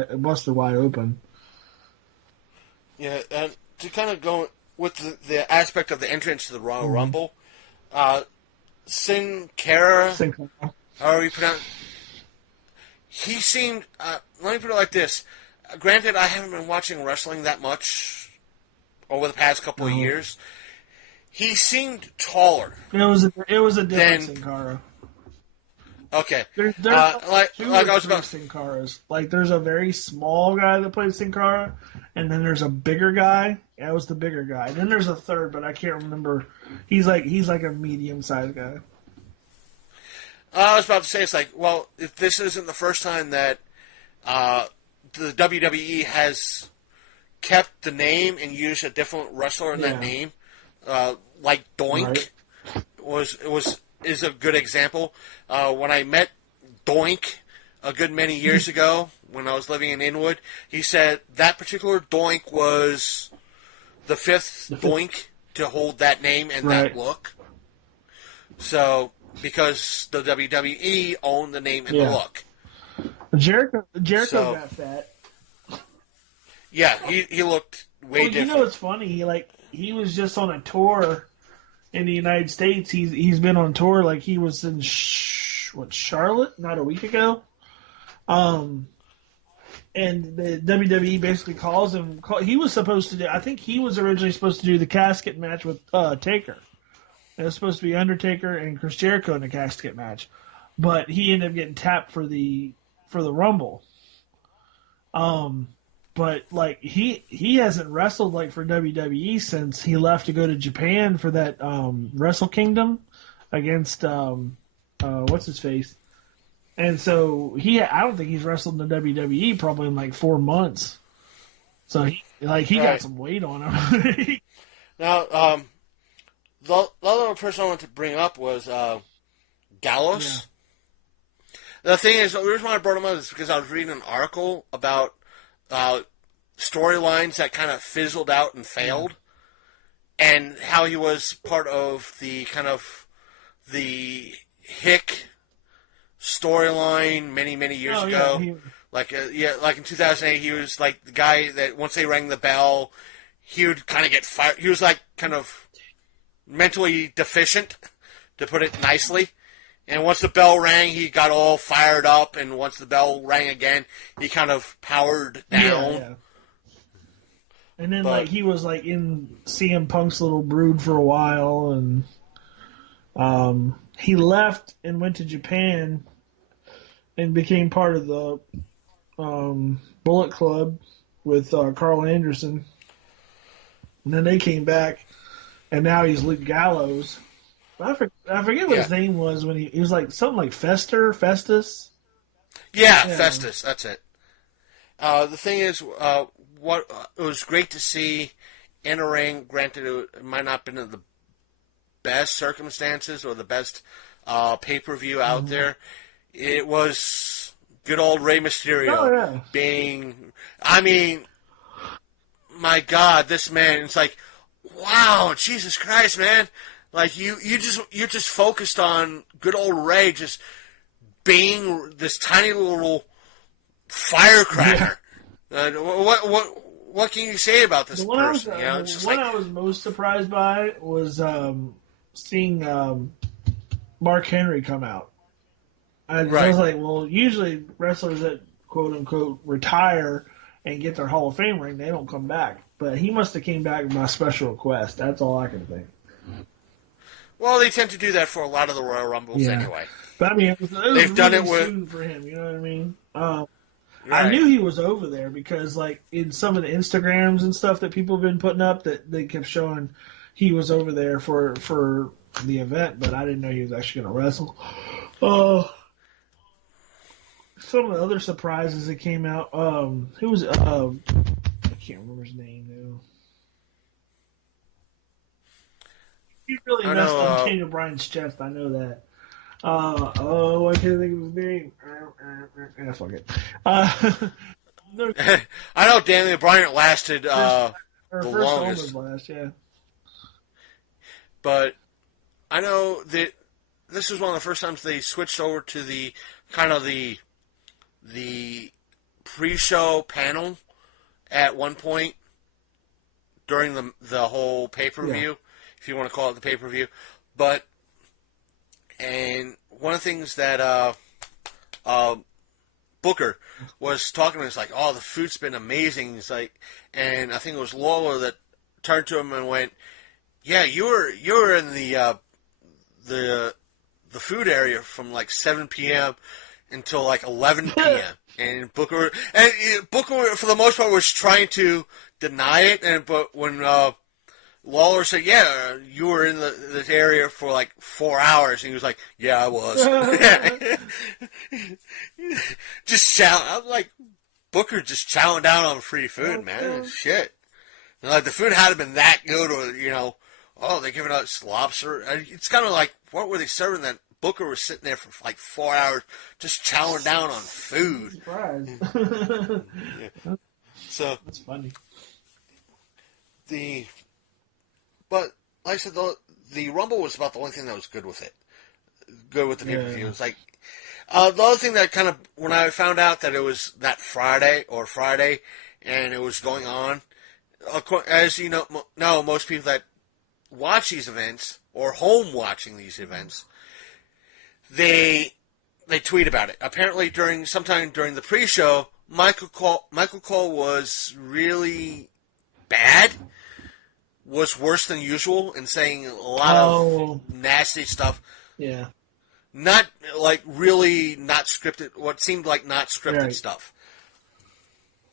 wide open. Yeah, and to kind of go with the aspect of the entrance to the Royal Rumble, Sin Cara, however you pronounce, he seemed. Let me put it like this. Granted, I haven't been watching wrestling that much over the past couple of years. He seemed taller. It was a different Sin Cara. Okay. There's like I was about Sin Caras. Like there's a very small guy that plays Sin Cara, and then there's a bigger guy. That was the bigger guy. Then there's a third, but I can't remember. He's like a medium sized guy. I was about to say, it's like, well, if this isn't the first time that the WWE has kept the name and used a different wrestler in that name, like Doink is a good example. When I met Doink a good many years ago, when I was living in Inwood, he said that particular Doink was the fifth Doink to hold that name and that look. So, because the WWE owned the name and the look. Jericho got fat. Yeah, he looked way different. You know what's funny? He was just on a tour in the United States. He's been on tour. Like he was in Charlotte not a week ago. And the WWE basically calls him. He was supposed to do. I think he was originally supposed to do the casket match with Taker. It was supposed to be Undertaker and Chris Jericho in the casket match, but he ended up getting tapped for the Rumble. But like he hasn't wrestled like for WWE since he left to go to Japan for that Wrestle Kingdom against what's his face. And so I don't think he's wrestled in the WWE probably in like 4 months. So he got some weight on him. Now, the other person I wanted to bring up was Gallows. The thing is, the reason why I brought him up is because I was reading an article about storylines that kind of fizzled out and failed, and how he was part of the kind of the Hick storyline many years ago. Like in 2008, he was like the guy that once they rang the bell, he would kind of get fired. He was like kind of mentally deficient, to put it nicely. And once the bell rang, he got all fired up. And once the bell rang again, he kind of powered down. Yeah. And then he was like in CM Punk's little brood for a while, and he left and went to Japan and became part of the Bullet Club with Carl Anderson. And then they came back, and now he's Luke Gallows. I forget what his name was when he was like something like Festus. Yeah, Festus. That's it. The thing is, it was great to see in a ring. Granted, it might not have been in the best circumstances or the best pay-per-view out there. It was good old Rey Mysterio being. I mean, my God, this man! It's like, wow, Jesus Christ, man! Like you're just focused on good old Rey just being this tiny little firecracker. Yeah. What can you say about this person? What I was most surprised by was seeing Mark Henry come out. I was like, well, usually wrestlers that quote unquote retire and get their Hall of Fame ring, they don't come back. But he must have came back by special request. That's all I can think. Well, they tend to do that for a lot of the Royal Rumbles anyway. But I mean, it was they've done it with soon for him. You know what I mean? I knew he was over there because, like, in some of the Instagrams and stuff that people have been putting up, that they kept showing he was over there for the event, but I didn't know he was actually going to wrestle. Some of the other surprises that came out. Who was? I can't remember his name now. He really messed up Daniel Bryan's chest. I know that. I can't think of his name. Fuck it. No. I know Daniel Bryan lasted the longest. Last, yeah. But I know that this was one of the first times they switched over to the kind of the pre-show panel at one point during the whole pay-per-view, if you want to call it the pay-per-view. And one of the things that Booker was talking to us, like, oh, the food's been amazing. He's like, and I think it was Lawler that turned to him and went, yeah, you were in the food area from like 7 p.m. until like 11 p.m. And Booker for the most part was trying to deny it, but when Lawler said, yeah, you were in this area for like 4 hours. And he was like, yeah, I was. I'm like, Booker just chowing down on free food, man. Shit. And like, the food had been that good, or, they're giving us lobster. It's kind of like, what were they serving that Booker was sitting there for like 4 hours just chowing down on food? Surprise. Yeah. So. That's funny. But like I said, the Rumble was about the only thing that was good with it. Good with the pay-per-view. It's like, the other thing that kind of, when I found out that it was that Friday, and it was going on, as you know, most people that watch these events, or home watching these events, they tweet about it. Apparently sometime during the pre-show, Michael Cole was really bad. Was worse than usual and saying a lot of nasty stuff. Yeah. Not, like, really not scripted, what seemed like not scripted stuff.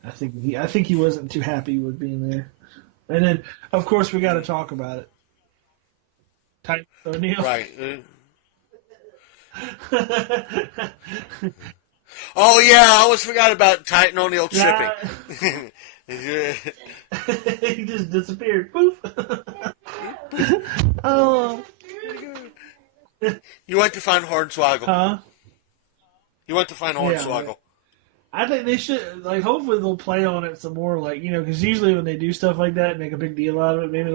I think he wasn't too happy with being there. And then, of course, we got to talk about it. Titan O'Neil. Right. Oh, yeah, I almost forgot about Titan O'Neil tripping. He just disappeared. Poof. Oh. You went to find Hornswoggle. Huh? He went to find Hornswoggle. I think they should, like, hopefully they'll play on it some more, like, you know, because usually when they do stuff like that and make a big deal out of it, maybe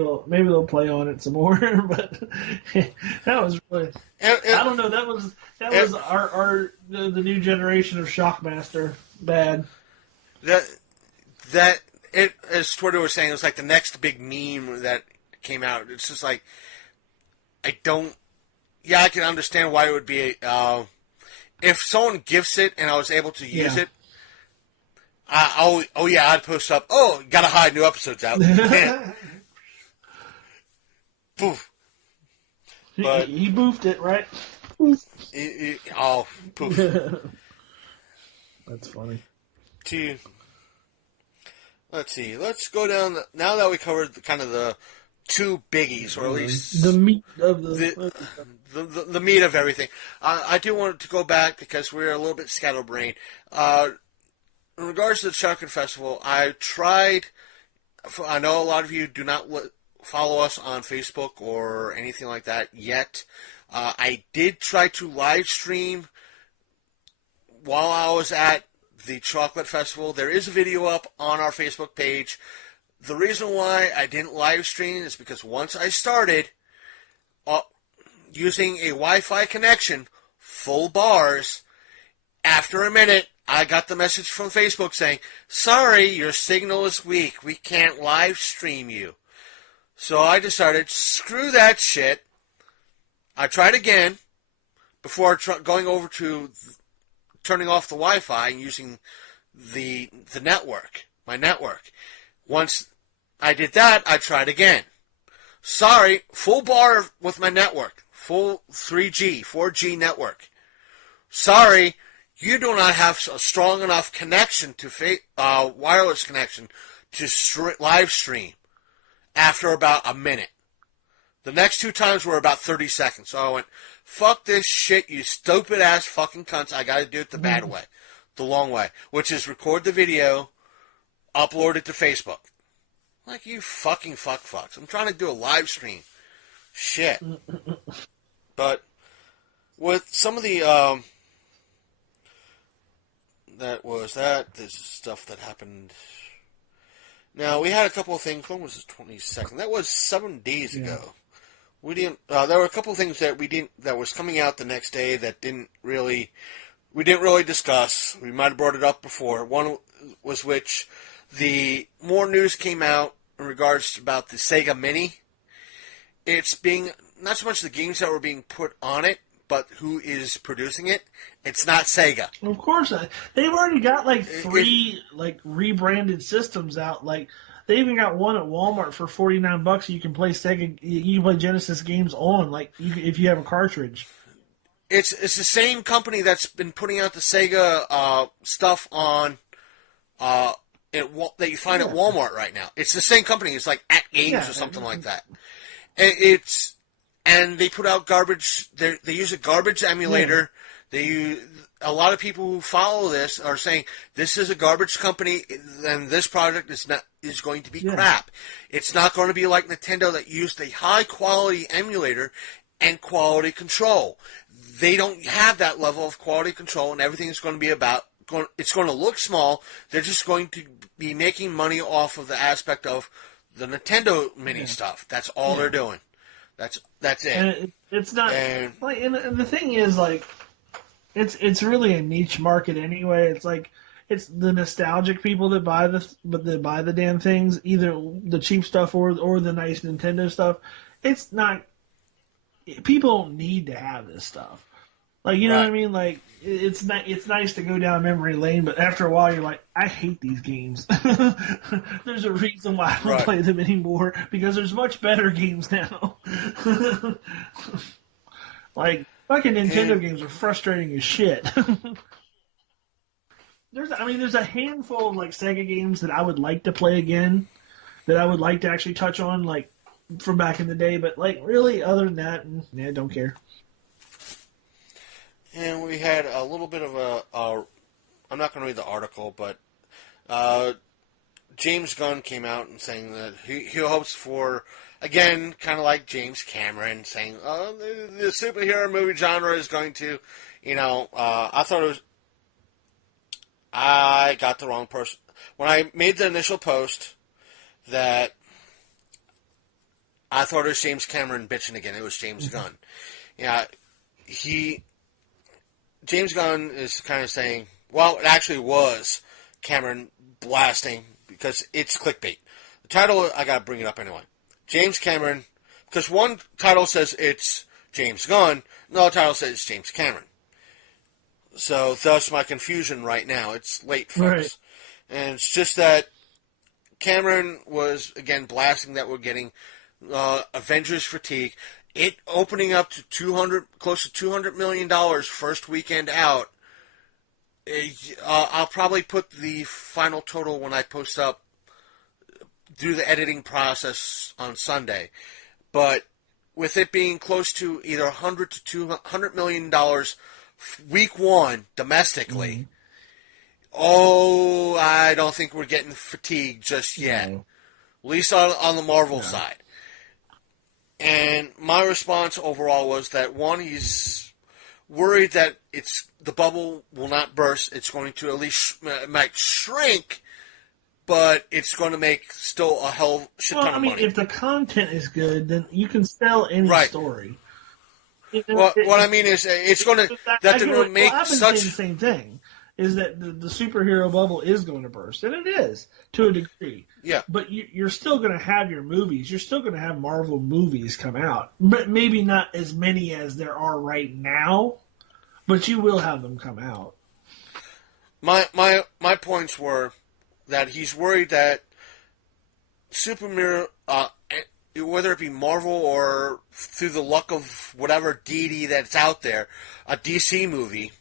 they'll play on it some more. But that was really, I don't know, that was the new generation of Shockmaster bad. That it, as Twitter was saying, it was like the next big meme that came out. It's just like, I can understand why it would be if someone gifts it and I was able to use it. I'd post up. Oh, gotta hide, new episodes out. Poof. But he boofed it, right? Poof. That's funny. Let's see. Let's go down. Now that we covered the two biggies, or at least the meat of the meat of everything. I do want to go back because we're a little bit scatterbrained. In regards to the Chocolate Festival, I tried. I know a lot of you do not follow us on Facebook or anything like that yet. I did try to live stream while I was at the Chocolate Festival. There is a video up on our Facebook page. The reason why I didn't live stream is because once I started using a Wi-Fi connection, full bars, after a minute, I got the message from Facebook saying, sorry, your signal is weak. We can't live stream you. So I decided, screw that shit. I tried again before going over to turning off the Wi-Fi and using the network, my network. Once I did that, I tried again. Sorry, full bar with my network, full 3G, 4G network. Sorry, you do not have a strong enough connection to wireless connection to live stream after about a minute. The next two times were about 30 seconds. So I went, fuck this shit, you stupid ass fucking cunts. I gotta do it the bad way, the long way, which is record the video, upload it to Facebook. Like, you fucking fucks. I'm trying to do a live stream. Shit. But with some of the There's stuff that happened. Now, we had a couple of things. When was the 22nd? That was 7 days ago. We didn't. There were a couple of things that that was coming out the next day that we didn't really discuss. We might have brought it up before. One was which the more news came out in regards about the Sega Mini. It's being not so much the games that were being put on it, but who is producing it. It's not Sega. Of course, they've already got like three rebranded systems out. Like they even got one at Walmart for $49. You can play Sega. You can play Genesis games on if you have a cartridge. It's the same company that's been putting out the Sega stuff on that you find at Walmart right now. It's the same company. It's like At Games or something like that. And they put out garbage. They use a garbage emulator. A lot of people who follow this are saying this is a garbage company, and this product is going to be crap. It's not going to be like Nintendo that used a high quality emulator and quality control. They don't have that level of quality control, and everything is going to be it's going to look small. They're just going to be making money off of the aspect of the Nintendo Mini stuff. That's all they're doing. That's it. And it's not. And the thing is, like, it's really a niche market anyway. It's like it's the nostalgic people that buy the damn things, either the cheap stuff or the nice Nintendo stuff. It's not. People don't need to have this stuff. Like, you know what I mean? Like, it's nice to go down memory lane, but after a while you're like, I hate these games. There's a reason why I don't play them anymore, because there's much better games now. Like, fucking Nintendo games are frustrating as shit. There's a handful of, like, Sega games that I would like to play again, that I would like to actually touch on, like, from back in the day, but, like, really, other than that, don't care. And we had a little bit of I'm not going to read the article, but James Gunn came out and saying that he hopes for, again, kind of like James Cameron, saying, the superhero movie genre is going to, I thought I got the wrong person. When I made the initial post that I thought it was James Cameron bitching again, it was James Gunn. Yeah, James Gunn is kind of saying, well, it actually was Cameron blasting because it's clickbait. The title, I got to bring it up anyway. James Cameron, because one title says it's James Gunn, another title says it's James Cameron. So, thus my confusion right now. It's late, folks. Right. And it's just that Cameron was, again, blasting that we're getting Avengers fatigue. It opening up to close to $200 million first weekend out. I'll probably put the final total when I post up, do the editing process on Sunday. But with it being close to either $100 to $200 million week one domestically, I don't think we're getting fatigued just yet. No. At least on the Marvel side. And my response overall was that, one, he's worried that the bubble will not burst. It's going to at least might shrink, but it's going to make still a shit ton of money. If the content is good, then you can sell any story. What I mean is, it's going to make I've been saying the same thing. Is that the superhero bubble is going to burst, and it is to a degree. Yeah. But you're still going to have your movies. You're still going to have Marvel movies come out, but maybe not as many as there are right now. But you will have them come out. My points were that he's worried that superhero, whether it be Marvel or through the luck of whatever deity that's out there, a DC movie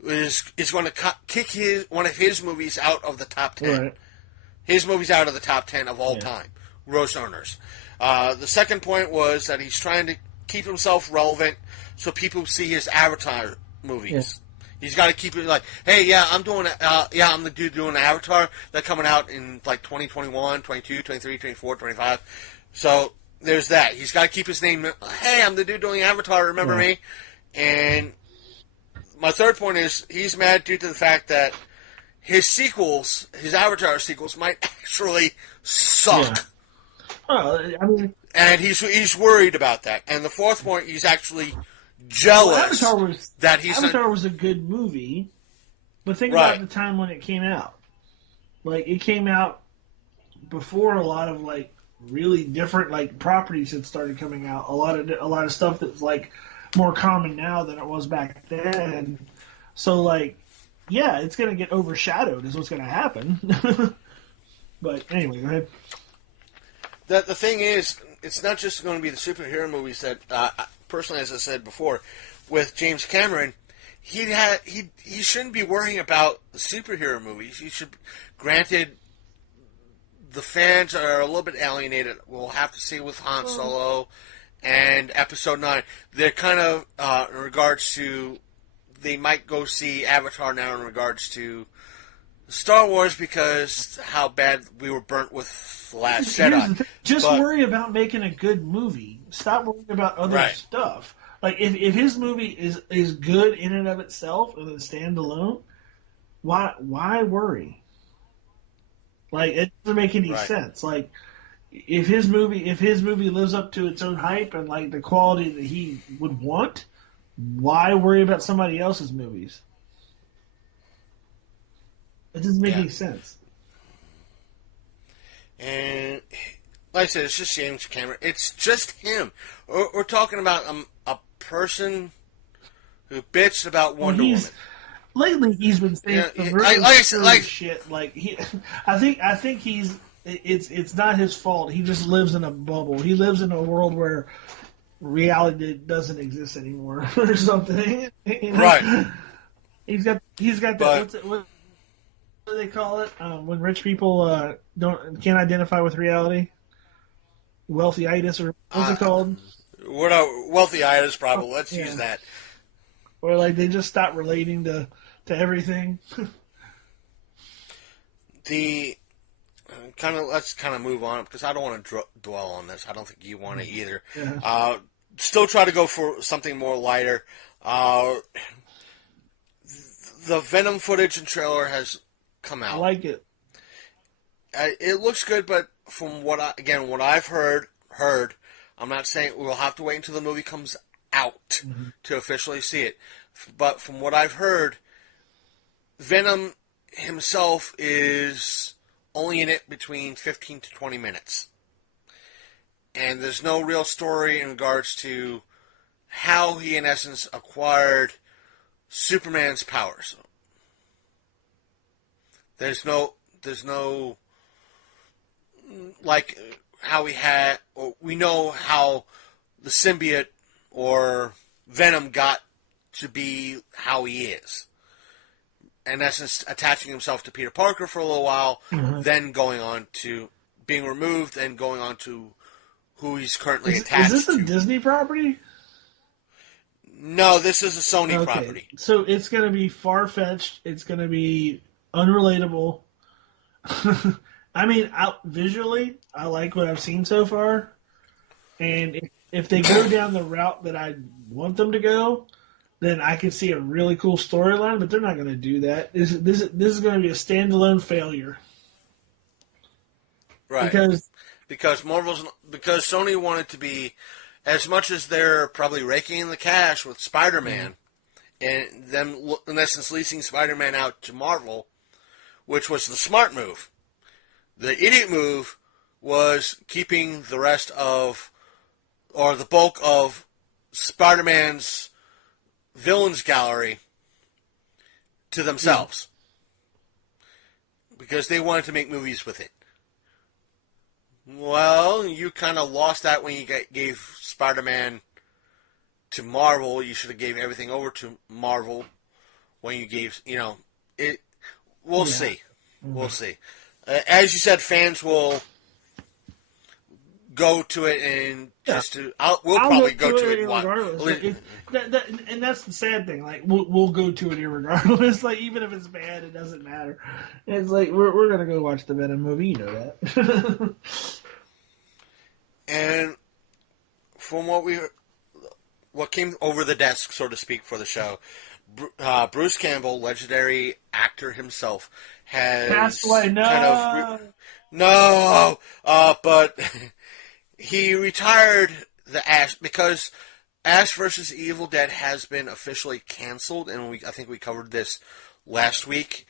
is going to kick one of his movies out of the top 10. Right. His movies out of the top 10 of all time, gross earners. The second point was that he's trying to keep himself relevant so people see his Avatar movies. Yeah. He's got to keep it like, hey, I'm the dude doing Avatar. They're coming out in like 2021, 22, 23, 24, 25. So there's that. He's got to keep his name. Hey, I'm the dude doing Avatar. Remember me? And my third point is he's mad due to the fact that his Avatar sequels, might actually suck. Yeah. And he's worried about that. And the fourth point, he's actually jealous Avatar was a good movie, but think about the time when it came out. Like, it came out before a lot of like really different like properties had started coming out. A lot of stuff that's like more common now than it was back then. So like, yeah, it's going to get overshadowed is what's going to happen. But anyway, go ahead. The thing is, it's not just going to be the superhero movies that, personally, as I said before, with James Cameron, he shouldn't be worrying about the superhero movies. He should, granted, the fans are a little bit alienated. We'll have to see with Han Solo and Episode 9. They're kind of, in regards to, they might go see Avatar now in regards to Star Wars because how bad we were burnt with The Last Jedi. Just worry about making a good movie. Stop worrying about other stuff. Like, if his movie is good in and of itself and then stand alone, why worry? Like, it doesn't make any sense. Like, if his movie lives up to its own hype and like the quality that he would want, why worry about somebody else's movies? It doesn't make any sense. And like I said, it's just James Cameron. It's just him. We're talking about a person who bitched about Wonder Woman. Lately, he's been saying some really shit. Like I think it's not his fault. He just lives in a bubble. He lives in a world where reality doesn't exist anymore, or something. You know? Right. He's got that. What do they call it when rich people can't identify with reality? Wealthyitis, or what's it called? Wealthyitis, probably. Let's use that. Or like they just stop relating to everything. Let's move on because I don't want to dwell on this. I don't think you want to either. Yeah. Still try to go for something more lighter. the Venom footage and trailer has come out. I like it. It looks good, but from what I've heard, I'm not saying we'll have to wait until the movie comes out to officially see it. But from what I've heard, Venom himself is only in it between 15 to 20 minutes. And there's no real story in regards to how he, in essence, acquired Superman's powers. There's no, like, how he had, or we know how the symbiote or Venom got to be how he is. In essence, attaching himself to Peter Parker for a little while, then going on to being removed and going on to who he's currently attached to. Is this a Disney property? No, this is a Sony property. So it's going to be far-fetched. It's going to be unrelatable. I mean, visually, I like what I've seen so far. And if they go down the route that I want them to go, then I could see a really cool storyline, but they're not going to do that. This is going to be a standalone failure. Right. Because Sony wanted to be, as much as they're probably raking in the cash with Spider-Man, and them, in essence, leasing Spider-Man out to Marvel, which was the smart move. The idiot move was keeping the rest of, or the bulk of, Spider-Man's villains gallery to themselves. Because they wanted to make movies with it. Well, you kind of lost that when you gave Spider-Man to Marvel. You should have gave everything over to Marvel when you gave, it. We'll see. We'll see. As you said, fans will go to it and we'll probably go to it regardless. And that's the sad thing. Like we'll go to it irregardless. Like even if it's bad, it doesn't matter. It's like we're gonna go watch the Venom movie. You know that. And from what came over the desk, so to speak, for the show, Bruce Campbell, legendary actor himself, has passed away. But he retired the Ash because Ash vs. Evil Dead has been officially canceled, and I think we covered this last week.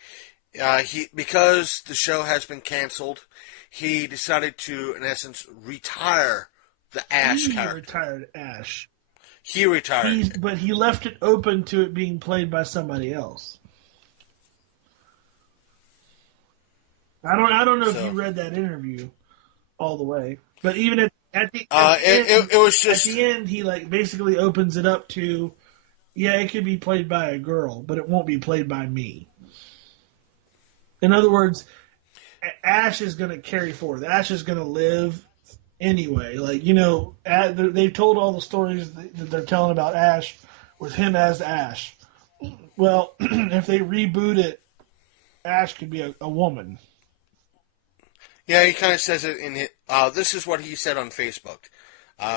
Because the show has been canceled, he decided to, in essence, retire the Ash character. He retired Ash. He retired. But he left it open to it being played by somebody else. I don't know if you read that interview all the way, but even at the end, he basically opens it up to, it could be played by a girl, but it won't be played by me. In other words, Ash is going to carry forward. Ash is going to live anyway. They told all the stories that they're telling about Ash with him as Ash. Well, if they reboot it, Ash could be a woman. Yeah, he kind of says it in his, this is what he said on Facebook.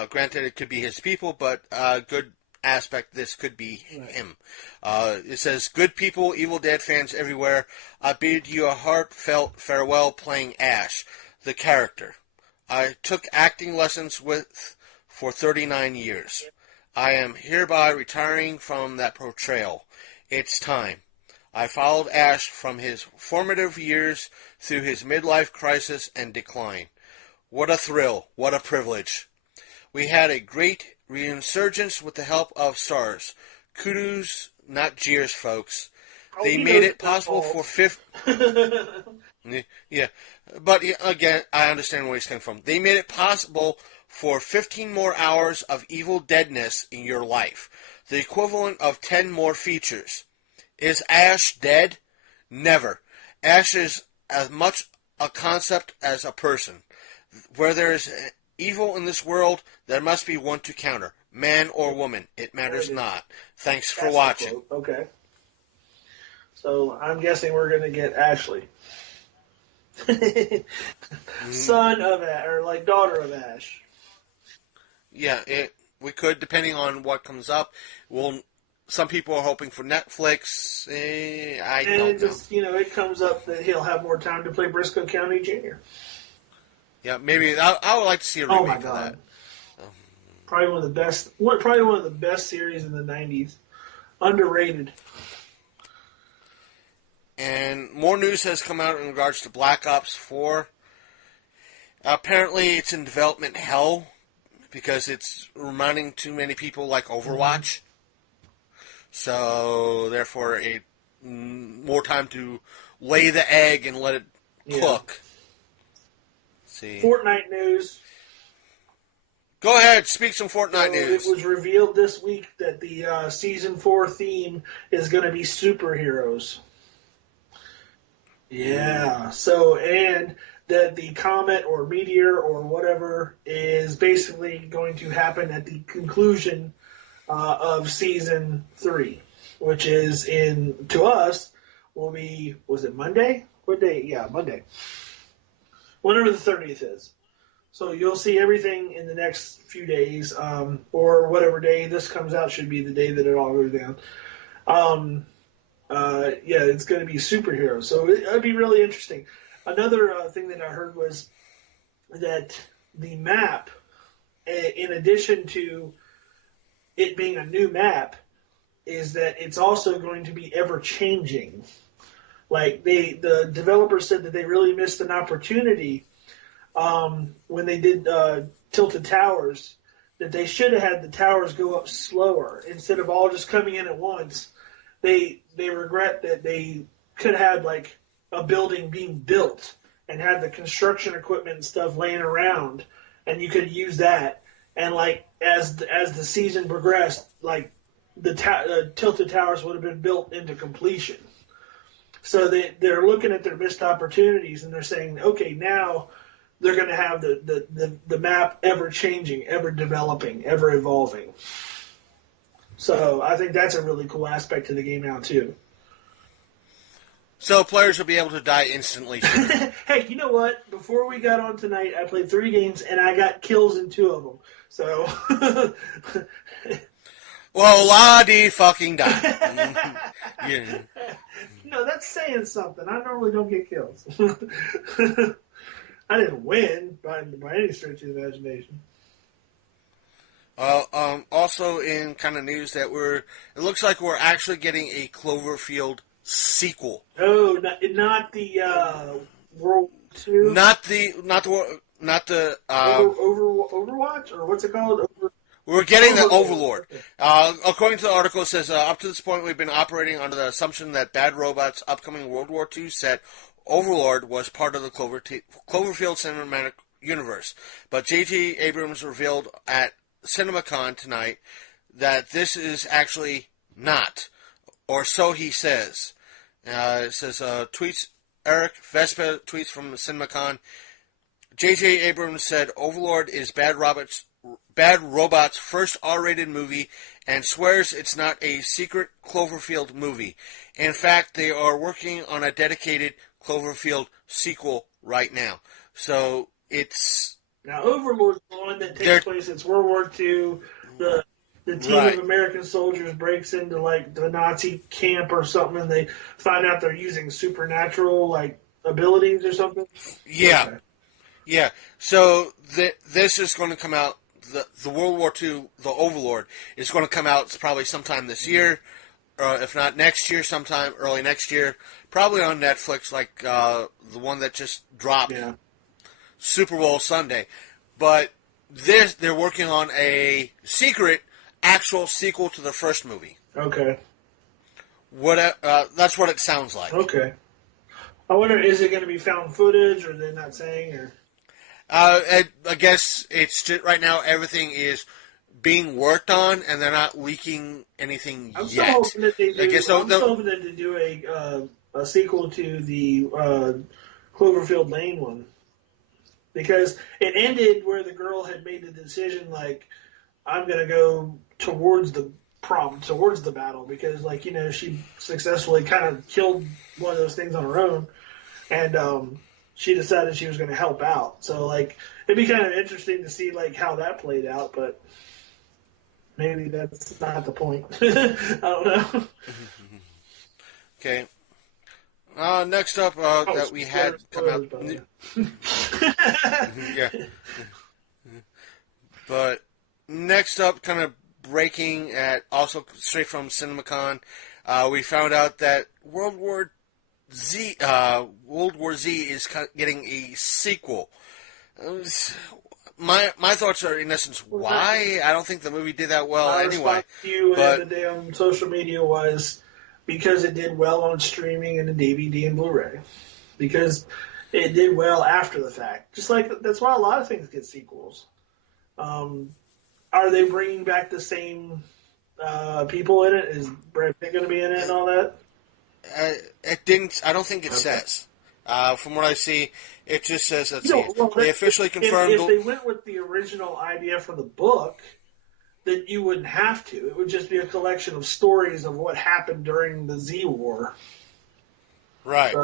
Granted, it could be his people, but good aspect, this could be him. It says, "Good people, Evil Dead fans everywhere, I bid you a heartfelt farewell playing Ash, the character. I took acting lessons for 39 years. I am hereby retiring from that portrayal. It's time. I followed Ash from his formative years through his midlife crisis and decline. What a thrill, what a privilege. We had a great resurgence with the help of stars. Kudos, not jeers, folks. They made it possible for Yeah, but again, I understand where he's coming from. They made it possible for 15 more hours of Evil Deadness in your life, the equivalent of 10 more features. Is Ash dead? Never. Ash is as much a concept as a person. Where there is evil in this world, there must be one to counter. Man or woman, it matters not. Thanks for watching." Okay. So I'm guessing we're going to get Ashley. Son of Ash, or daughter of Ash. Yeah, we could, depending on what comes up. We'll some people are hoping for Netflix. I and don't it just, know. it comes up that he'll have more time to play Briscoe County Jr. Yeah, maybe I would like to see a remake Oh my of God. that. Probably one of the best. Probably one of the best series in the '90s. Underrated. And more news has come out in regards to Black Ops 4. Apparently, it's in development hell because it's reminding too many people like Overwatch. So, therefore, more time to lay the egg and let it cook. Let's see. Fortnite news. Go ahead, speak some Fortnite news. It was revealed this week that the Season 4 theme is going to be superheroes. Yeah. So, and that the comet or meteor or whatever is basically going to happen at the conclusion of Season 3, which is to us, will be, was it Monday? What day? Yeah, Monday. Whenever the 30th is. So you'll see everything in the next few days, or whatever day this comes out should be the day that it all goes down. It's going to be superheroes. So it'd be really interesting. Another thing that I heard was that the map, in addition to it being a new map, is that it's also going to be ever changing. Like the developers said that they really missed an opportunity when they did Tilted Towers, that they should have had the towers go up slower instead of all just coming in at once. They regret that they could have had like a building being built and had the construction equipment and stuff laying around, and you could use that. And like as the season progressed, like the Tilted Towers would have been built into completion. So they're looking at their missed opportunities and they're saying, okay, now they're going to have the map ever changing, ever developing, ever evolving. So I think that's a really cool aspect to the game now too. So players will be able to die instantly. Hey, you know what? Before we got on tonight, I played 3 games and I got kills in 2 of them. So. Well, la-dee-fucking die. Yeah. No, that's saying something. I normally don't get kills. I didn't win by any stretch of the imagination. Also in kind of news that it looks like we're actually getting a Cloverfield sequel. Oh, not the World War II? Not the Overwatch, or what's it called? We're getting the Overlord. According to the article, it says, up to this point, we've been operating under the assumption that Bad Robot's upcoming World War II set, Overlord, was part of the Cloverfield cinematic universe. But J.J. Abrams revealed at CinemaCon tonight that this is actually not, or so he says. It says, tweets, Eric Vespa tweets from CinemaCon, J.J. Abrams said Overlord is Bad Robot's first R-rated movie and swears it's not a secret Cloverfield movie. In fact, they are working on a dedicated Cloverfield sequel right now. So it's... Now, Overlord's the one that takes place, it's World War II. The team of American soldiers breaks into, like, the Nazi camp or something, and they find out they're using supernatural, like, abilities or something? Yeah. Okay. Yeah. So this is going to come out, the World War II, the Overlord, is going to come out probably sometime this year, if not next year, sometime early next year. Probably on Netflix, like the one that just dropped Super Bowl Sunday. But they're working on a secret, actual sequel to the first movie. Okay. That's what it sounds like. Okay. I wonder, is it going to be found footage, or they're not saying, or... I guess it's just, right now everything is being worked on, and they're not leaking anything I'm yet. I'm still hoping that they do a sequel to the Cloverfield Lane one, because it ended where the girl had made the decision, like, I'm going to go towards the battle, because, like, she successfully kind of killed one of those things on her own, and she decided she was going to help out. So, like, it'd be kind of interesting to see, like, how that played out, but maybe that's not the point. I don't know. Okay. Next up, that we had come out. Yeah. But next up, kind of breaking at also straight from CinemaCon, we found out that World War Z is getting a sequel. My thoughts are, in essence, why? I don't think the movie did that well anyway. My response to you the day on social media was because it did well on streaming and the DVD and Blu-ray. Because it did well after the fact. Just like, that's why a lot of things get sequels. Are they bringing back the same people in it? Is Brad Pitt going to be in it and all that? It didn't. I don't think it says. From what I see, it just says that they officially confirmed. If they went with the original idea for the book, then you wouldn't have to. It would just be a collection of stories of what happened during the Z War. Right.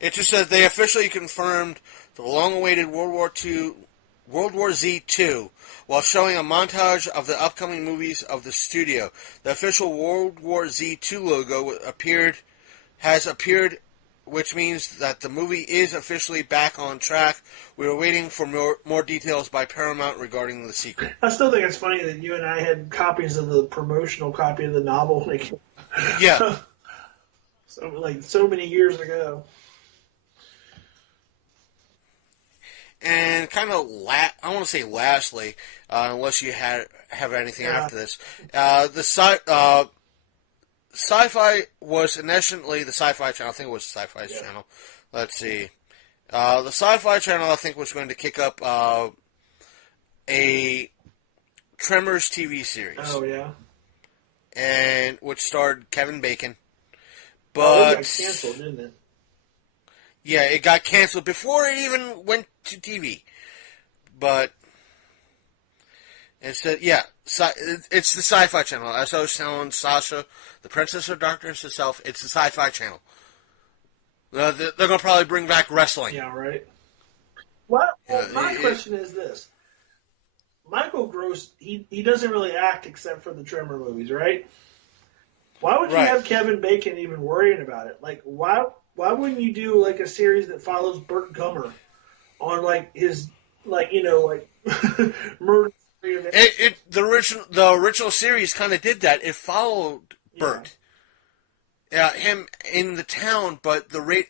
It just says they officially confirmed the long-awaited World War Z 2, while showing a montage of the upcoming movies of the studio. The official World War Z 2 logo has appeared, which means that the movie is officially back on track. We are waiting for more details by Paramount regarding the sequel. I still think it's funny that you and I had copies of the promotional copy of the novel. Yeah. So many years ago. And kind of, I want to say lastly, unless you have anything after this, the Sci-Fi was initially the Sci-Fi Channel. I think it was the Sci-Fi Channel. Let's see. The Sci-Fi Channel, I think, was going to kick up a Tremors TV series. Oh, yeah. And which starred Kevin Bacon. But it got canceled, didn't it? Yeah, it got canceled before it even went to TV. But instead, it's the Sci-Fi Channel. As I was telling Sasha, the Princess of Darkness herself, it's the Sci-Fi Channel. They're going to probably bring back wrestling. Yeah, right. Well, my question is this. Michael Gross, he doesn't really act except for the Tremor movies, right? Why would you have Kevin Bacon even worrying about it? Like, why wouldn't you do, like, a series that follows Burt Gummer on, like, his, like, murder? The original series kind of did that. It followed Burt. Him in the town, but the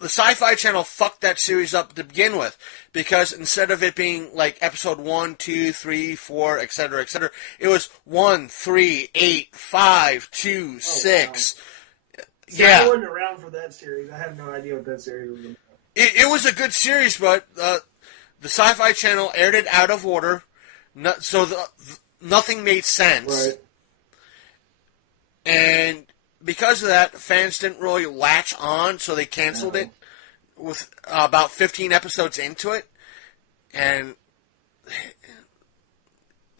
Sci-Fi Channel fucked that series up to begin with, because instead of it being like episode 1, 2, 3, 4, etc., it was 1, 3, 8, 5, 2, 6. Wow. Yeah, I wasn't around for that series. I have no idea what that series was about. It was a good series, but the Sci-Fi Channel aired it out of order, so nothing made sense. Right. And because of that, fans didn't really latch on, so they canceled it with about 15 episodes into it. And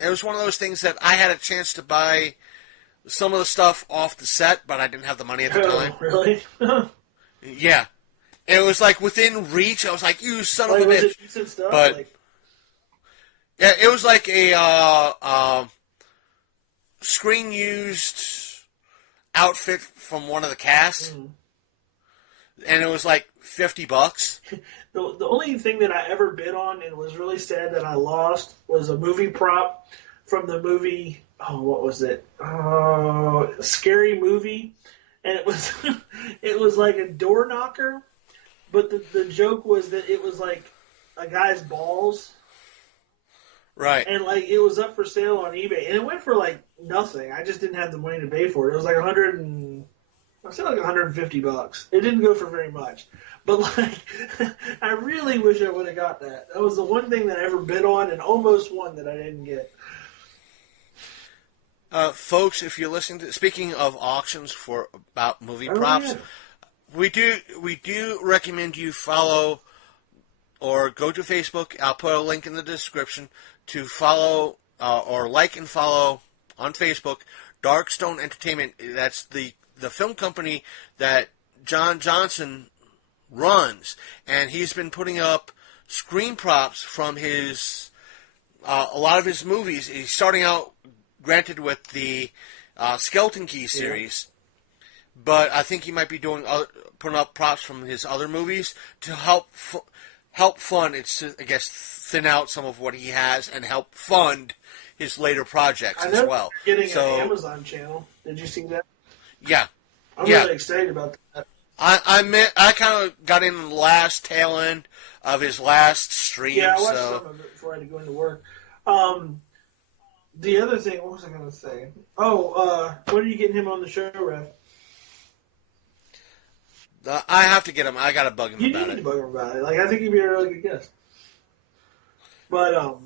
it was one of those things that I had a chance to buy some of the stuff off the set, but I didn't have the money at the time. Really? Yeah. It was like within reach. I was like, you son of a was bitch. It decent stuff? But yeah, it was like a screen used outfit from one of the cast, and it was like $50. The only thing that I ever bid on and was really sad that I lost was a movie prop from the movie. Oh, what was it? Scary Movie, and it was it was like a door knocker, but the joke was that it was like a guy's balls. Right. And, like, it was up for sale on eBay. And it went for, like, nothing. I just didn't have the money to pay for it. It was like $150. It didn't go for very much. But, like, I really wish I would have got that. That was the one thing that I ever bid on and almost won that I didn't get. Folks, if you're listening to... Speaking of auctions about movie props, we do recommend you follow or go to Facebook. I'll put a link in the description to follow or like and follow on Facebook Darkstone Entertainment. That's the film company that John Johnson runs, and he's been putting up screen props from his a lot of his movies. He's starting out granted with the Skeleton Key series, but I think he might be doing putting up props from his other movies to help fund. It's to, I guess, thin out some of what he has and help fund his later projects as well. Getting an Amazon channel. Did you see that? Yeah, I'm really excited about that. I kind of got in the last tail end of his last stream. Yeah, I watched some of it before I had to go into work. The other thing, what was I going to say? Oh, when are you getting him on the show, Rev? I have to get him. I got to bug him about it. You need to bug him about it. Like, I think he'd be a really good guest. But,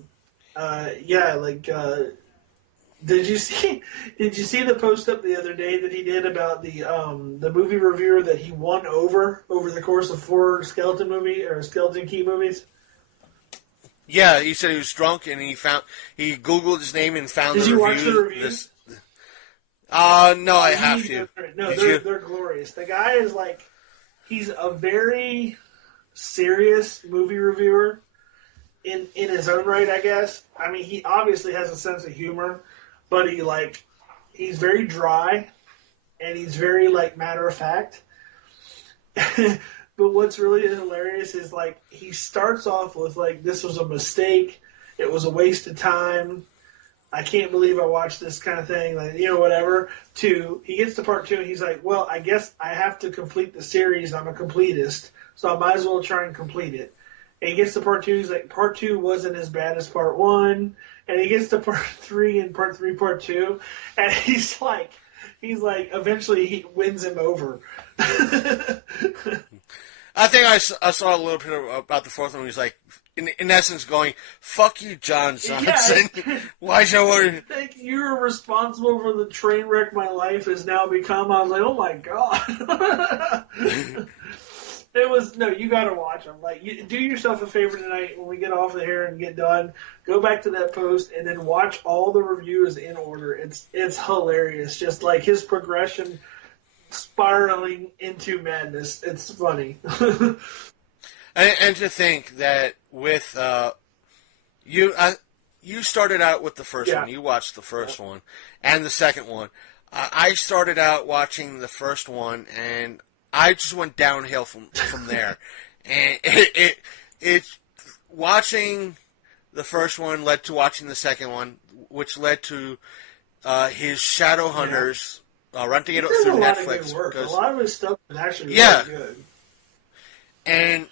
did you see the post up the other day that he did about the movie reviewer that he won over the course of 4 Skeleton Key movies? Yeah, he said he was drunk and he Googled his name and found the review. Did you watch the reviews? No, I have to. No, they're glorious. The guy is like, he's a very serious movie reviewer in his own right, I guess. I mean, he obviously has a sense of humor, but he's very dry and he's very matter of fact. But what's really hilarious is he starts off with this was a mistake, it was a waste of time, I can't believe I watched this kind of thing, whatever. To he gets to part 2 and he's like, well, I guess I have to complete the series. I'm a completist, so I might as well try and complete it. And he gets to part 2. He's like, part 2 wasn't as bad as part 1. And he gets to part 3 and part 3, part 2, and he's like, eventually he wins him over. I think I saw a little bit about the 4th one. He's like, in essence, going, "Fuck you, John Johnson. Why you? You're responsible for the train wreck my life has now become." I was like, "Oh my god." It was you got to watch them. Do yourself a favor tonight when we get off of here and get done. Go back to that post and then watch all the reviews in order. It's hilarious. Just his progression, spiraling into madness. It's funny. And to think that with you started out with the first one. You watched the first one and the second one. I started out watching the first one and I just went downhill from there. And it watching the first one led to watching the second one, which led to his Shadowhunters renting it through Netflix. A lot of his stuff is actually really good. And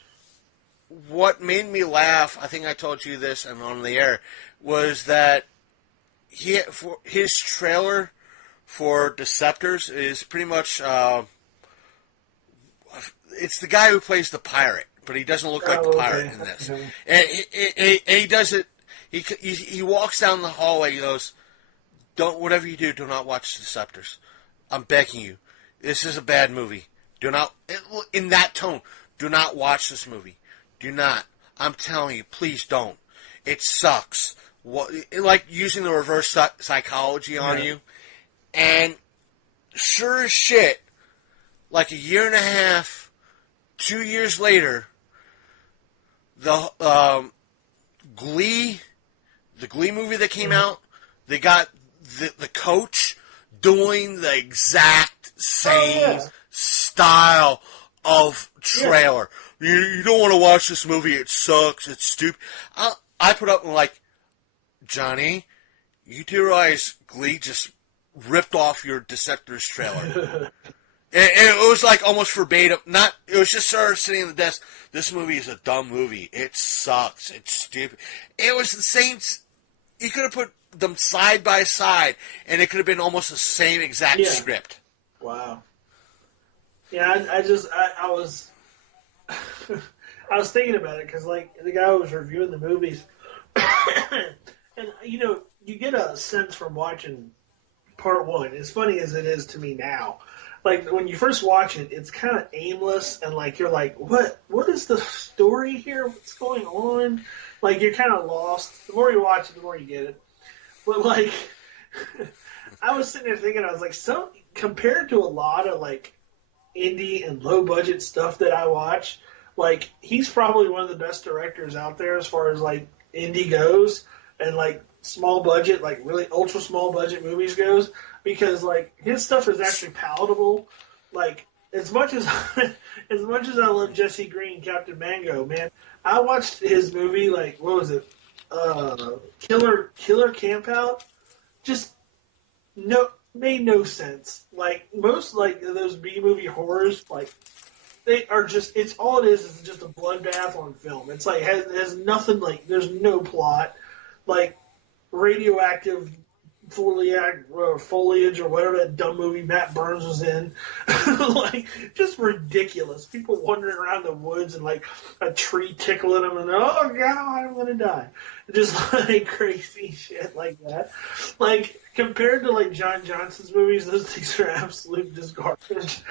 what made me laugh, I think I told you this and on the air, was that his trailer for Deceptors is pretty much it's the guy who plays the pirate, but he doesn't look like the pirate in this. And he does it. He walks down the hallway. He goes, "Don't whatever you do not watch Deceptors. I'm begging you. This is a bad movie. Do not in that tone. Do not watch this movie. Do not. I'm telling you, please don't. It sucks. Using the reverse psychology on you. And sure as shit, a year and a half, 2 years later, the Glee movie that came out, they got the coach doing the exact same style of trailer. You don't want to watch this movie. It sucks. It's stupid. I put up Johnny, you do realize Glee just ripped off your Deceptors trailer. And it was almost verbatim. It was just sort of sitting on the desk. This movie is a dumb movie. It sucks. It's stupid. It was the same. You could have put them side by side, and it could have been almost the same exact script. Wow. Yeah, I was I was thinking about it because the guy who was reviewing the movies, and you get a sense from watching part 1. As funny as it is to me now. When you first watch it, it's kind of aimless, and you're like, what is the story here? What's going on? You're kind of lost. The more you watch it, the more you get it. But I was sitting there thinking, I was like, compared to a lot of indie and low budget stuff that I watch, he's probably one of the best directors out there as far as indie goes, and small budget, like really ultra small budget movies goes, because like his stuff is actually palatable. Like as much as as much as I love Jesse Green, Captain Mango, man, I watched his movie like what was it, Killer Campout, just made no sense. Like most like those B movie horrors, like they are just it's all it is just a bloodbath on film. It's like has nothing, like there's no plot, like radioactive foliage or whatever that dumb movie Matt Burns was in. Like just ridiculous. People wandering around the woods and like a tree tickling them and oh god, I'm gonna die. Just like crazy shit like that. Like compared to like John Johnson's movies, those things are absolute just garbage.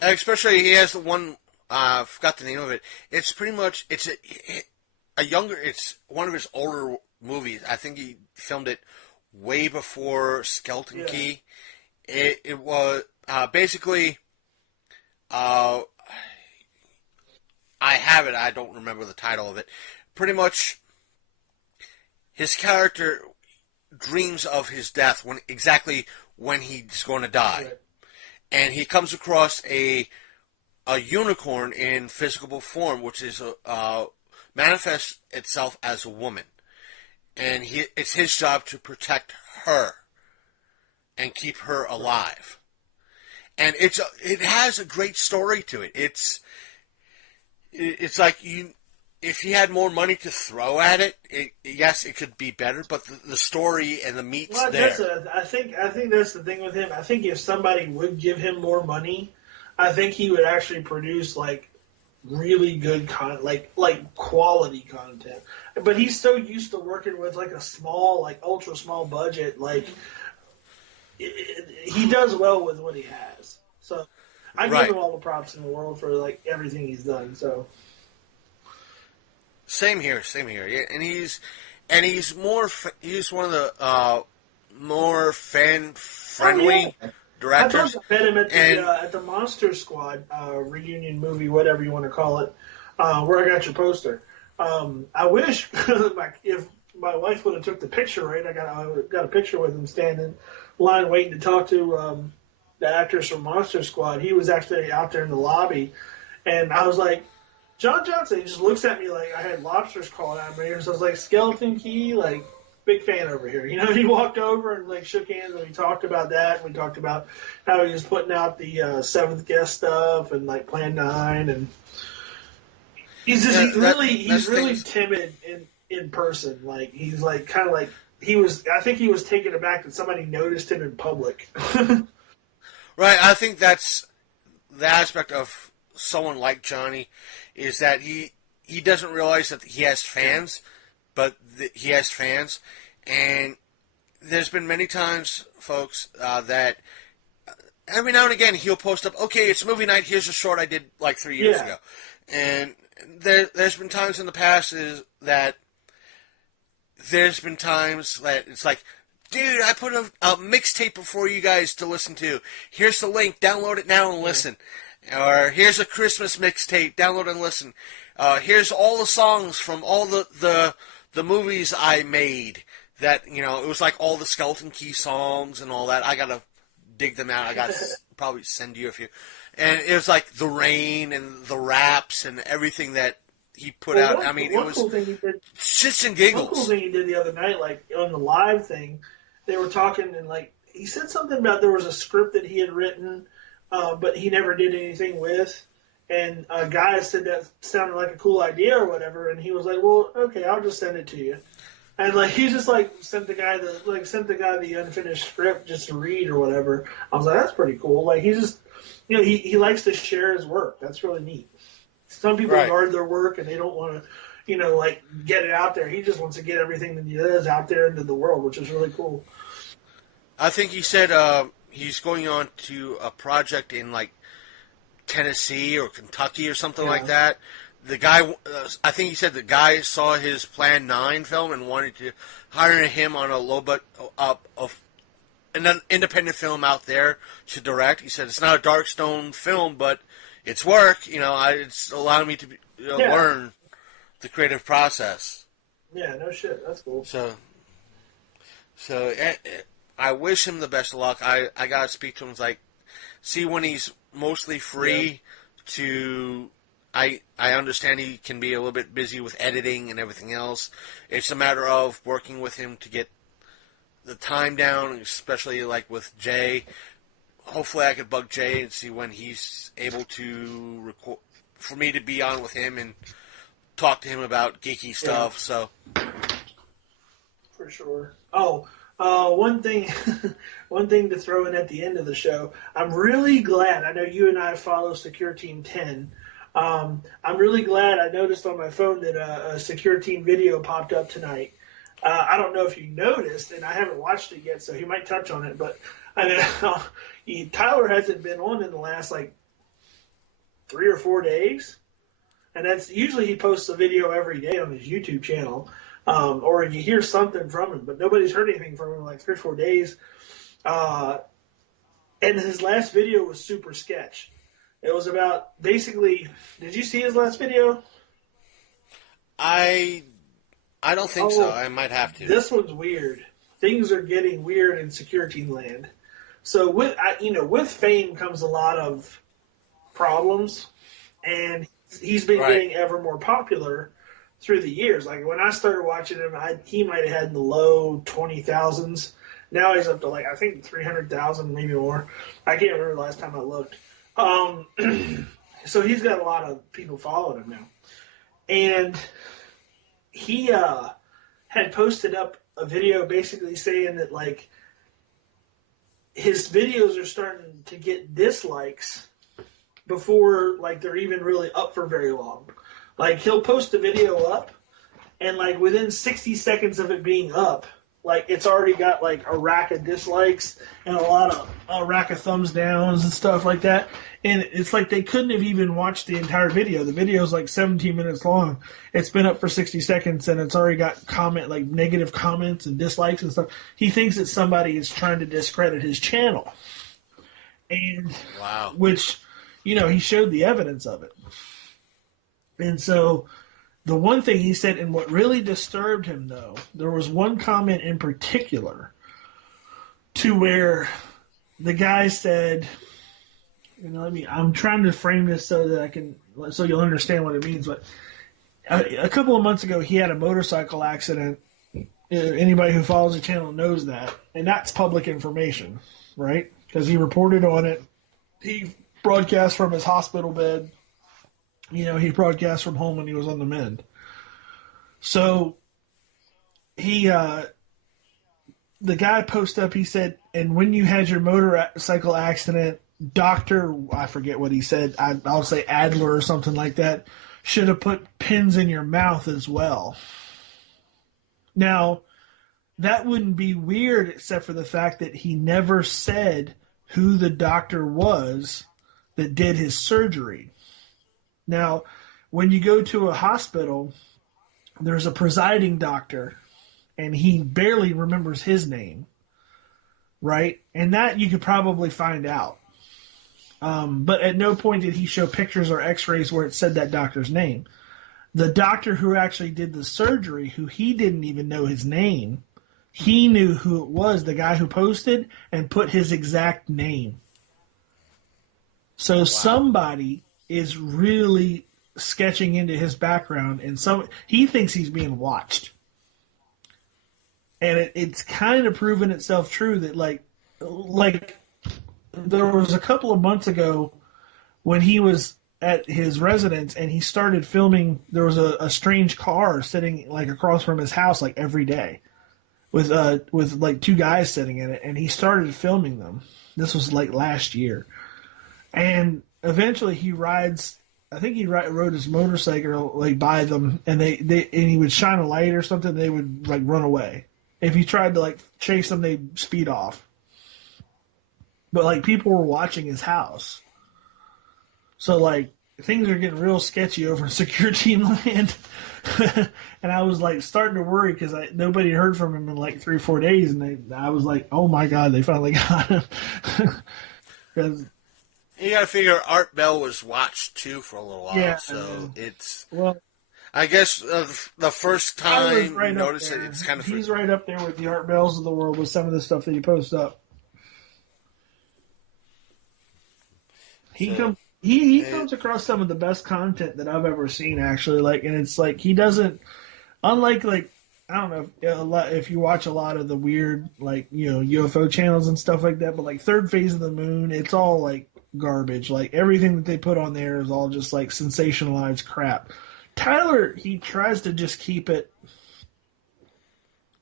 Especially he has the one I forgot the name of it. It's pretty much it's a younger. It's one of his older movies. I think he filmed it way before Skeleton Key. It was basically. I have it. I don't remember the title of it. Pretty much, his character dreams of his death exactly when he's going to die. Right. And he comes across a unicorn in physical form, which is manifests itself as a woman, and it's his job to protect her and keep her alive. And it has a great story to it. It's like if he had more money to throw at it, yes, it could be better. But the story and the meat's there. I think that's the thing with him. I think if somebody would give him more money, I think he would actually produce like really good like quality content. But he's so used to working with like a small, like ultra small budget. Like he does well with what he has. So I give him all the props in the world for like everything he's done. So. Same here. Yeah, and he's he's one of the more fan friendly directors. I met him at the Monster Squad reunion movie, whatever you want to call it, where I got your poster. I wish if my wife would have took the picture right, I got a picture with him standing in line waiting to talk to the actors from Monster Squad. He was actually out there in the lobby, and I was like. John Johnson, he just looks at me like I had lobsters crawling out of my ears. So I was like, Skeleton Key, like, big fan over here. You know, he walked over and, like, shook hands, and we talked about that. And we talked about how he was putting out the Seventh Guest stuff and, like, Plan 9. And he's really timid in person. Like, he's, like, kind of like, I think he was taken aback that somebody noticed him in public. Right. I think that's the aspect of someone like Johnny is that he doesn't realize that he has fans, but he has fans. And there's been many times, folks, that every now and again he'll post up, okay, it's movie night, here's a short I did like 3 years ago. And there's been times in the past that it's like, dude, I put a mixtape before you guys to listen to. Here's the link, download it now and listen. Or here's a Christmas mixtape, download and listen. Here's all the songs from all the movies I made. That, you know, it was like all the Skeleton Key songs and all that. I gotta dig them out. I gotta probably send you a few. And it was like The Rain and the raps and everything that he put out. I mean, it was cool shits and giggles. One cool thing he did the other night, like on the live thing, they were talking and like he said something about there was a script that he had written. But he never did anything with. And a guy said that sounded like a cool idea or whatever, and he was like, "Well, okay, I'll just send it to you." And like he just like sent the guy the unfinished script just to read or whatever. I was like, "That's pretty cool." Like he just, you know, he likes to share his work. That's really neat. Some people guard their work and they don't want to, you know, like get it out there. He just wants to get everything that he does out there into the world, which is really cool. I think he said. He's going on to a project in like Tennessee or Kentucky or something like that. The guy, I think he said the guy saw his Plan 9 film and wanted to hire him on a low budget of an independent film out there to direct. He said it's not a Darkstone film, but it's work. You know, it's allowing me to learn the creative process. Yeah, no shit. That's cool. So I wish him the best of luck. I gotta speak to him. Like, see when he's mostly free. I understand he can be a little bit busy with editing and everything else. It's a matter of working with him to get the time down, especially like with Jay. Hopefully, I could bug Jay and see when he's able to record for me to be on with him and talk to him about geeky stuff. So, for sure. Oh, one thing, one thing to throw in at the end of the show. I'm really glad. I know you and I follow Secure Team 10. I'm really glad. I noticed on my phone that a Secure Team video popped up tonight. I don't know if you noticed, and I haven't watched it yet, so he might touch on it. But I know Tyler hasn't been on in the last like 3 or 4 days, and that's usually he posts a video every day on his YouTube channel, or you hear something from him, but nobody's heard anything from him in like 3 or 4 days. And his last video was super sketch. It was about basically. Did you see his last video? I don't think so. I might have to. This one's weird. Things are getting weird in security land. So with fame comes a lot of problems, and he's been getting ever more popular through the years. Like when I started watching him, he might have had in the low 20,000s. Now he's up to like I think 300,000, maybe more. I can't remember the last time I looked. So he's got a lot of people following him now, and he had posted up a video basically saying that like his videos are starting to get dislikes before like they're even really up for very long. Like he'll post a video up, and like within 60 seconds of it being up, like it's already got like a rack of dislikes and a rack of thumbs downs and stuff like that. And it's like they couldn't have even watched the entire video. The video is like 17 minutes long. It's been up for 60 seconds and it's already got negative comments and dislikes and stuff. He thinks that somebody is trying to discredit his channel. And wow. Which, he showed the evidence of it. And so the one thing he said, and what really disturbed him though, there was one comment in particular to where the guy said, I'm trying to frame this so you'll understand what it means. But a couple of months ago, he had a motorcycle accident. Anybody who follows the channel knows that, and that's public information, right? Because he reported on it. He broadcast from his hospital bed. He broadcast from home when he was on the mend. So the guy posted up. He said, "And when you had your motorcycle accident, Doctor, I forget what he said. I'll say Adler or something like that, should have put pins in your mouth as well." Now, that wouldn't be weird except for the fact that he never said who the doctor was that did his surgery. Now, when you go to a hospital, there's a presiding doctor, and he barely remembers his name, right? And that you could probably find out. But at no point did he show pictures or x-rays where it said that doctor's name. The doctor who actually did the surgery, who he didn't even know his name, he knew who it was, the guy who posted, and put his exact name. So somebody is really sketching into his background, and he thinks he's being watched. And it's kind of proven itself true that like there was a couple of months ago when he was at his residence and he started filming. There was a strange car sitting like across from his house like every day with like two guys sitting in it, and he started filming them. This was like last year, and eventually he rides. I think he rode his motorcycle like by them, and and he would shine a light or something. They would like run away. If he tried to like chase them, they'd speed off. But like people were watching his house, so like things are getting real sketchy over in Secure Team Land. And I was like starting to worry because nobody heard from him in like 3 or 4 days, and I was like, oh my god, they finally got him. Because you got to figure Art Bell was watched too for a little while, yeah, so it's I guess the first time you notice it, it's kind of... He's right up there with the Art Bells of the world with some of the stuff that he posts up. He comes across some of the best content that I've ever seen, actually. Like, and it's like he doesn't, unlike like I don't know if you watch a lot of the weird like UFO channels and stuff like that, but like Third Phase of the Moon, it's all like garbage. Like everything that they put on there is all just like sensationalized crap. Tyler, he tries to just keep it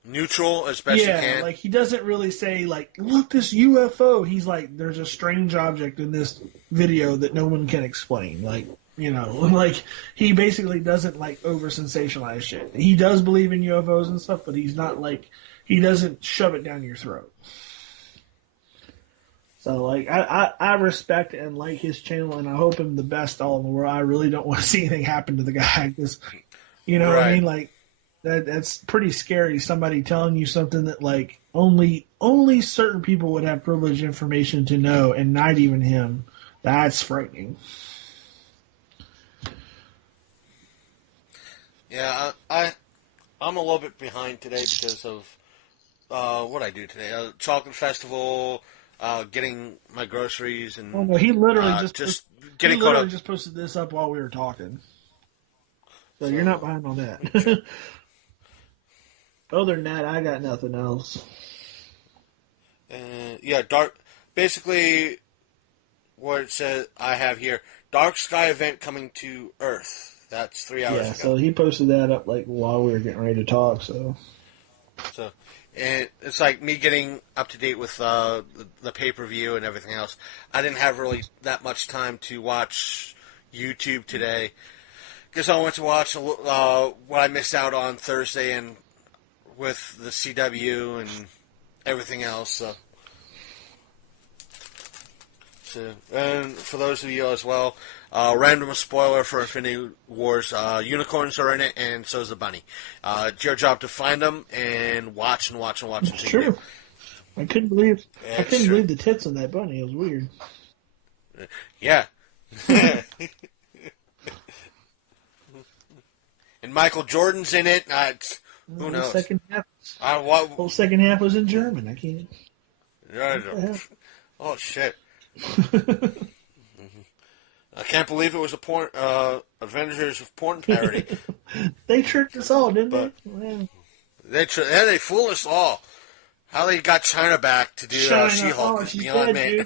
neutral as best he can. Yeah, like he doesn't really say like, look, this UFO. He's like, there's a strange object in this video that no one can explain. Like, like he basically doesn't like over sensationalize shit. He does believe in UFOs and stuff, but he's not like, he doesn't shove it down your throat. So like I respect and like his channel, and I hope him the best all in the world. I really don't want to see anything happen to the guy because, what I mean, like. That's pretty scary. Somebody telling you something that like only certain people would have privileged information to know, and not even him. That's frightening. Yeah, I'm a little bit behind today because of what I do today. Chocolate festival, getting my groceries, and oh no, he literally just posted this up while we were talking. So you're not behind on that. Other than that, I got nothing else. Basically, what it says I have here, Dark Sky event coming to Earth. That's 3 hours ago. Yeah, so he posted that up like while we were getting ready to talk. So, and it's like me getting up to date with the pay-per-view and everything else. I didn't have really that much time to watch YouTube today because I went to watch what I missed out on Thursday and with the CW and everything else. So, and for those of you as well, random spoiler for Infinity Wars, unicorns are in it, and so is the bunny. It's your job to find them and watch until true. you do. I couldn't believe believe the tits on that bunny. It was weird. Yeah. And Michael Jordan's in it. Who knows? Whole second half was in German. I can't. Oh shit! I can't believe it was a porn Avengers of porn parody. They tricked us all, didn't they? Well, they fooled us all. How they got China back to do She-Hulk is beyond me.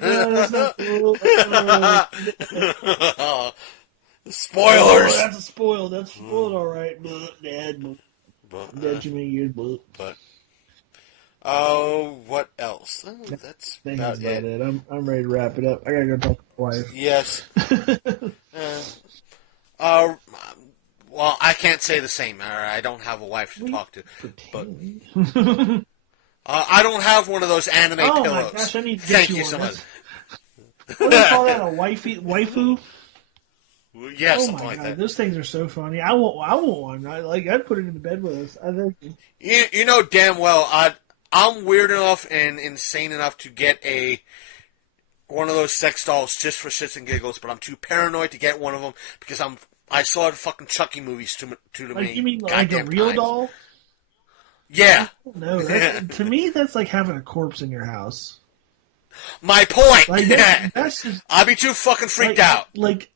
Spoilers. Oh, that's a spoil. That's spoiled, all right. Dad. Dad, you mean yours, but. What else? That's about it. I'm ready to wrap it up. I gotta go talk to my wife. Yes. Well, I can't say the same. I don't have a wife to talk to. But I don't have one of those anime pillows. Oh my gosh, I need to get you so much. What do you call that? A waifu? Yes. Oh my god, those things are so funny. I want one. I'd put it in the bed with us. I think. You know damn well I'm weird enough and insane enough to get one of those sex dolls just for shits and giggles, but I'm too paranoid to get one of them because I saw the fucking Chucky movies too many. You mean like a real doll? Yeah. No, to me that's like having a corpse in your house. My point. Like that's just, I'd be too fucking freaked out. Like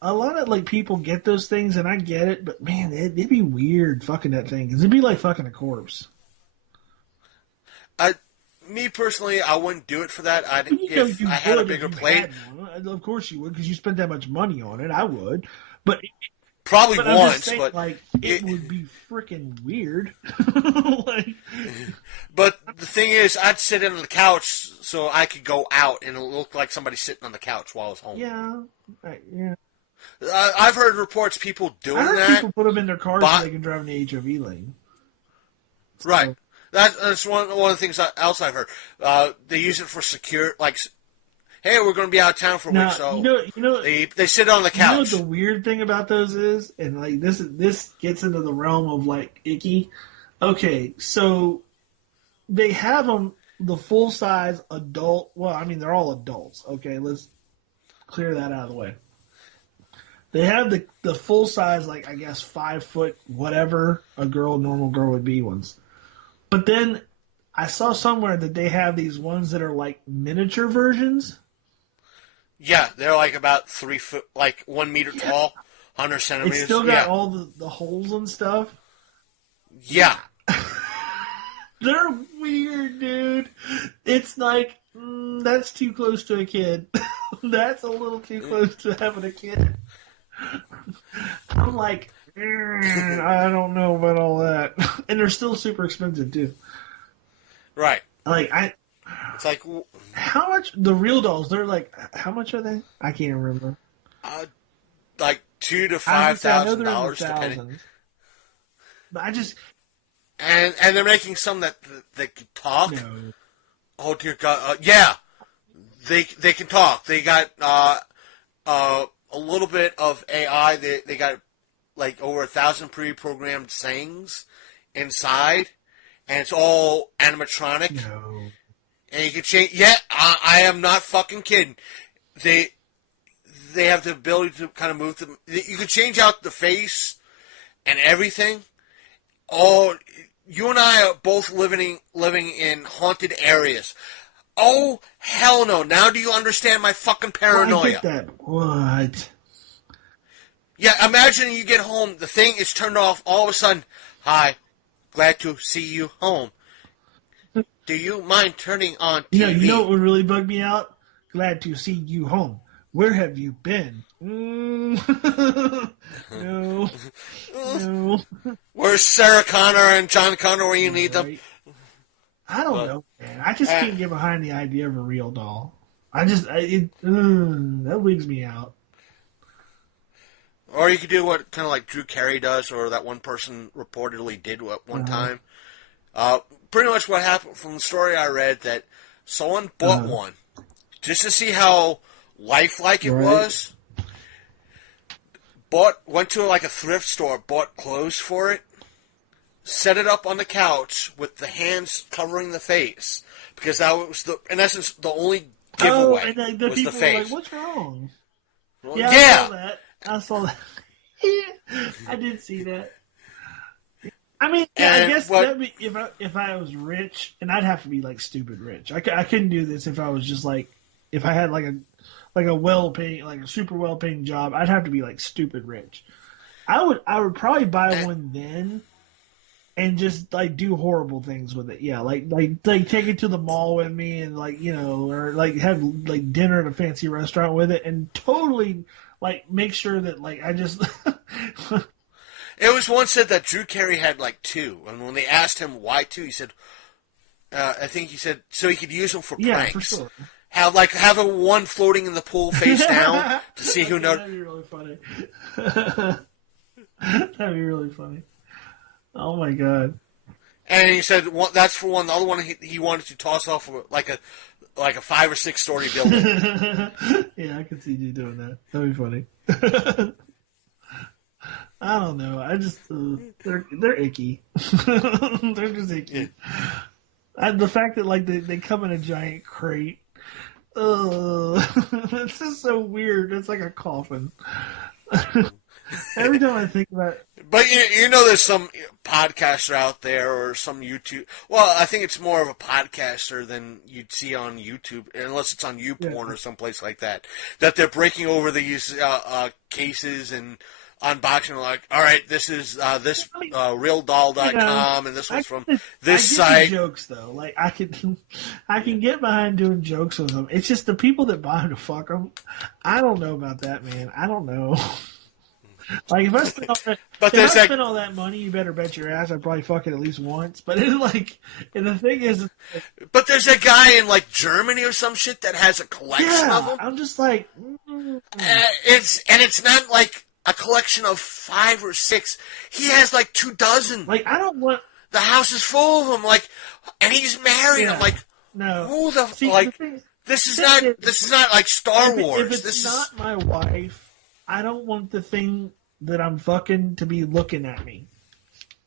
a lot of people get those things, and I get it, but man, it'd be weird fucking that thing because it'd be like fucking a corpse. Me personally, I wouldn't do it for that. If I had a bigger plate. Of course you would, because you spent that much money on it. I would, but probably once. Saying, but it would be freaking weird. But the thing is, I'd sit in on the couch so I could go out and it looked like somebody sitting on the couch while I was home. Yeah, yeah. I've heard reports people doing that. People put them in their cars so they can drive in the HOV lane. Right. That's one of the things else I've heard. They use it for secure, like, hey, we're going to be out of town for a week, so they sit on the couch. You know what the weird thing about those is, and like this gets into the realm of like icky. Okay, so they have them the full size adult. Well, I mean they're all adults. Okay, let's clear that out of the way. They have the full size, like I guess 5 foot whatever a normal girl would be ones. But then I saw somewhere that they have these ones that are like miniature versions. Yeah, they're like about 3 foot, like 1 meter tall, 100 centimeters. It's still got all the holes and stuff. Yeah. They're weird, dude. It's like, that's too close to a kid. That's a little too close to having a kid. I'm like, I don't know about all that. And they're still super expensive, too. Right. Like, it's like, how much, the real dolls, they're like, how much are they? I can't remember. Like $2,000 to $5,000, depending. But I just... And they're making some that can talk. No. Oh dear God! Yeah, they can talk. They got a little bit of AI. They got like over 1,000 pre-programmed sayings inside, and it's all animatronic. No. And you can change. Yeah, I am not fucking kidding. They have the ability to kind of move them. You can change out the face and everything. Oh, you and I are both living in haunted areas. Oh, hell no. Now do you understand my fucking paranoia? Well, I get that. What? Yeah, imagine you get home, the thing is turned off, all of a sudden, hi, glad to see you home. Do you mind turning on TV? You know what would really bug me out? Glad to see you home. Where have you been? No. Where's Sarah Connor and John Connor where you need them? I don't know, man. I just can't get behind the idea of a real doll. That wigs me out. Or you could do what kind of like Drew Carey does, or that one person reportedly did at one time. Pretty much what happened from the story I read, that someone bought one just to see how lifelike it was. Went to like a thrift store, bought clothes for it, set it up on the couch with the hands covering the face, because that was in essence the only giveaway and the was the face. face. Were like, what's wrong? Well, yeah. I saw that. I did see that. I mean, I guess if I was rich, and I'd have to be like stupid rich. I couldn't do this if I was just like, if I had like a well-paying, like a super well-paying job. I'd have to be like stupid rich. I would probably buy one then, and just like do horrible things with it. Yeah, like take it to the mall with me, and like, you know, or like have like dinner at a fancy restaurant with it, and totally like make sure that like I just. It was once said that Drew Carey had like 2, and when they asked him why 2, he said, I think he said so he could use them for pranks. Yeah, for sure. Have a one floating in the pool face down to see who knows. That'd be really funny. That'd be really funny. Oh my god! And he said that's for one. The other one he wanted to toss off like a 5 or 6 story building. Yeah, I could see you doing that. That'd be funny. I don't know. I just they're icky. They're just icky. The fact that like they come in a giant crate. It's just so weird. It's like a coffin. Every time I think about it. But you know there's some podcaster out there or some YouTube. Well, I think it's more of a podcaster than you'd see on YouTube, unless it's on YouPorn or someplace like that. That they're breaking over these cases and unboxing, like, all right, this is realdoll.com, and this was from this site. Jokes though, like I can get behind doing jokes with them. It's just the people that buy them to fuck them. I don't know about that, man. I don't know. Like if I spend all that money, you better bet your ass I'd probably fuck it at least once. But it's like, and the thing is, but there's a guy in like Germany or some shit that has a collection of them. I'm just like, it's not like a collection of 5 or 6. He has like 24. Like I don't want. The house is full of them. Like, and he's married. Yeah, I'm like, no. Who the This is not like Star Wars. If it's not my wife, I don't want the thing that I'm fucking to be looking at me.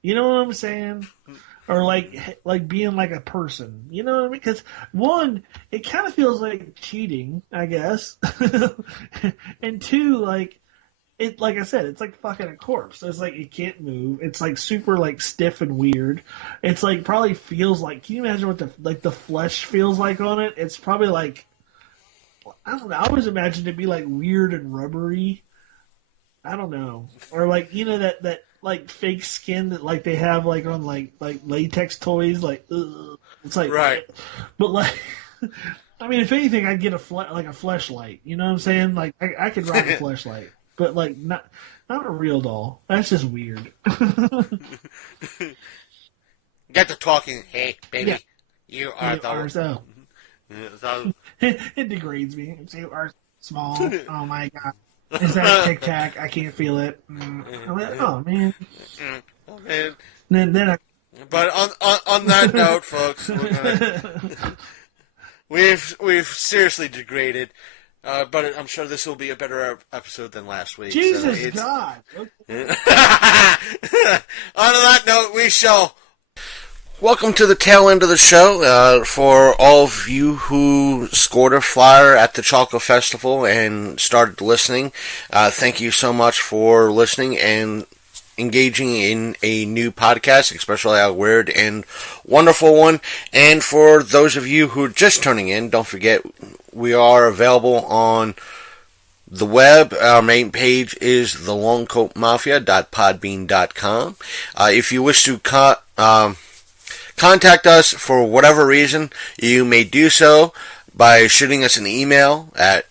You know what I'm saying? Or like being like a person. You know what I mean? Because one, it kind of feels like cheating, I guess. And two, like it, like I said, it's like fucking a corpse. It's like it can't move. It's like super like stiff and weird. It's like probably feels like. Can you imagine what the flesh feels like on it? It's probably like, I don't know. I always imagined it to be like weird and rubbery. I don't know, or like that like fake skin that like they have like on like latex toys. Like ugh. It's like right, but like. I mean, if anything, I'd get a fleshlight. You know what I'm saying? Like, I could rock a fleshlight, but like not a real doll. That's just weird. Get to talking. Hey, baby, yeah. you are so. It degrades me. You are small. Oh my god. Is that Tic Tac? I can't feel it. I'm like, oh man. Oh man. Then But on that note, folks, we've seriously degraded, but I'm sure this will be a better episode than last week. Jesus God! Okay. On that note, we shall. Welcome to the tail end of the show. For all of you who scored a flyer at the Chocolate Festival and started listening, thank you so much for listening and engaging in a new podcast, especially a weird and wonderful one. And for those of you who are just tuning in, don't forget we are available on the web. Our main page is thelongcoatmafia.podbean.com. If you wish to contact us for whatever reason, you may do so by shooting us an email at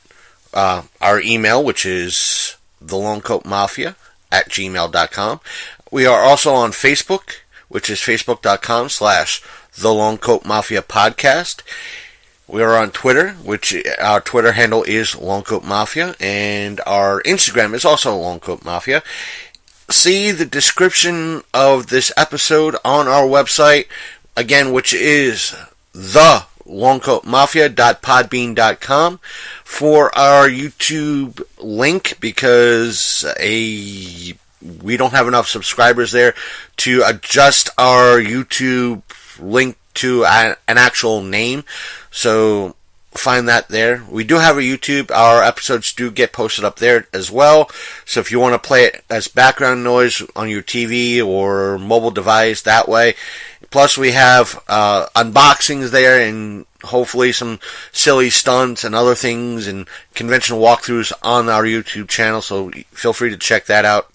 our email, which is thelongcoatmafia@gmail.com. We are also on Facebook, which is facebook.com/thelongcoatmafiapodcast. We are on Twitter, which our Twitter handle is longcoatmafia, and our Instagram is also longcoatmafia. See the description of this episode on our website, again, which is thelongcoatmafia.podbean.com, for our YouTube link, because we don't have enough subscribers there to adjust our YouTube link to an actual name. So find that there. We do have a YouTube. Our episodes do get posted up there as well. So if you want to play it as background noise on your TV or mobile device that way. Plus we have unboxings there and hopefully some silly stunts and other things and conventional walkthroughs on our YouTube channel. So feel free to check that out.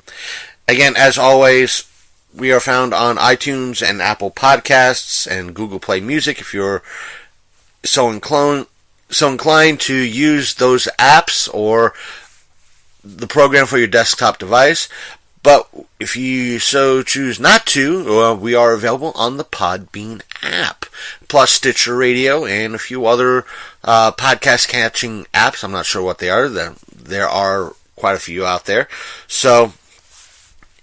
Again, as always, we are found on iTunes and Apple Podcasts and Google Play Music if you're so inclined to use those apps or the program for your desktop device. But if you so choose not to, we are available on the Podbean app, plus Stitcher Radio and a few other podcast catching apps. I'm not sure what they are. There are quite a few out there. So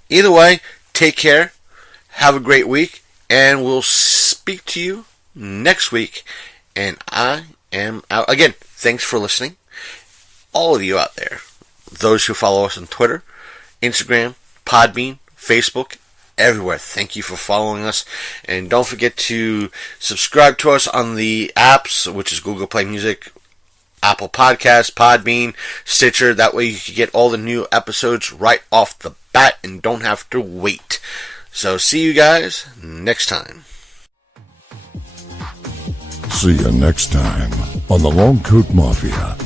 either way, take care, have a great week, and we'll speak to you next week. And I am out. Again, thanks for listening. All of you out there. Those who follow us on Twitter, Instagram, Podbean, Facebook, everywhere. Thank you for following us. And don't forget to subscribe to us on the apps, which is Google Play Music, Apple Podcasts, Podbean, Stitcher. That way you can get all the new episodes right off the bat and don't have to wait. So see you guys next time. See you next time on the Long Coat Mafia.